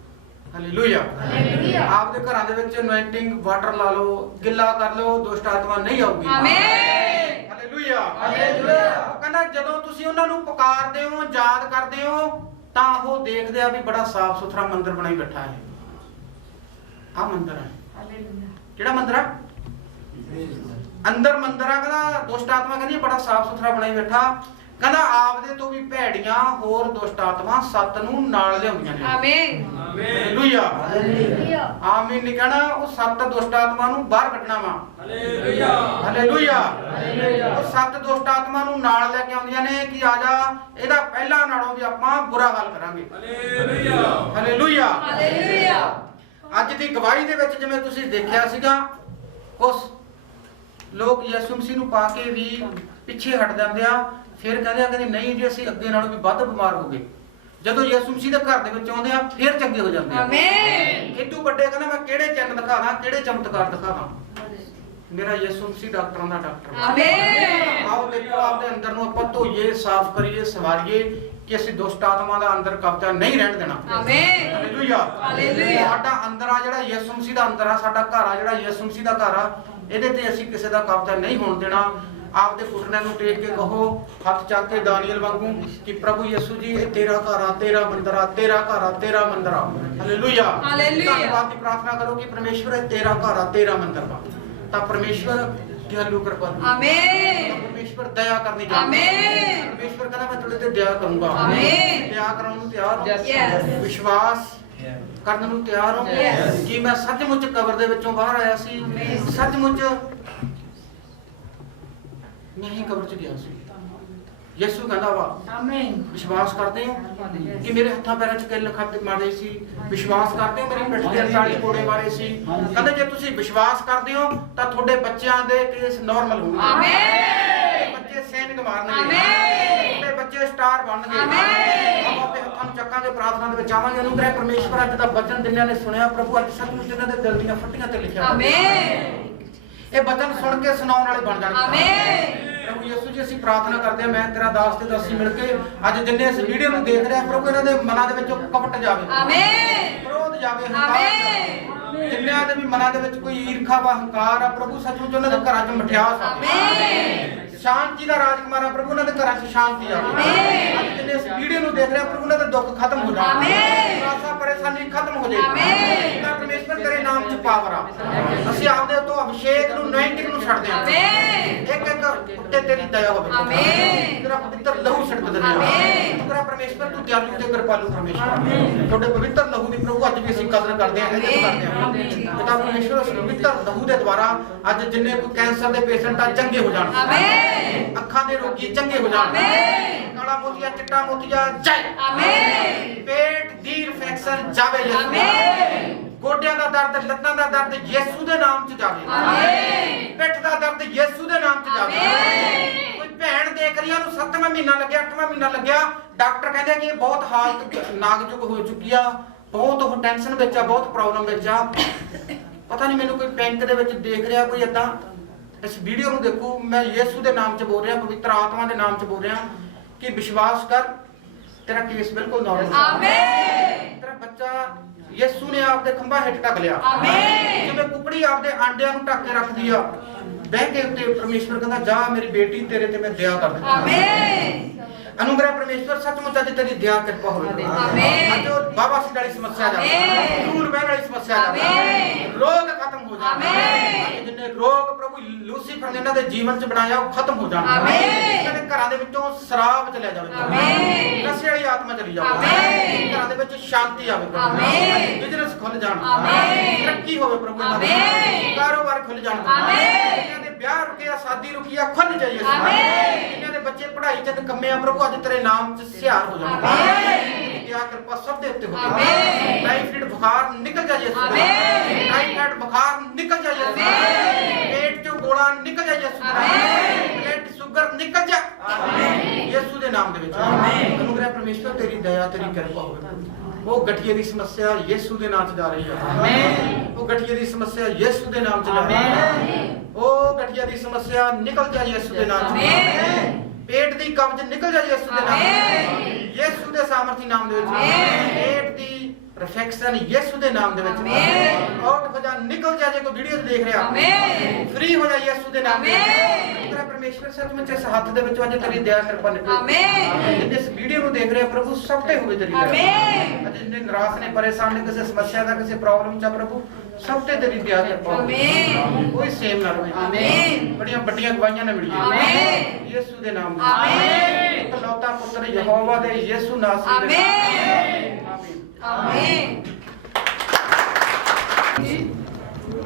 ਹਾਲੇਲੂਇਆ। ਹਾਲੇਲੂਇਆ। ਆਪਦੇ ਘਰਾਂ ਦੇ ਵਿੱਚ ਅਨੋਇੰਟਿੰਗ ਵਾਟਰ ਲਾ ਲਓ, ਗਿੱਲਾ ਕਰ ਲਓ, ਦੁਸ਼ਟ ਆਤਮਾ ਨਹੀਂ ਆਊਗੀ। ਆਮੀਨ। ਹਾਲੇਲੂਇਆ। ਹਾਲੇਲੂਇਆ। ਉਹ ਕਹਿੰਦਾ ਜਦੋਂ ਤੁਸੀਂ ਉਹਨਾਂ ਨੂੰ ਪੁਕਾਰਦੇ ਹੋ, ਯਾਦ ਕਰਦੇ ਹੋ, ਤਾਂ ਉਹ ਦੇਖਦੇ ਆ ਵੀ ਬੜਾ ਸਾਫ਼ ਸੁਥਰਾ ਮੰਦਿਰ ਬਣਾਈ ਬੈਠਾ ਹੈ। ਆ ਮੰਦਿਰ ਹੈ। ਹਾਲੇਲੂਇਆ। ਕਿਹੜਾ ਮੰਦਿਰ ਆ? ਅੰਦਰ ਮੰਦਿਰ ਆ। ਕਹਿੰਦਾ ਦੁਸ਼ਟ ਆਤਮਾ ਕਹਿੰਦੀ ਬੜਾ ਸਾਫ਼ ਸੁਥਰਾ ਬਣਾਈ ਬੈਠਾ। ਕਹਿੰਦਾ ਆਪਦੇ ਤੋਂ ਵੀ ਭੈੜੀਆਂ ਹੋਰ ਦੁਸ਼ਟ ਆਤਮਾ 7 ਨੂੰ ਨਾਲ ਲਿਆਉਂਦੀਆਂ ਨੇ। ਆਮੀਨ। ਹਾਲੇਲੂਇਆ। ਹਾਲੇਲੂਇਆ। ਆਮੀਨ ਨਹੀਂ ਕਹਿਣਾ, ਉਹ 7 ਦੁਸ਼ਟ ਆਤਮਾ ਨੂੰ ਬਾਹਰ ਕੱਢਣਾ ਵਾ। ਹਾਲੇਲੂਇਆ। ਹਾਲੇਲੂਇਆ। ਹਾਲੇਲੂਇਆ। ਉਹ 7 ਦੁਸ਼ਟ ਆਤਮਾ ਨੂੰ ਨਾਲ ਲੈ ਕੇ ਆਉਂਦੀਆਂ ਨੇ ਕਿ ਆ ਜਾ, ਇਹਦਾ ਪਹਿਲਾਂ ਨਾਲੋਂ ਵੀ ਆਪਾਂ ਬੁਰਾ ਹਾਲ ਕਰਾਂਗੇ। ਹਾਲੇਲੂਇਆ। ਹਾਲੇਲੂਇਆ। ਹਾਲੇਲੂਇਆ। ਅੱਜ ਦੀ ਗਵਾਹੀ ਦੇ ਵਿੱਚ ਜਿਵੇਂ ਤੁਸੀਂ ਦੇਖਿਆ ਸੀਗਾ, ਉਸ ਲੋਕ ਯਿਸੂ ਮਸੀਹ ਨੂੰ ਪਾ ਕੇ ਵੀ ਪਿੱਛੇ ਹਟ ਜਾਂਦੇ ਆ। ਫਿਰ ਕਹਿੰਦੇ ਨਹੀਂ ਜੀ, ਅਸੀਂ ਅੱਗੇ ਨਾਲੋਂ ਵੀ ਵੱਧ ਬਿਮਾਰ ਹੋ ਗਏ। ਜਦੋਂ ਯਿਸੂ ਮਸੀਹ ਦੇ ਘਰ ਦੇ ਵਿੱਚ ਆਉਂਦੇ ਆ, ਫਿਰ ਚੰਗੇ ਹੋ ਜਾਂਦੇ ਆ। ਆਮੀਨ। ਇਦੋਂ ਵੱਡੇ ਕਹਿੰਦਾ ਮੈਂ ਕਿਹੜੇ ਚੰਨ ਦਿਖਾਵਾਂ, ਕਿਹੜੇ ਚਮਤਕਾਰ ਦਿਖਾਵਾਂ। ਮੇਰਾ ਯਿਸੂ ਮਸੀਹ ਡਾਕਟਰਾਂ ਦਾ ਡਾਕਟਰ ਵਾ। ਆਮੀਨ। ਆਓ ਦੇਖੋ ਆਪਦੇ ਅੰਦਰ ਨੂੰ ਆਪਾਂ ਧੋਈਏ, ਸਾਫ਼ ਕਰੀਏ, ਸਵਾਰੀਏ ਕਿ ਅਸੀਂ ਦੁਸ਼ਟ ਆਤਮਾ ਦਾ ਅੰਦਰ ਕਬਜ਼ਾ ਨਹੀਂ ਰਹਿਣ ਦੇਣਾ। ਆਮੀਨ। ਹਾਲੇਲੂਇਆ। ਹਾਲੇਲੂਇਆ। ਸਾਡਾ ਅੰਦਰ ਆ ਜਿਹੜਾ ਯਿਸੂ ਮਸੀਹ ਦਾ ਅੰਦਰ ਆ, ਸਾਡਾ ਘਰ ਆ ਜਿਹੜਾ ਯਿਸੂ ਮਸੀਹ ਦਾ ਘਰ ਆ, ਇਹਦੇ ਤੇ ਅਸੀਂ ਕਿਸੇ ਦਾ ਕਬਜ਼ਾ ਨਹੀਂ ਹੋਣ ਦੇਣਾ। ਆਪਦੇ ਘੁਟਨਿਆਂ ਨੂੰ ਟੇਕ ਕੇ ਕਹੋ, ਹੱਥ ਚੱਕ ਕੇ ਦਾਨੀਏਲ ਵਾਂਗੂ ਕਿ ਪ੍ਰਭੂ ਯਿਸੂ ਜੀ, ਇਹ ਤੇਰਾ ਘਰ ਆ, ਤੇਰਾ ਮੰਦਿਰ ਆ, ਤੇਰਾ ਘਰ ਆ, ਤੇਰਾ ਮੰਦਿਰ ਆ। ਹਾਲੇਲੂਇਆ। ਹਾਲੇਲੂਇਆ। ਧੰਨਵਾਦ ਦੀ ਪ੍ਰਾਰਥਨਾ ਕਰੋ ਕਿ ਪਰਮੇਸ਼ਵਰ ਇਹ ਤੇਰਾ ਘਰ ਆ, ਤੇਰਾ ਮੰਦਿਰ ਵਾ। ਤਾਂ ਪਰਮੇਸ਼ਵਰ ਦਿਆਲੂ ਕਿਰਪਾ ਆਮੀਨ। ਪਰਮੇਸ਼ਵਰ ਦਇਆ ਕਰਨੀ ਜਾਣਦਾ। ਆਮੀਨ। ਪਰਮੇਸ਼ਵਰ ਕਹਿੰਦਾ ਮੈਂ ਤੁਹਾਡੇ ਤੇ ਦਇਆ ਕਰੂੰਗਾ। ਆਮੀਨ। ਦਇਆ ਕਰਾਉਣ ਨੂੰ ਤਿਆਰ ਹੋ। Yes. ਵਿਸ਼ਵਾਸ ਕਰਨ ਨੂੰ ਤਿਆਰ ਹੋ। Yes. ਕਿ ਮੈਂ ਸੱਚਮੁੱਚ ਕਬਰ ਦੇ ਵਿੱਚੋਂ ਬਾਹਰ ਆਇਆ ਸੀ, ਸੱਚਮੁੱਚ ਮੈਂ ਹੀ ਕਬਰ 'ਚ ਗਿਆ ਸੀ। ਯਿਸੂ ਕਹਿੰਦਾ ਵਾ, ਆਮੀਨ। ਵਿਸ਼ਵਾਸ ਕਰਦੇ ਹੋ ਕਿ ਮੇਰੇ ਹੱਥਾਂ ਪੈਰਾਂ 'ਚ ਕਿੱਲ ਖਾਤੇ ਮਾਰੇ ਸੀ? ਵਿਸ਼ਵਾਸ ਕਰਦੇ ਹੋ ਮੇਰੀ ਪਿੱਠ ਤੇ 48 ਕੋੜੇ ਮਾਰੇ ਸੀ? ਕਹਿੰਦੇ ਜੇ ਤੁਸੀਂ ਵਿਸ਼ਵਾਸ ਕਰਦੇ ਹੋ ਤਾਂ ਤੁਹਾਡੇ ਬੱਚਿਆਂ ਦੇ ਕੇਸ ਨਾਰਮਲ ਹੋਣਗੇ। ਆਮੀਨ। ਬੱਚੇ ਸੈਨਿਕ ਮਾਰਨਗੇ। ਆਮੀਨ। ਤੁਹਾਡੇ ਬੱਚੇ ਸਟਾਰ ਬਣਨਗੇ। ਆਮੀਨ। ਆਪਾਂ ਆਪਣੇ ਹੱਥਾਂ ਨੂੰ ਚੱਕਾਂਗੇ, ਪ੍ਰਾਰਥਨਾ ਦੇ ਵਿੱਚ ਆਵਾਂਗੇ। ਅਨੁਗ੍ਰਹਿ ਪਰਮੇਸ਼ਵਰ ਅੱਜ ਦਾ ਵਚਨ ਜਿਨ੍ਹਾਂ ਨੇ ਸੁਣਿਆ, ਪ੍ਰਭੂ ਅੱਜ ਸੱਚਮੁੱਚ ਇਹਨਾਂ ਦੇ ਦਿਲ ਦੀਆਂ ਫੱਟੀਆਂ ਤੇ ਲਿਖਿਆ। ਆਮੀਨ। ਇਹ ਵਚਨ ਸੁਣ ਕੇ ਸੁਣਾਉਣ ਵਾਲੇ ਬਣ ਜਾਣਗੇ। ਆਮੀਨ। ਪ੍ਰਭੂ ਯਿਸੂ ਜੀ, ਅਸੀਂ ਪ੍ਰਾਰਥਨਾ ਕਰਦੇ ਹਾਂ, ਮੈਂ ਤੇਰਾ ਦਾਸ ਤੇ ਦਾਸੀ ਮਿਲ ਕੇ ਅੱਜ ਜਿੰਨੇ ਇਸ ਵੀਡੀਓ ਨੂੰ ਦੇਖ ਰਹੇ ਆ, ਪ੍ਰਭੂ ਇਹਨਾਂ ਦੇ ਮਨਾਂ ਦੇ ਵਿੱਚੋਂ ਕਪਟ ਜਾਵੇ। ਆਮੀਨ। ਕ੍ਰੋਧ ਜਾਵੇ, ਹੰਕਾਰ ਜਾਵੇ। ਜਿੰਨਿਆਂ ਦੇ ਵੀ ਮਨਾਂ ਦੇ ਵਿੱਚ ਕੋਈ ਈਰਖਾ ਵਾ, ਹੰਕਾਰ ਆ, ਪ੍ਰਭੂ ਸੱਚਮੁੱਚ ਉਹਨਾਂ ਦੇ ਘਰਾਂ 'ਚ ਮਠਿਆਸ ਆ। ਆਮੀਨ। ਸ਼ਾਂਤੀ ਦਾ ਰਾਜਕੁਮਾਰ ਆ, ਪ੍ਰਭੂ ਉਹਨਾਂ ਦੇ ਘਰਾਂ 'ਚ ਸ਼ਾਂਤੀ ਆਵੇ। ਆਮੀਨ। ਅੱਜ ਜਿੰਨੇ ਇਸ ਵੀਡੀਓ ਨੂੰ ਦੇਖ ਰਹੇ ਆ, ਪ੍ਰਭੂ ਉਹਨਾਂ ਦੇ ਦੁੱਖ ਖਤਮ ਹੋ ਜਾਣ। ਆਮੀਨ। ਆਸਾ ਪਰੇਸ਼ਾਨੀ ਖਤਮ ਹੋ ਜਾਏ। ਆਮੀਨ। ਤਾਂ ਪਰਮੇਸ਼ਵਰ ਤੇਰੇ ਨਾਮ 'ਚ ਪਾਵਰ ਆ। ਅਸੀਂ ਆਪਦੇ ਤੋਂ ਅਭਿਸ਼ੇਕ ਨੂੰ, ਅਨੋਇੰਟਿੰਗ ਨੂੰ ਛੱਡਦੇ ਹਾਂ। ਆਮੀਨ। ਇੱਕ ਇੱਕ ਉੱਤੇ ਤੇਰੀ ਦਇਆ ਹੋਵੇ। ਆਮੀਨ। ਤੇਰਾ ਪਵਿੱਤਰ ਲਹੂ ਛਿੜਕ ਦਿੰਦੇ ਹਾਂ। ਆਮੀਨ। ਤੇਰਾ ਪਰਮੇਸ਼ਵਰ ਤੂੰ ਦਿਆਲੂ ਤੇ ਕਿਰਪਾਲੂ ਪਰਮੇਸ਼ਵਰ। ਤੁਹਾਡੇ ਪਵਿੱਤਰ ਲਹੂ ਦੀ ਪ੍ਰਭੂ ਅੱਜ ਵੀ ਅਸੀਂ ਕਦਰ ਕਰਦੇ ਹਾਂ, ਇੱਜ਼ਤ ਕਰਦੇ ਹਾਂ। ਪਿਤਾ ਪਰਮੇਸ਼ਵਰ, ਉਸ ਪਵਿੱਤਰ ਲਹੂ ਦੇ ਦੁਆਰਾ ਅੱਜ ਜਿੰਨੇ ਕੋਈ ਕੈਂਸਰ ਦੇ ਪੇਸ਼ੈਂਟ ਆ, ਚੰਗੇ ਹੋ ਜਾਣ। ਆਮੀਨ। ਅੱਖਾਂ ਦੇ ਰੋਗੀ ਚੰਗੇ ਹੋ ਜਾਣ। ਆਮੀਨ। ਕਾਲਾ ਮੋਤੀਆ, ਚਿੱਟਾ ਮੋਤੀਆ ਜੈ। ਆਮੀਨ। ਪੇਟ ਦੀ ਇਨਫੈਕਸ਼ਨ ਜਾਵੇ ਯਿਸੂ। ਆਮੀਨ। ਗੋਡਿਆਂ ਦਾ ਦਰਦ, ਲੱਤਾਂ ਦਾ ਦਰਦ ਯਿਸੂ ਦੇ ਨਾਮ 'ਚ ਜਾਵੇ। ਆਮੀਨ। ਪਿੱਠ ਦਾ ਦਰਦ ਯਿਸੂ ਦੇ ਨਾਮ 'ਚ ਜਾਵੇ। ਆਮੀਨ। ਕੋਈ ਭੈਣ ਦੇਖ ਰਹੀ ਆ ਨੂੰ 7ਵਾਂ ਮਹੀਨਾ ਲੱਗਿਆ, 8ਵਾਂ ਮਹੀਨਾ ਲੱਗਿਆ, ਡਾਕਟਰ ਕਹਿੰਦੇ ਕਿ ਇਹ ਬਹੁਤ ਹਾਲਤ ਨਾਜ਼ੁਕ ਹੋ ਚੁੱਕੀ ਆ, ਬਹੁਤ ਉਹ ਟੈਨਸ਼ਨ ਵਿੱਚ ਆ, ਬਹੁਤ ਪ੍ਰੋਬਲਮ ਵਿੱਚ ਆ। ਪਤਾ ਨਹੀਂ ਮੈਨੂੰ ਕੋਈ ਬੈਂਕ ਦੇ ਵਿੱਚ ਦੇਖ ਰਿਹਾ ਕੋਈ ਏਦਾਂ, ਇਸ ਵੀਡੀਓ ਨੂੰ ਦੇਖੋ। ਮੈਂ ਯਿਸੂ ਦੇ ਨਾਮ 'ਚ ਬੋਲ ਰਿਹਾ, ਪਵਿੱਤਰ ਆਤਮਾ ਦੇ ਨਾਮ 'ਚ ਬੋਲ ਰਿਹਾ ਕਿ ਵਿਸ਼ਵਾਸ ਕਰ, ਤੇਰਾ ਕੇਸ ਬਿਲਕੁਲ ਨਾਰਮਲ। ਆਮੀਨ। ਤੇਰਾ ਬੱਚਾ ਯਿਸੂ ਨੇ ਆਪਦੇ ਖੰਭਾਂ ਹੇਠ ਢੱਕ ਲਿਆ। ਆਮੀਨ। ਜਿਵੇਂ ਕੁਕੜੀ ਆਪਦੇ ਆਂਡਿਆਂ ਨੂੰ ਢੱਕ ਕੇ ਰੱਖਦੀ ਆ, ਬਹਿ ਕੇ ਉੱਤੇ ਪਰਮੇਸ਼ਵਰ ਕਹਿੰਦਾ ਜਾ ਮੇਰੀ ਬੇਟੀ ਤੇਰੇ ਤੇ ਮੈਂ ਦਇਆ ਕਰ ਦਿੱਤੀ। ਆਮੀਨ। ਅਨੁਗ੍ਰਹ ਪਰਮੇਸ਼ਵਰ ਸੱਚਮੁੱਚ ਅੱਜ ਤੇਰੀ ਦਇਆ ਕਿਰਪਾ ਹੋਵੇ। ਆਮੀਨ। ਅੱਜ ਉਹ ਬਾਬਾ ਸੀ ਵਾਲੀ ਸਮੱਸਿਆ ਜਾਵੇ, ਦੂਰ ਬਹਿਣ ਵਾਲੀ ਸਮੱਸਿਆ ਜਾਵੇ, ਰੋਗ ਖਤਮ ਹੋ ਜਾਣ। ਆਮੀਨ। ਜਿੰਨੇ ਰੋਗ ਪ੍ਰਭੂ ਲੂਸੀਫਰ ਨੇ ਇਹਨਾਂ ਦੇ ਜੀਵਨ 'ਚ ਬਣਾਇਆ ਉਹ ਖਤਮ ਹੋ ਜਾਣ। ਆਮੀਨ। ਇਹਨਾਂ ਦੇ ਘਰਾਂ ਦੇ ਵਿੱਚੋਂ ਸ਼ਰਾਬ ਚਲਿਆ ਜਾਵੇ। ਆਮੀਨ। ਨਸ਼ੇ ਵਾਲੀ ਆਤਮਾ ਚਲੀ ਜਾਵੇ। ਆਮੀਨ। ਘਰਾਂ ਦੇ ਵਿੱਚ ਸ਼ਾਂਤੀ ਆਵੇ। ਆਮੀਨ। ਬਿਜ਼ਨਸ ਖੁੱਲ ਜਾਣ। ਆਮੀਨ। ਤਰੱਕੀ ਹੋਵੇ ਪ੍ਰਭੂ ਇਹਨਾਂ ਦੀ। ਆਮੀਨ। ਕਾਰੋਬਾਰ ਖੁੱਲ ਜਾਣ। ਆਮੀਨ। ਇਹਨਾਂ ਦੇ ਵਿਆਹ ਰੁਕਿਆ, ਸ਼ਾਦੀ ਰੁਕੀ ਆ, ਖੁੱਲ ਜਾਈਏ। ਆਮੀਨ। ਇਹਨਾਂ ਦੇ ਬੱਚੇ ਪੜ੍ਹਾਈ 'ਚ ਨਿਕੰਮੇ ਆ ਪ੍ਰਭੂ, ਅੱਜ ਤੇਰੇ ਨਾਮ 'ਚ ਸਿਆਰ ਹੋ ਜਾਣ। ਆਮੀਨ। ਦਇਆ ਕਿਰਪਾ ਸਭ ਦੇ ਉੱਤੇ ਹੋਵੇ। ਆਮੀਨ। ਟਾਈਫਾਇਡ ਬੁਖਾਰ ਨਿਕਲ ਜਾਈਏ। ਆਮੀਨ। ਟਾਈਫਾਇਡ ਬੁਖਾਰ ਨਿਕਲ ਜਾਈਏ। ਆਮੀਨ। ਪੇਟ 'ਚੋਂ ਗੋਲਾ ਨਿਕਲ ਜਾਈਏ। ਆਮੀਨ। ਬਲੱਡ ਸ਼ੂਗਰ ਨਿਕਲ ਜਾ। ਆਮੀਨ। ਯਿਸੂ ਦੇ ਨਾਮ ਦੇ ਵਿੱਚ। ਆਮੀਨ। ਅਨੁਗ੍ਰਹ ਪਰਮੇਸ਼ਵਰ ਤੇਰੀ ਦਇਆ, ਤੇਰੀ ਕਿਰਪਾ ਹੋਵੇ। ਉਹ ਗਠੀਏ ਦੀ ਸਮੱਸਿਆ ਯਿਸੂ ਦੇ ਨਾਮ 'ਚ ਜਾ ਰਹੀ ਹੈ। ਆਮੀਨ। ਉਹ ਗਠੀਏ ਦੀ ਸਮੱਸਿਆ ਯਿਸੂ ਦੇ ਨਾਮ 'ਚ ਜਾ ਰਹੀ ਹੈ। ਆਮੀਨ। ਉਹ ਗਠੀਏ ਦੀ ਸਮੱਸਿਆ ਨਿਕਲ ਜਾ ਯਿਸੂ ਦੇ ਨਾਮ 'ਚ। ਆਮੀਨ। ਪੇਟ ਦੀ ਕਬਜ਼ ਨਿਕਲ ਜਾ ਯਿਸੂ ਦੇ ਨਾਮ 'ਚ। ਯਿਸੂ ਦੇ ਸਾਮਰਥੀ ਨਾਮ ਦੇ ਵਿੱਚ। ਪੇਟ ਦੀ ਰਿਫੈਕਸ਼ਨ ਯਿਸੂ ਦੇ ਨਾਮ ਦੇ ਵਿੱਚ। ਆਊਟ ਹੋ ਜਾ, ਨਿਕਲ ਜਾ। ਜੇ ਕੋਈ ਵੀਡੀਓ ਦੇਖ ਰਿਹਾ ਫ੍ਰੀ ਹੋ ਜਾ ਯਿਸੂ ਦੇ ਨਾਮ ਵਿੱਚ। ਤੇਰਾ ਪਰਮੇਸ਼ਵਰ ਸੱਚਮੁੱਚ ਇਸ ਹੱਥ ਦੇ ਵਿੱਚੋਂ ਅੱਜ ਤੇਰੀ ਦਇਆ ਕਿਰਪਾ ਨਿਕਲੇ। ਆਮੀਨ। ਜਿਸ ਵੀਡੀਓ ਨੂੰ ਦੇਖ ਰਿਹਾ ਪ੍ਰਭੂ ਸਭ ਤੇ ਹੋਵੇ ਤੇਰੀ ਦਇਆ। ਆਮੀਨ। ਅੱਜ ਜਿੰਨੇ ਨਿਰਾਸ਼ ਨੇ, ਪਰੇਸ਼ਾਨ ਨੇ, ਕਿਸੇ ਸਮੱਸਿਆ ਦਾ, ਕਿਸੇ ਪ੍ਰੋਬਲਮ 'ਚ ਪ੍ਰਭੂ ਸਭ ਤੇ ਤੇਰੀ ਦਇਆ ਕਿਰਪਾ ਹੋਵੇ। ਆਮੀਨ। ਕੋਈ ਸੇਮ ਨਾ ਰਹੇ। ਆਮੀਨ। ਬੜੀਆਂ ਵੱਡੀਆਂ ਗਵਾਹੀਆਂ ਨੇ ਮਿਲੀਆਂ। ਆਮੀਨ। ਯਿਸੂ ਦੇ ਨਾਮ ਵਿੱਚ। ਆਮੀਨ। ਇਕਲੌਤਾ ਪੁੱਤਰ ਯਹੋਵਾ ਦੇ ਯਿਸੂ ਨਾਸਰੀ ਦੇ ਨਾਮ। ਆਮੀਨ। ਆਮੀਨ।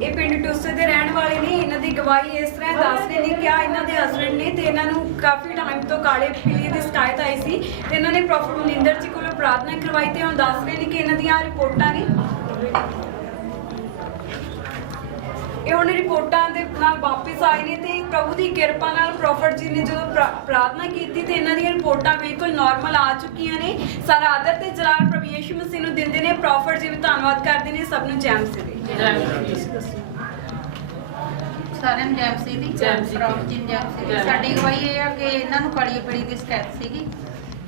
ਇਹ ਪਿੰਡ ਟੂਸੇ ਦੇ ਰਹਿਣ ਵਾਲੇ ਨੇ। ਇਹਨਾਂ ਦੀ ਗਵਾਹੀ ਇਸ ਤਰ੍ਹਾਂ ਦੱਸਦੇ ਨੇ ਕਿ ਇਹਨਾਂ ਦੇ ਹਸਬੰਡ ਨੇ ਤੇ ਇਹਨਾਂ ਨੂੰ ਕਾਫੀ ਟਾਈਮ ਤੋਂ ਕਾਲੇ ਪੀਲੀਏ ਦੀ ਸ਼ਿਕਾਇਤ ਆਈ ਸੀ ਤੇ ਇਹਨਾਂ ਨੇ ਪ੍ਰੋਫੈਸਰ ਮਨਿੰਦਰ ਜੀ ਕੋਲੋਂ ਪ੍ਰਾਰਥਨਾ ਕਰਵਾਈ ਤੇ ਹੁਣ ਦੱਸ ਰਹੇ ਨੇ ਕਿ ਇਹਨਾਂ ਦੀਆਂ ਰਿਪੋਰਟਾਂ ਨੇ। ਇਹ ਹੁਣ ਰਿਪੋਰਟਾਂ ਦੇ ਨਾਲ ਵਾਪਿਸ ਆਏ ਨੇ ਤੇ ਪ੍ਰਭੂ ਦੀ ਕਿਰਪਾ ਨਾਲ ਪ੍ਰੋਫੈਸਰ ਜੀ ਨੇ ਜਦੋਂ ਪ੍ਰਾਰਥਨਾ ਕੀਤੀ ਤੇ ਇਹਨਾਂ ਦੀਆਂ ਰਿਪੋਰਟਾਂ ਬਿਲਕੁਲ ਨਾਰਮਲ ਆ ਚੁੱਕੀਆਂ ਨੇ। ਸਾਰਾ ਆਦਰ ਤੇ ਜਲਾਲ ਪ੍ਰਭੂ ਯਿਸੂ ਮਸੀਹ ਨੂੰ ਦਿੰਦੇ ਨੇ। ਪ੍ਰੋਫੈਸਰ ਜੀ ਵੀ ਧੰਨਵਾਦ ਕਰਦੇ ਨੇ। ਸਭ ਨੂੰ ਜੈ ਮਸੀਹ ਦੀ। ਸਾਰਿਆਂ ਨੂੰ ਜੈ ਮਸੀਹ ਦੀ। ਪ੍ਰਭੂ ਜੀ ਨੂੰ ਜੈ ਮਸੀਹ ਦੀ। ਸਾਡੀ ਗਵਾਹੀ ਇਹ ਆ ਕਿ ਇਹਨਾਂ ਨੂੰ ਕਾਲੀ ਪੀਲੀ ਦੀ ਸ਼ਿਕਾਇਤ ਸੀਗੀ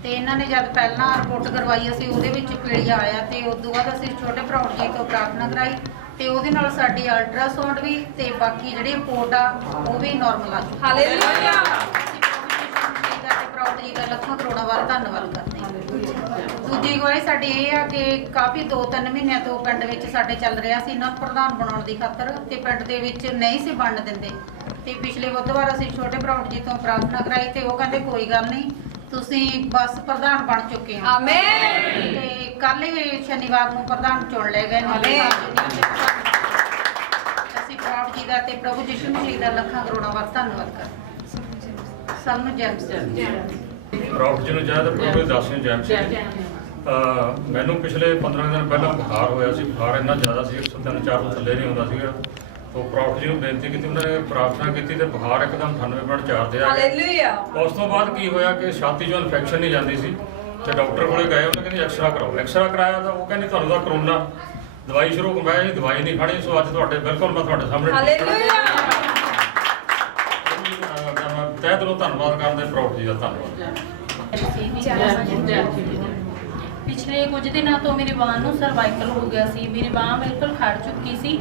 ਤੇ ਇਹਨਾਂ ਨੇ ਜਦ ਪਹਿਲਾਂ ਰਿਪੋਰਟ ਕਰਵਾਈ ਅਸੀਂ ਉਹਦੇ ਵਿੱਚ ਪੀਲੀਆ ਆਇਆ ਤੇ ਉਸ ਤੋਂ ਬਾਅਦ ਅਸੀਂ ਛੋਟੇ ਭਰਾ ਜੀ ਤੋਂ ਪ੍ਰਾਰਥਨਾ ਕਰਾਈ ਤੇ ਉਹਦੇ ਨਾਲ ਸਾਡੀ ਅਲਟਰਾਸਾਊਂਡ ਵੀ ਤੇ ਬਾਕੀ ਜਿਹੜੀ ਰਿਪੋਰਟ ਆ ਉਹ ਵੀ ਨਾਰਮਲ ਆ ਚੁੱਕੀ। ਹਾਲੇਲੂਇਆ। ਤੇ ਪ੍ਰਭੂ ਜੀ ਦਾ ਲੱਖਾਂ ਕਰੋੜਾਂ ਵਾਰ ਧੰਨਵਾਦ ਕਰਦੇ ਹਾਂ। ਦੂਜੀ ਗਵਾਹੀ ਸਾਡੀ ਇਹ ਆ ਕਿ ਕਾਫੀ 2-3 ਮਹੀਨਿਆਂ ਤੋਂ ਪਿੰਡ ਵਿੱਚ ਸਾਡੇ ਚੱਲ ਰਿਹਾ ਸੀ ਇਹਨਾਂ ਪ੍ਰਧਾਨ ਬਣਾਉਣ ਦੀ ਖਾਤਰ ਤੇ ਪਿੰਡ ਦੇ ਵਿੱਚ ਨਹੀਂ ਸੀ ਬਣਨ ਦਿੰਦੇ ਤੇ ਪਿਛਲੇ ਬੁੱਧਵਾਰ ਅਸੀਂ ਛੋਟੇ ਭਰਾ ਜੀ ਤੋਂ ਪ੍ਰਾਰਥਨਾ ਕਰਾਈ ਤੇ ਉਹ ਕਹਿੰਦੇ ਕੋਈ ਗੱਲ ਨਹੀਂ, ਤੁਸੀਂ ਬਸ ਪ੍ਰਧਾਨ ਬਣ ਚੁੱਕੇ ਹੋ। ਆਮੀਨ। ਤੇ ਕੱਲ ਹੀ ਸ਼ਨੀਵਾਰ ਨੂੰ ਪ੍ਰਧਾਨ ਚੁਣ ਲਏ ਗਏ ਨੇ। ਅਸੀਂ ਪ੍ਰਭੂ ਜੀ ਦਾ ਤੇ ਪ੍ਰਭੂ ਯਿਸੂ ਮਸੀਹ ਦਾ ਲੱਖਾਂ ਕਰੋੜਾਂ ਵਾਰ ਧੰਨਵਾਦ ਕਰਦੇ ਹਾਂ। ਸਭ ਨੂੰ ਜੈ ਮਸੀਹ। ਪ੍ਰੋਫੈਸਰ ਜੀ ਨੂੰ ਜਦ ਪ੍ਰਭੂ ਦੇ ਦਾਸ ਨੂੰ ਜੈ ਮਸੀਹ। ਮੈਨੂੰ ਪਿਛਲੇ 15 ਦਿਨ ਪਹਿਲਾਂ ਬੁਖਾਰ ਹੋਇਆ ਸੀ। ਬੁਖਾਰ ਇੰਨਾ ਜ਼ਿਆਦਾ ਸੀ 103-4 ਤੋਂ ਥੱਲੇ ਨਹੀਂ ਹੁੰਦਾ ਸੀਗਾ। ਉਹ ਪ੍ਰੋਫੈਸਰ ਜੀ ਨੂੰ ਬੇਨਤੀ ਕੀਤੀ, ਉਹਨਾਂ ਨੇ ਪ੍ਰਾਰਥਨਾ ਕੀਤੀ ਤੇ ਬੁਖਾਰ ਇੱਕਦਮ 98.4 ਤੇ ਆ ਗਿਆ। ਹਾਲੇਲੂਇਆ। ਉਸ ਤੋਂ ਬਾਅਦ ਕੀ ਹੋਇਆ ਕਿ ਛਾਤੀ 'ਚੋਂ ਇਨਫੈਕਸ਼ਨ ਨਹੀਂ ਜਾਂਦੀ ਸੀ ਤੇ ਡਾਕਟਰ ਕੋਲੇ ਗਏ। ਉਹਨੇ ਕਹਿੰਦੇ ਐਕਸਰਾ ਕਰਾਓ। ਐਕਸਰਾ ਕਰਾਇਆ ਤਾਂ ਉਹ ਕਹਿੰਦੇ ਤੁਹਾਨੂੰ ਤਾਂ ਕਰੋਨਾ ਦਵਾਈ ਸ਼ੁਰੂ ਹੋ ਗਈ। ਦਵਾਈ ਨਹੀਂ ਖਾਣੀ। ਸੋ ਅੱਜ ਤੁਹਾਡੇ ਬਿਲਕੁਲ ਮੈਂ ਤੁਹਾਡੇ ਸਾਹਮਣੇ ਹਾਲੇਲੂਇਆ। ਤਹਿ ਦਿਲੋਂ ਧੰਨਵਾਦ ਕਰਦੇ ਪ੍ਰੋਫੈਸਰ ਜੀ ਦਾ। ਧੰਨਵਾਦ। ਪਿਛਲੇ ਕੁਝ ਦਿਨਾਂ ਤੋਂ ਮੇਰੀ ਬਾਂਹ ਨੂੰ ਸਰਵਾਈਕਲ ਹੋ ਗਿਆ ਸੀ। ਮੇਰੀ ਬਾਂਹ ਬਿਲਕੁਲ ਖੜ ਚੁੱਕੀ ਸੀ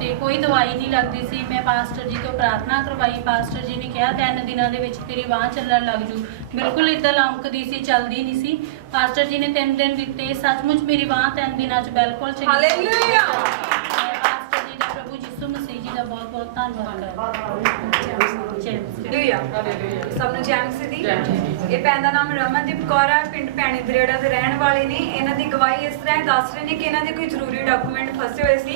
ਤੇ ਕੋਈ ਦਵਾਈ ਨਹੀਂ ਲੱਗਦੀ ਸੀ। ਮੈਂ ਪਾਸਟਰ ਜੀ ਤੋਂ ਪ੍ਰਾਰਥਨਾ ਕਰਵਾਈ। ਪਾਸਟਰ ਜੀ ਨੇ ਕਿਹਾ 3 ਦਿਨਾਂ ਦੇ ਵਿੱਚ ਤੇਰੀ ਬਾਂਹ ਚੱਲਣ ਲੱਗ ਜੂ। ਬਿਲਕੁਲ ਇੱਦਾਂ ਲੰਕਦੀ ਸੀ, ਚੱਲਦੀ ਨਹੀਂ ਸੀ। ਪਾਸਟਰ ਜੀ ਨੇ 3 ਦਿਨ ਦਿੱਤੇ। ਸੱਚਮੁੱਚ ਮੇਰੀ ਬਾਂਹ 3 ਦਿਨਾਂ 'ਚ ਬਿਲਕੁਲ ਚੰਗੀ। ਹਾਲੇਲੂਇਆ। ਮੈਂ ਪਾਸਟਰ ਜੀ ਦਾ, ਪ੍ਰਭੂ ਯਿਸੂ ਮਸੀਹ ਜੀ ਦਾ ਬਹੁਤ ਬਹੁਤ ਧੰਨਵਾਦ ਕਰਦੀ ਹਾਂ। ਹਾਲੇਲੂਇਆ। ਸਭ ਨੂੰ ਜੈ ਮਸੀਹ ਦੀ। ਇਹ ਭੈਣ ਦਾ ਨਾਮ ਰਮਨਦੀਪ ਕੌਰ ਹੈ। ਪਿੰਡ ਭੈਣੀ ਦਰੇੜਾ ਦੇ ਰਹਿਣ ਵਾਲੇ ਨੇ। ਇਹਨਾਂ ਦੀ ਗਵਾਹੀ ਇਸ ਤਰ੍ਹਾਂ ਦੱਸ ਰਹੇ ਨੇ ਕਿ ਇਹਨਾਂ ਦੇ ਕੋਈ ਜ਼ਰੂਰੀ ਡਾਕੂਮੈਂਟ ਫਸੇ ਹੋਏ ਸੀ,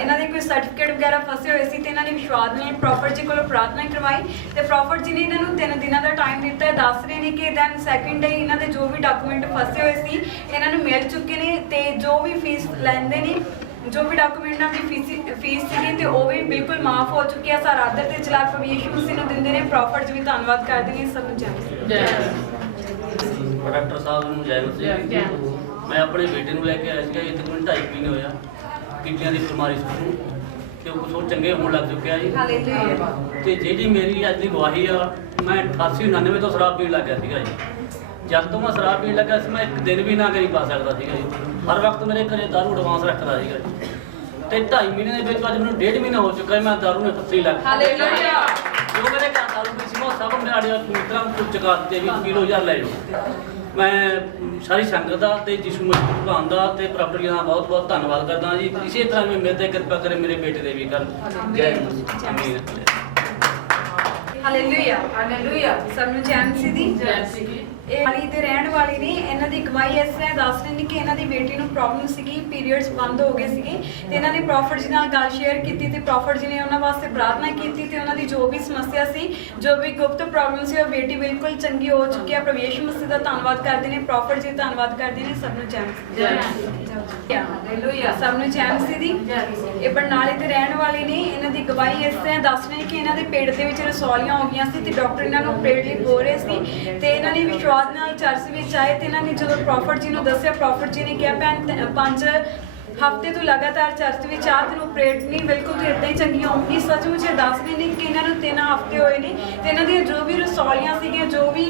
ਇਹਨਾਂ ਦੇ ਕੋਈ ਸਰਟੀਫਿਕੇਟ ਵਗੈਰਾ ਫਸੇ ਹੋਏ ਸੀ ਤੇ ਇਹਨਾਂ ਨੇ ਵਿਸ਼ਵਾਸ ਨਾਲ ਪ੍ਰੋਫੈਸਰ ਜੀ ਕੋਲੋਂ ਪ੍ਰਾਰਥਨਾ ਕਰਵਾਈ ਤੇ ਪ੍ਰੋਫੈਸਰ ਜੀ ਨੇ ਇਹਨਾਂ ਨੂੰ 3 ਦਿਨਾਂ ਦਾ ਟਾਈਮ ਦਿੱਤਾ। ਦੱਸ ਰਹੇ ਨੇ ਕਿ ਦੈਨ ਸੈਕਿੰਡ ਡੇ ਇਹਨਾਂ ਦੇ ਜੋ ਵੀ ਡਾਕੂਮੈਂਟ ਫਸੇ ਹੋਏ ਸੀ ਇਹਨਾਂ ਨੂੰ ਮਿਲ ਚੁੱਕੇ ਨੇ ਤੇ ਜੋ ਵੀ ਫੀਸ ਲੈਂਦੇ ਨੇ ਜੋ ਵੀ ਡਾਕੂਮੈਂਟਾਂ ਦੀ ਫੀਸ ਸੀਗੀ ਤੇ ਉਹ ਵੀ ਬਿਲਕੁਲ ਮਾਫ ਹੋ ਚੁੱਕੀ ਹੈ। ਸਾਰਾ ਆਦਰ ਤੇ ਜਲਾਲ ਪ੍ਰਭੂ ਯਿਸੂ ਮਸੀਹ ਨੂੰ ਦਿੰਦੇ ਨੇ। ਪ੍ਰੋਫਿਟ ਜੀ ਵੀ ਧੰਨਵਾਦ ਕਰਦੇ ਨੇ। ਸਭ ਨੂੰ ਜੈ ਡਾਕਟਰ ਸਾਹਿਬ ਨੂੰ ਜੈ ਮਸੀਹ। ਮੈਂ ਆਪਣੇ ਬੇਟੇ ਨੂੰ ਲੈ ਕੇ ਆਇਆ ਸੀਗਾ, ਇਹ ਤਕਰੀਬਨ 2.5 ਮਹੀਨੇ ਹੋਇਆ, ਕਿਡਨੀਆਂ ਦੀ ਬਿਮਾਰੀ ਸੀ ਉਹਨੂੰ, ਤੇ ਉਹ ਕੁਛ ਚੰਗੇ ਹੋਣ ਲੱਗ ਚੁੱਕਿਆ ਜੀ। ਹਾਲੇਲੂਇਆ। ਤੇ ਜਿਹੜੀ ਮੇਰੀ ਅੱਜ ਦੀ ਗਵਾਹੀ ਆ, ਮੈਂ 88-99 ਤੋਂ ਸ਼ਰਾਬ ਪੀਣ ਲੱਗ ਗਿਆ ਸੀਗਾ ਜੀ। ਜਦ ਤੋਂ ਮੈਂ ਸ਼ਰਾਬ ਪੀਣ ਲੱਗਾ ਸੀ, ਮੈਂ ਇੱਕ ਦਿਨ ਵੀ ਨਾ ਕਰੀ ਪਾ ਸਕਦਾ ਸੀਗਾ ਜੀ। ਹਰ ਵਕਤ ਮੇਰੇ ਘਰੇ ਦਾਰੂ ਐਡਵਾਂਸ ਰੱਖਦਾ ਸੀਗਾ ਜੀ। ਤੇ 2.5 ਮਹੀਨੇ ਦੇ ਵਿੱਚ ਅੱਜ ਮੈਨੂੰ 1.5 ਮਹੀਨਾ ਹੋ ਚੁੱਕਾ, ਮੈਂ ਦਾਰੂ ਨੂੰ ਹੱਥੀ ਲੱਗ ਹਾਲੇਲੂਇਆ। ਜੋ ਮੇਰੇ ਘਰ ਦਾਰੂ ਪੀ ਸੀ, ਮੈਂ ਸਭ ਮੇਰੇ ਮਿੱਤਰਾਂ ਨੂੰ ਚੁਕਾ ਦਿੱਤੇ ਵੀ ਕਿਲੋ 1000 ਲੈ ਜਾਓ। ਮੈਂ ਸਾਰੀ ਸੰਗਤ ਦਾ ਤੇ ਯਿਸੂ ਮਸੀਹ ਭਗਵਾਨ ਦਾ ਤੇ ਪ੍ਰਭੂ ਜੀ ਦਾ ਬਹੁਤ ਬਹੁਤ ਧੰਨਵਾਦ ਕਰਦਾ ਜੀ। ਇਸੇ ਤਰ੍ਹਾਂ ਵੀ ਮੇਰੇ ਤੇ ਕਿਰਪਾ ਕਰੇ, ਮੇਰੇ ਬੇਟੇ ਦੇ ਵੀ ਕਰ। ਜੈ ਮਸੀਹ। ਆਮੀਨ। ਹਾਲੇਲੂਇਆ। ਹਾਲੇਲੂਇਆ। ਸਭ ਨੂੰ ਜੈ ਮਸੀਹ ਦੀ। ਜੈ ਮਸੀਹ। ਇਹ ਵਾਲੀ ਦੇ ਰਹਿਣ ਵਾਲੇ ਨੇ। ਇਹਨਾਂ ਦੀ ਗਵਾਹੀ ਇਸ ਤਰ੍ਹਾਂ ਦੱਸ ਰਹੇ ਨੇ ਕਿ ਇਹਨਾਂ ਦੀ ਬੇਟੀ ਨੂੰ ਪ੍ਰੋਬਲਮ ਸੀਗੀ, ਪੀਰੀਅਡਸ ਬੰਦ ਹੋ ਗਏ ਸੀਗੇ ਤੇ ਇਹਨਾਂ ਨੇ ਪ੍ਰੋਫਿਟ ਜੀ ਨਾਲ ਗੱਲ ਸ਼ੇਅਰ ਕੀਤੀ ਤੇ ਪ੍ਰੋਫਿਟ ਜੀ ਨੇ ਉਹਨਾਂ ਵਾਸਤੇ ਪ੍ਰਾਰਥਨਾ ਕੀਤੀ ਤੇ ਉਹਨਾਂ ਦੀ ਜੋ ਵੀ ਸਮੱਸਿਆ ਸੀ, ਜੋ ਵੀ ਗੁਪਤ ਪ੍ਰੋਬਲਮ ਸੀ, ਉਹ ਬੇਟੀ ਬਿਲਕੁਲ ਚੰਗੀ ਹੋ ਚੁੱਕੀ ਹੈ। ਪ੍ਰਭੂ ਯਿਸੂ ਮਸੀਹ ਦਾ ਧੰਨਵਾਦ ਕਰਦੇ ਨੇ। ਪ੍ਰੋਫਿਟ ਜੀ ਧੰਨਵਾਦ ਕਰਦੇ ਨੇ। ਸਭ ਨੂੰ ਜੈ ਮਸੀਹ। ਹਾਲੇਲੂਇਆ। ਸਭ ਨੂੰ ਜੈ ਮਸੀਹ ਦੀ। ਇਹ ਬਰਨਾਲੇ ਦੇ ਰਹਿਣ ਵਾਲੇ ਨੇ। ਇਹਨਾਂ ਦੀ ਗਵਾਹੀ ਇਸ ਤਰ੍ਹਾਂ ਦੱਸ ਰਹੇ ਨੇ ਕਿ ਇਹਨਾਂ ਦੇ ਪੇਟ ਦੇ ਵਿੱਚ ਰਸੌਲੀਆਂ ਹੋ ਗਈਆਂ ਸੀ ਤੇ ਡਾਕਟਰ ਇਹਨਾਂ ਨੂੰ ਆਪਰੇਟ ਲਈ ਬੋਲ ਰਹੇ ਸੀ ਤੇ ਇਹਨਾਂ ਨੇ ਵਿਸ਼ਵਾਸ ਨਾਲ ਚਰਚ ਵਿੱਚ ਆਏ ਤੇ ਇਹਨਾਂ ਨੇ ਜਦੋਂ ਪ੍ਰੋਫਿਟ ਜੀ ਨੂੰ ਦੱਸਿਆ, ਪ੍ਰੋਫਿਟ ਜੀ ਨੇ ਕਿਹਾ ਭੈਣ 5 ਹਫ਼ਤੇ ਤੋਂ ਲਗਾਤਾਰ ਚਰਚ ਵਿੱਚ ਆ ਤੈਨੂੰ ਆਪਰੇਟ ਨਹੀਂ, ਬਿਲਕੁਲ ਤੂੰ ਇੱਦਾਂ ਹੀ ਚੰਗੀਆਂ ਹੋਊਗੀ। ਸੱਚਮੁੱਚ ਇਹ ਦੱਸ ਰਹੇ ਨੇ ਕਿ ਇਹਨਾਂ ਨੂੰ 3 ਹਫ਼ਤੇ ਹੋਏ ਨੇ ਤੇ ਇਹਨਾਂ ਦੀਆਂ ਜੋ ਵੀ ਰਸੌਲੀਆਂ ਸੀਗੀਆਂ, ਜੋ ਵੀ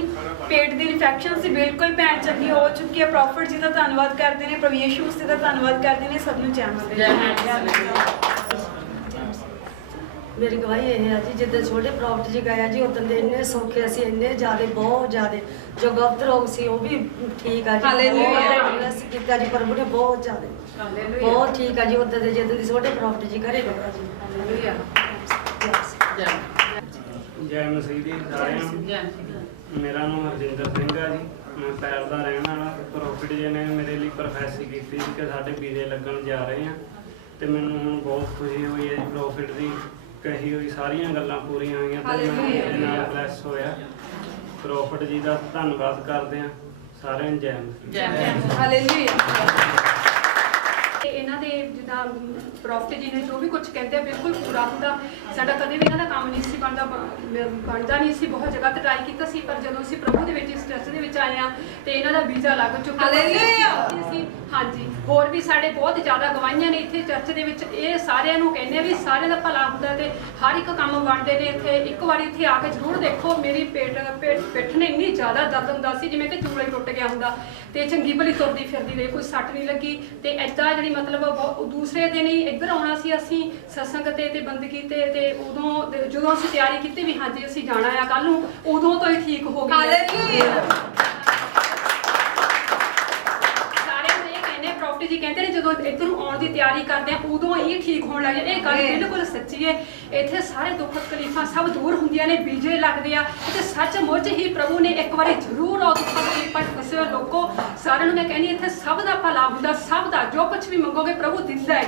ਪੇਟ ਦੀ ਇਨਫੈਕਸ਼ਨ ਸੀ, ਬਿਲਕੁਲ ਭੈਣ ਚੰਗੀ ਹੋ ਚੁੱਕੀ ਹੈ। ਪ੍ਰੋਫਿਟ ਜੀ ਦਾ ਧੰਨਵਾਦ ਕਰਦੇ ਨੇ। ਪ੍ਰਭੂ ਯਿਸੂ ਮਸੀਹ ਦਾ ਧੰਨਵਾਦ ਕਰਦੇ ਨੇ। ਸਭ ਨੂੰ ਜੈ ਮਸੀਹ। ਮੇਰੀ ਗਵਾਹੀ ਇਹ ਹੈ ਜੀ, ਜਿੱਦਾਂ ਛੋਟੇ ਪ੍ਰੋਫਿਟ ਜੀ ਗਏ ਆ ਜੀ, ਉਦੋਂ ਦੇ ਇੰਨੇ ਸੌਖੇ ਅਸੀਂ, ਇੰਨੇ ਜ਼ਿਆਦਾ, ਬਹੁਤ ਜ਼ਿਆਦਾ। ਜੋ ਗੁਪਤ ਰੋਗ ਸੀ ਉਹ ਵੀ ਠੀਕ ਆ ਜੀ। ਹਾਲੇਲੂਇਆ। ਅਸੀਂ ਕੀਤਾ ਜੀ ਪ੍ਰਭੂ ਨੇ ਬਹੁਤ ਜ਼ਿਆਦਾ, ਬਹੁਤ ਠੀਕ ਆ ਜੀ। ਉਦੋਂ ਦੇ ਜਿੱਦਾਂ ਦੀ ਛੋਟੇ ਪ੍ਰੋਫਿਟ ਜੀ ਘਰੇ ਗਏ ਆ ਜੀ। ਹਾਲੇਲੂਇਆ। ਜੈ ਮਸੀਹ ਦੀ ਸਾਰਿਆਂ ਨੂੰ। ਮੇਰਾ ਨਾਮ ਹਰਜਿੰਦਰ ਸਿੰਘ ਆ ਜੀ। ਮੈਂ ਪੈਰ ਦਾ ਰਹਿਣ ਵਾਲਾ। ਪ੍ਰੋਫਿਟ ਜੀ ਨੇ ਮੇਰੇ ਲਈ ਪ੍ਰੋਫੈਸੀ ਕੀਤੀ ਕਿ ਸਾਡੇ ਵੀਜ਼ੇ ਲੱਗਣ ਜਾ ਰਹੇ ਆ ਤੇ ਮੈਨੂੰ ਹੁਣ ਬਹੁਤ ਖੁਸ਼ੀ ਹੋਈ ਹੈ ਜੀ। ਪ੍ਰੋਫਿਟ ਦੀ ਕਹੀ ਹੋਈ ਸਾਰੀਆਂ ਗੱਲਾਂ ਪੂਰੀਆਂ ਹੋਈਆਂ ਤੇ ਮੈਂ ਇਹਦੇ ਨਾਲ ਬਲੈਸ ਹੋਇਆ। ਪ੍ਰੋਫਿਟ ਜੀ ਦਾ ਧੰਨਵਾਦ ਕਰਦੇ ਆ ਸਾਰਿਆਂ ਨੂੰ। ਜੈ ਮਸੀਹ। ਹਾਲੇਲੂਇਆ। ਤੇ ਇਹਨਾਂ ਦੇ ਜਿੱਦਾਂ ਪ੍ਰੋਫਿਟ ਜੀ ਨੇ ਜੋ ਵੀ ਕੁਝ ਕਹਿੰਦੇ ਆ ਬਿਲਕੁਲ ਪੂਰਾ ਹੁੰਦਾ। ਸਾਡਾ ਕਦੇ ਵੀ ਇਹਨਾਂ ਦਾ ਕੰਮ ਨਹੀਂ ਸੀ ਬਣਦਾ ਨਹੀਂ ਸੀ। ਬਹੁਤ ਜਗ੍ਹਾ ਤੇ ਟਰਾਈ ਕੀਤਾ ਸੀ, ਪਰ ਜਦੋਂ ਅਸੀਂ ਪ੍ਰਭੂ ਦੇ ਵਿੱਚ, ਇਸ ਚਰਚ ਦੇ ਵਿੱਚ ਆਏ ਆ ਤੇ ਇਹਨਾਂ ਦਾ ਵੀਜ਼ਾ ਲੱਗ ਚੁੱਕਾ ਸੀ। ਹਾਂਜੀ, ਹੋਰ ਵੀ ਸਾਡੇ ਬਹੁਤ ਜ਼ਿਆਦਾ ਗਵਾਹੀਆਂ ਨੇ ਇੱਥੇ ਚਰਚ ਦੇ ਵਿੱਚ। ਇਹ ਸਾਰਿਆਂ ਨੂੰ ਕਹਿੰਦੇ ਆ ਵੀ ਸਾਰਿਆਂ ਦਾ ਭਲਾ ਹੁੰਦਾ ਤੇ ਹਰ ਇੱਕ ਕੰਮ ਬਣਦੇ ਨੇ ਇੱਥੇ। ਇੱਕ ਵਾਰੀ ਇੱਥੇ ਆ ਕੇ ਜ਼ਰੂਰ ਦੇਖੋ। ਮੇਰੀ ਪਿੱਠ ਨੇ ਇੰਨੀ ਜ਼ਿਆਦਾ ਦਰਦ ਹੁੰਦਾ ਸੀ ਜਿਵੇਂ ਕਿ ਚੂੜਾ ਹੀ ਟੁੱਟ ਗਿਆ ਹੁੰਦਾ ਤੇ ਚੰਗੀ ਭਲੀ ਤੁਰਦੀ ਫਿਰਦੀ ਰਹੀ, ਕੋਈ ਸੱਟ ਨਹੀਂ ਲੱਗੀ। ਤੇ ਏਦਾਂ ਜਿਹੜੀ ਮਤਲਬ ਦੂਸਰੇ ਦਿਨ ਹੀ ਇੱਧਰ ਆਉਣਾ ਸੀ ਅਸੀਂ ਸਤਸੰਗ ਤੇ ਬੰਦਗੀ ਤੇ ਉਦੋਂ ਜਦੋਂ ਅਸੀਂ ਤਿਆਰੀ ਕੀਤੀ ਵੀ ਹਾਂਜੀ ਅਸੀਂ ਜਾਣਾ ਆ ਕੱਲ ਨੂੰ, ਉਦੋਂ ਤੋਂ ਹੀ ਠੀਕ ਹੋ ਗਈ। ਪ੍ਰੋਫਿਟ ਜੀ ਕਹਿੰਦੇ ਨੇ ਜਦੋਂ ਇੱਧਰ ਨੂੰ ਆਉਣ ਦੀ ਤਿਆਰੀ ਕਰਦੇ ਆ ਉਦੋਂ ਹੀ ਠੀਕ ਹੋਣ ਲੱਗ ਜਾਂਦੇ। ਇਹ ਗੱਲ ਬਿਲਕੁਲ ਸੱਚੀ ਹੈ। ਇੱਥੇ ਸਾਰੇ ਦੁੱਖ ਤਕਲੀਫਾਂ ਸਭ ਦੂਰ ਹੁੰਦੀਆਂ ਨੇ, ਵੀਜ਼ੇ ਲੱਗਦੇ ਆ ਤੇ ਸੱਚਮੁੱਚ ਹੀ ਪ੍ਰਭੂ ਨੇ ਇੱਕ ਵਾਰੀ ਜ਼ਰੂਰ ਉਹ ਦੁੱਖ ਤਕਲੀਫਾਂ ਫਸੇ ਹੋਏ ਲੋਕੋ ਸਾਰਿਆਂ ਨੂੰ ਮੈਂ ਕਹਿੰਦੀ ਇੱਥੇ ਸਭ ਦਾ ਭਲਾ ਹੁੰਦਾ। ਸਭ ਦਾ ਜੋ ਕੁਝ ਵੀ ਮੰਗੋਗੇ ਪ੍ਰਭੂ ਦਿੰਦਾ ਹੈ।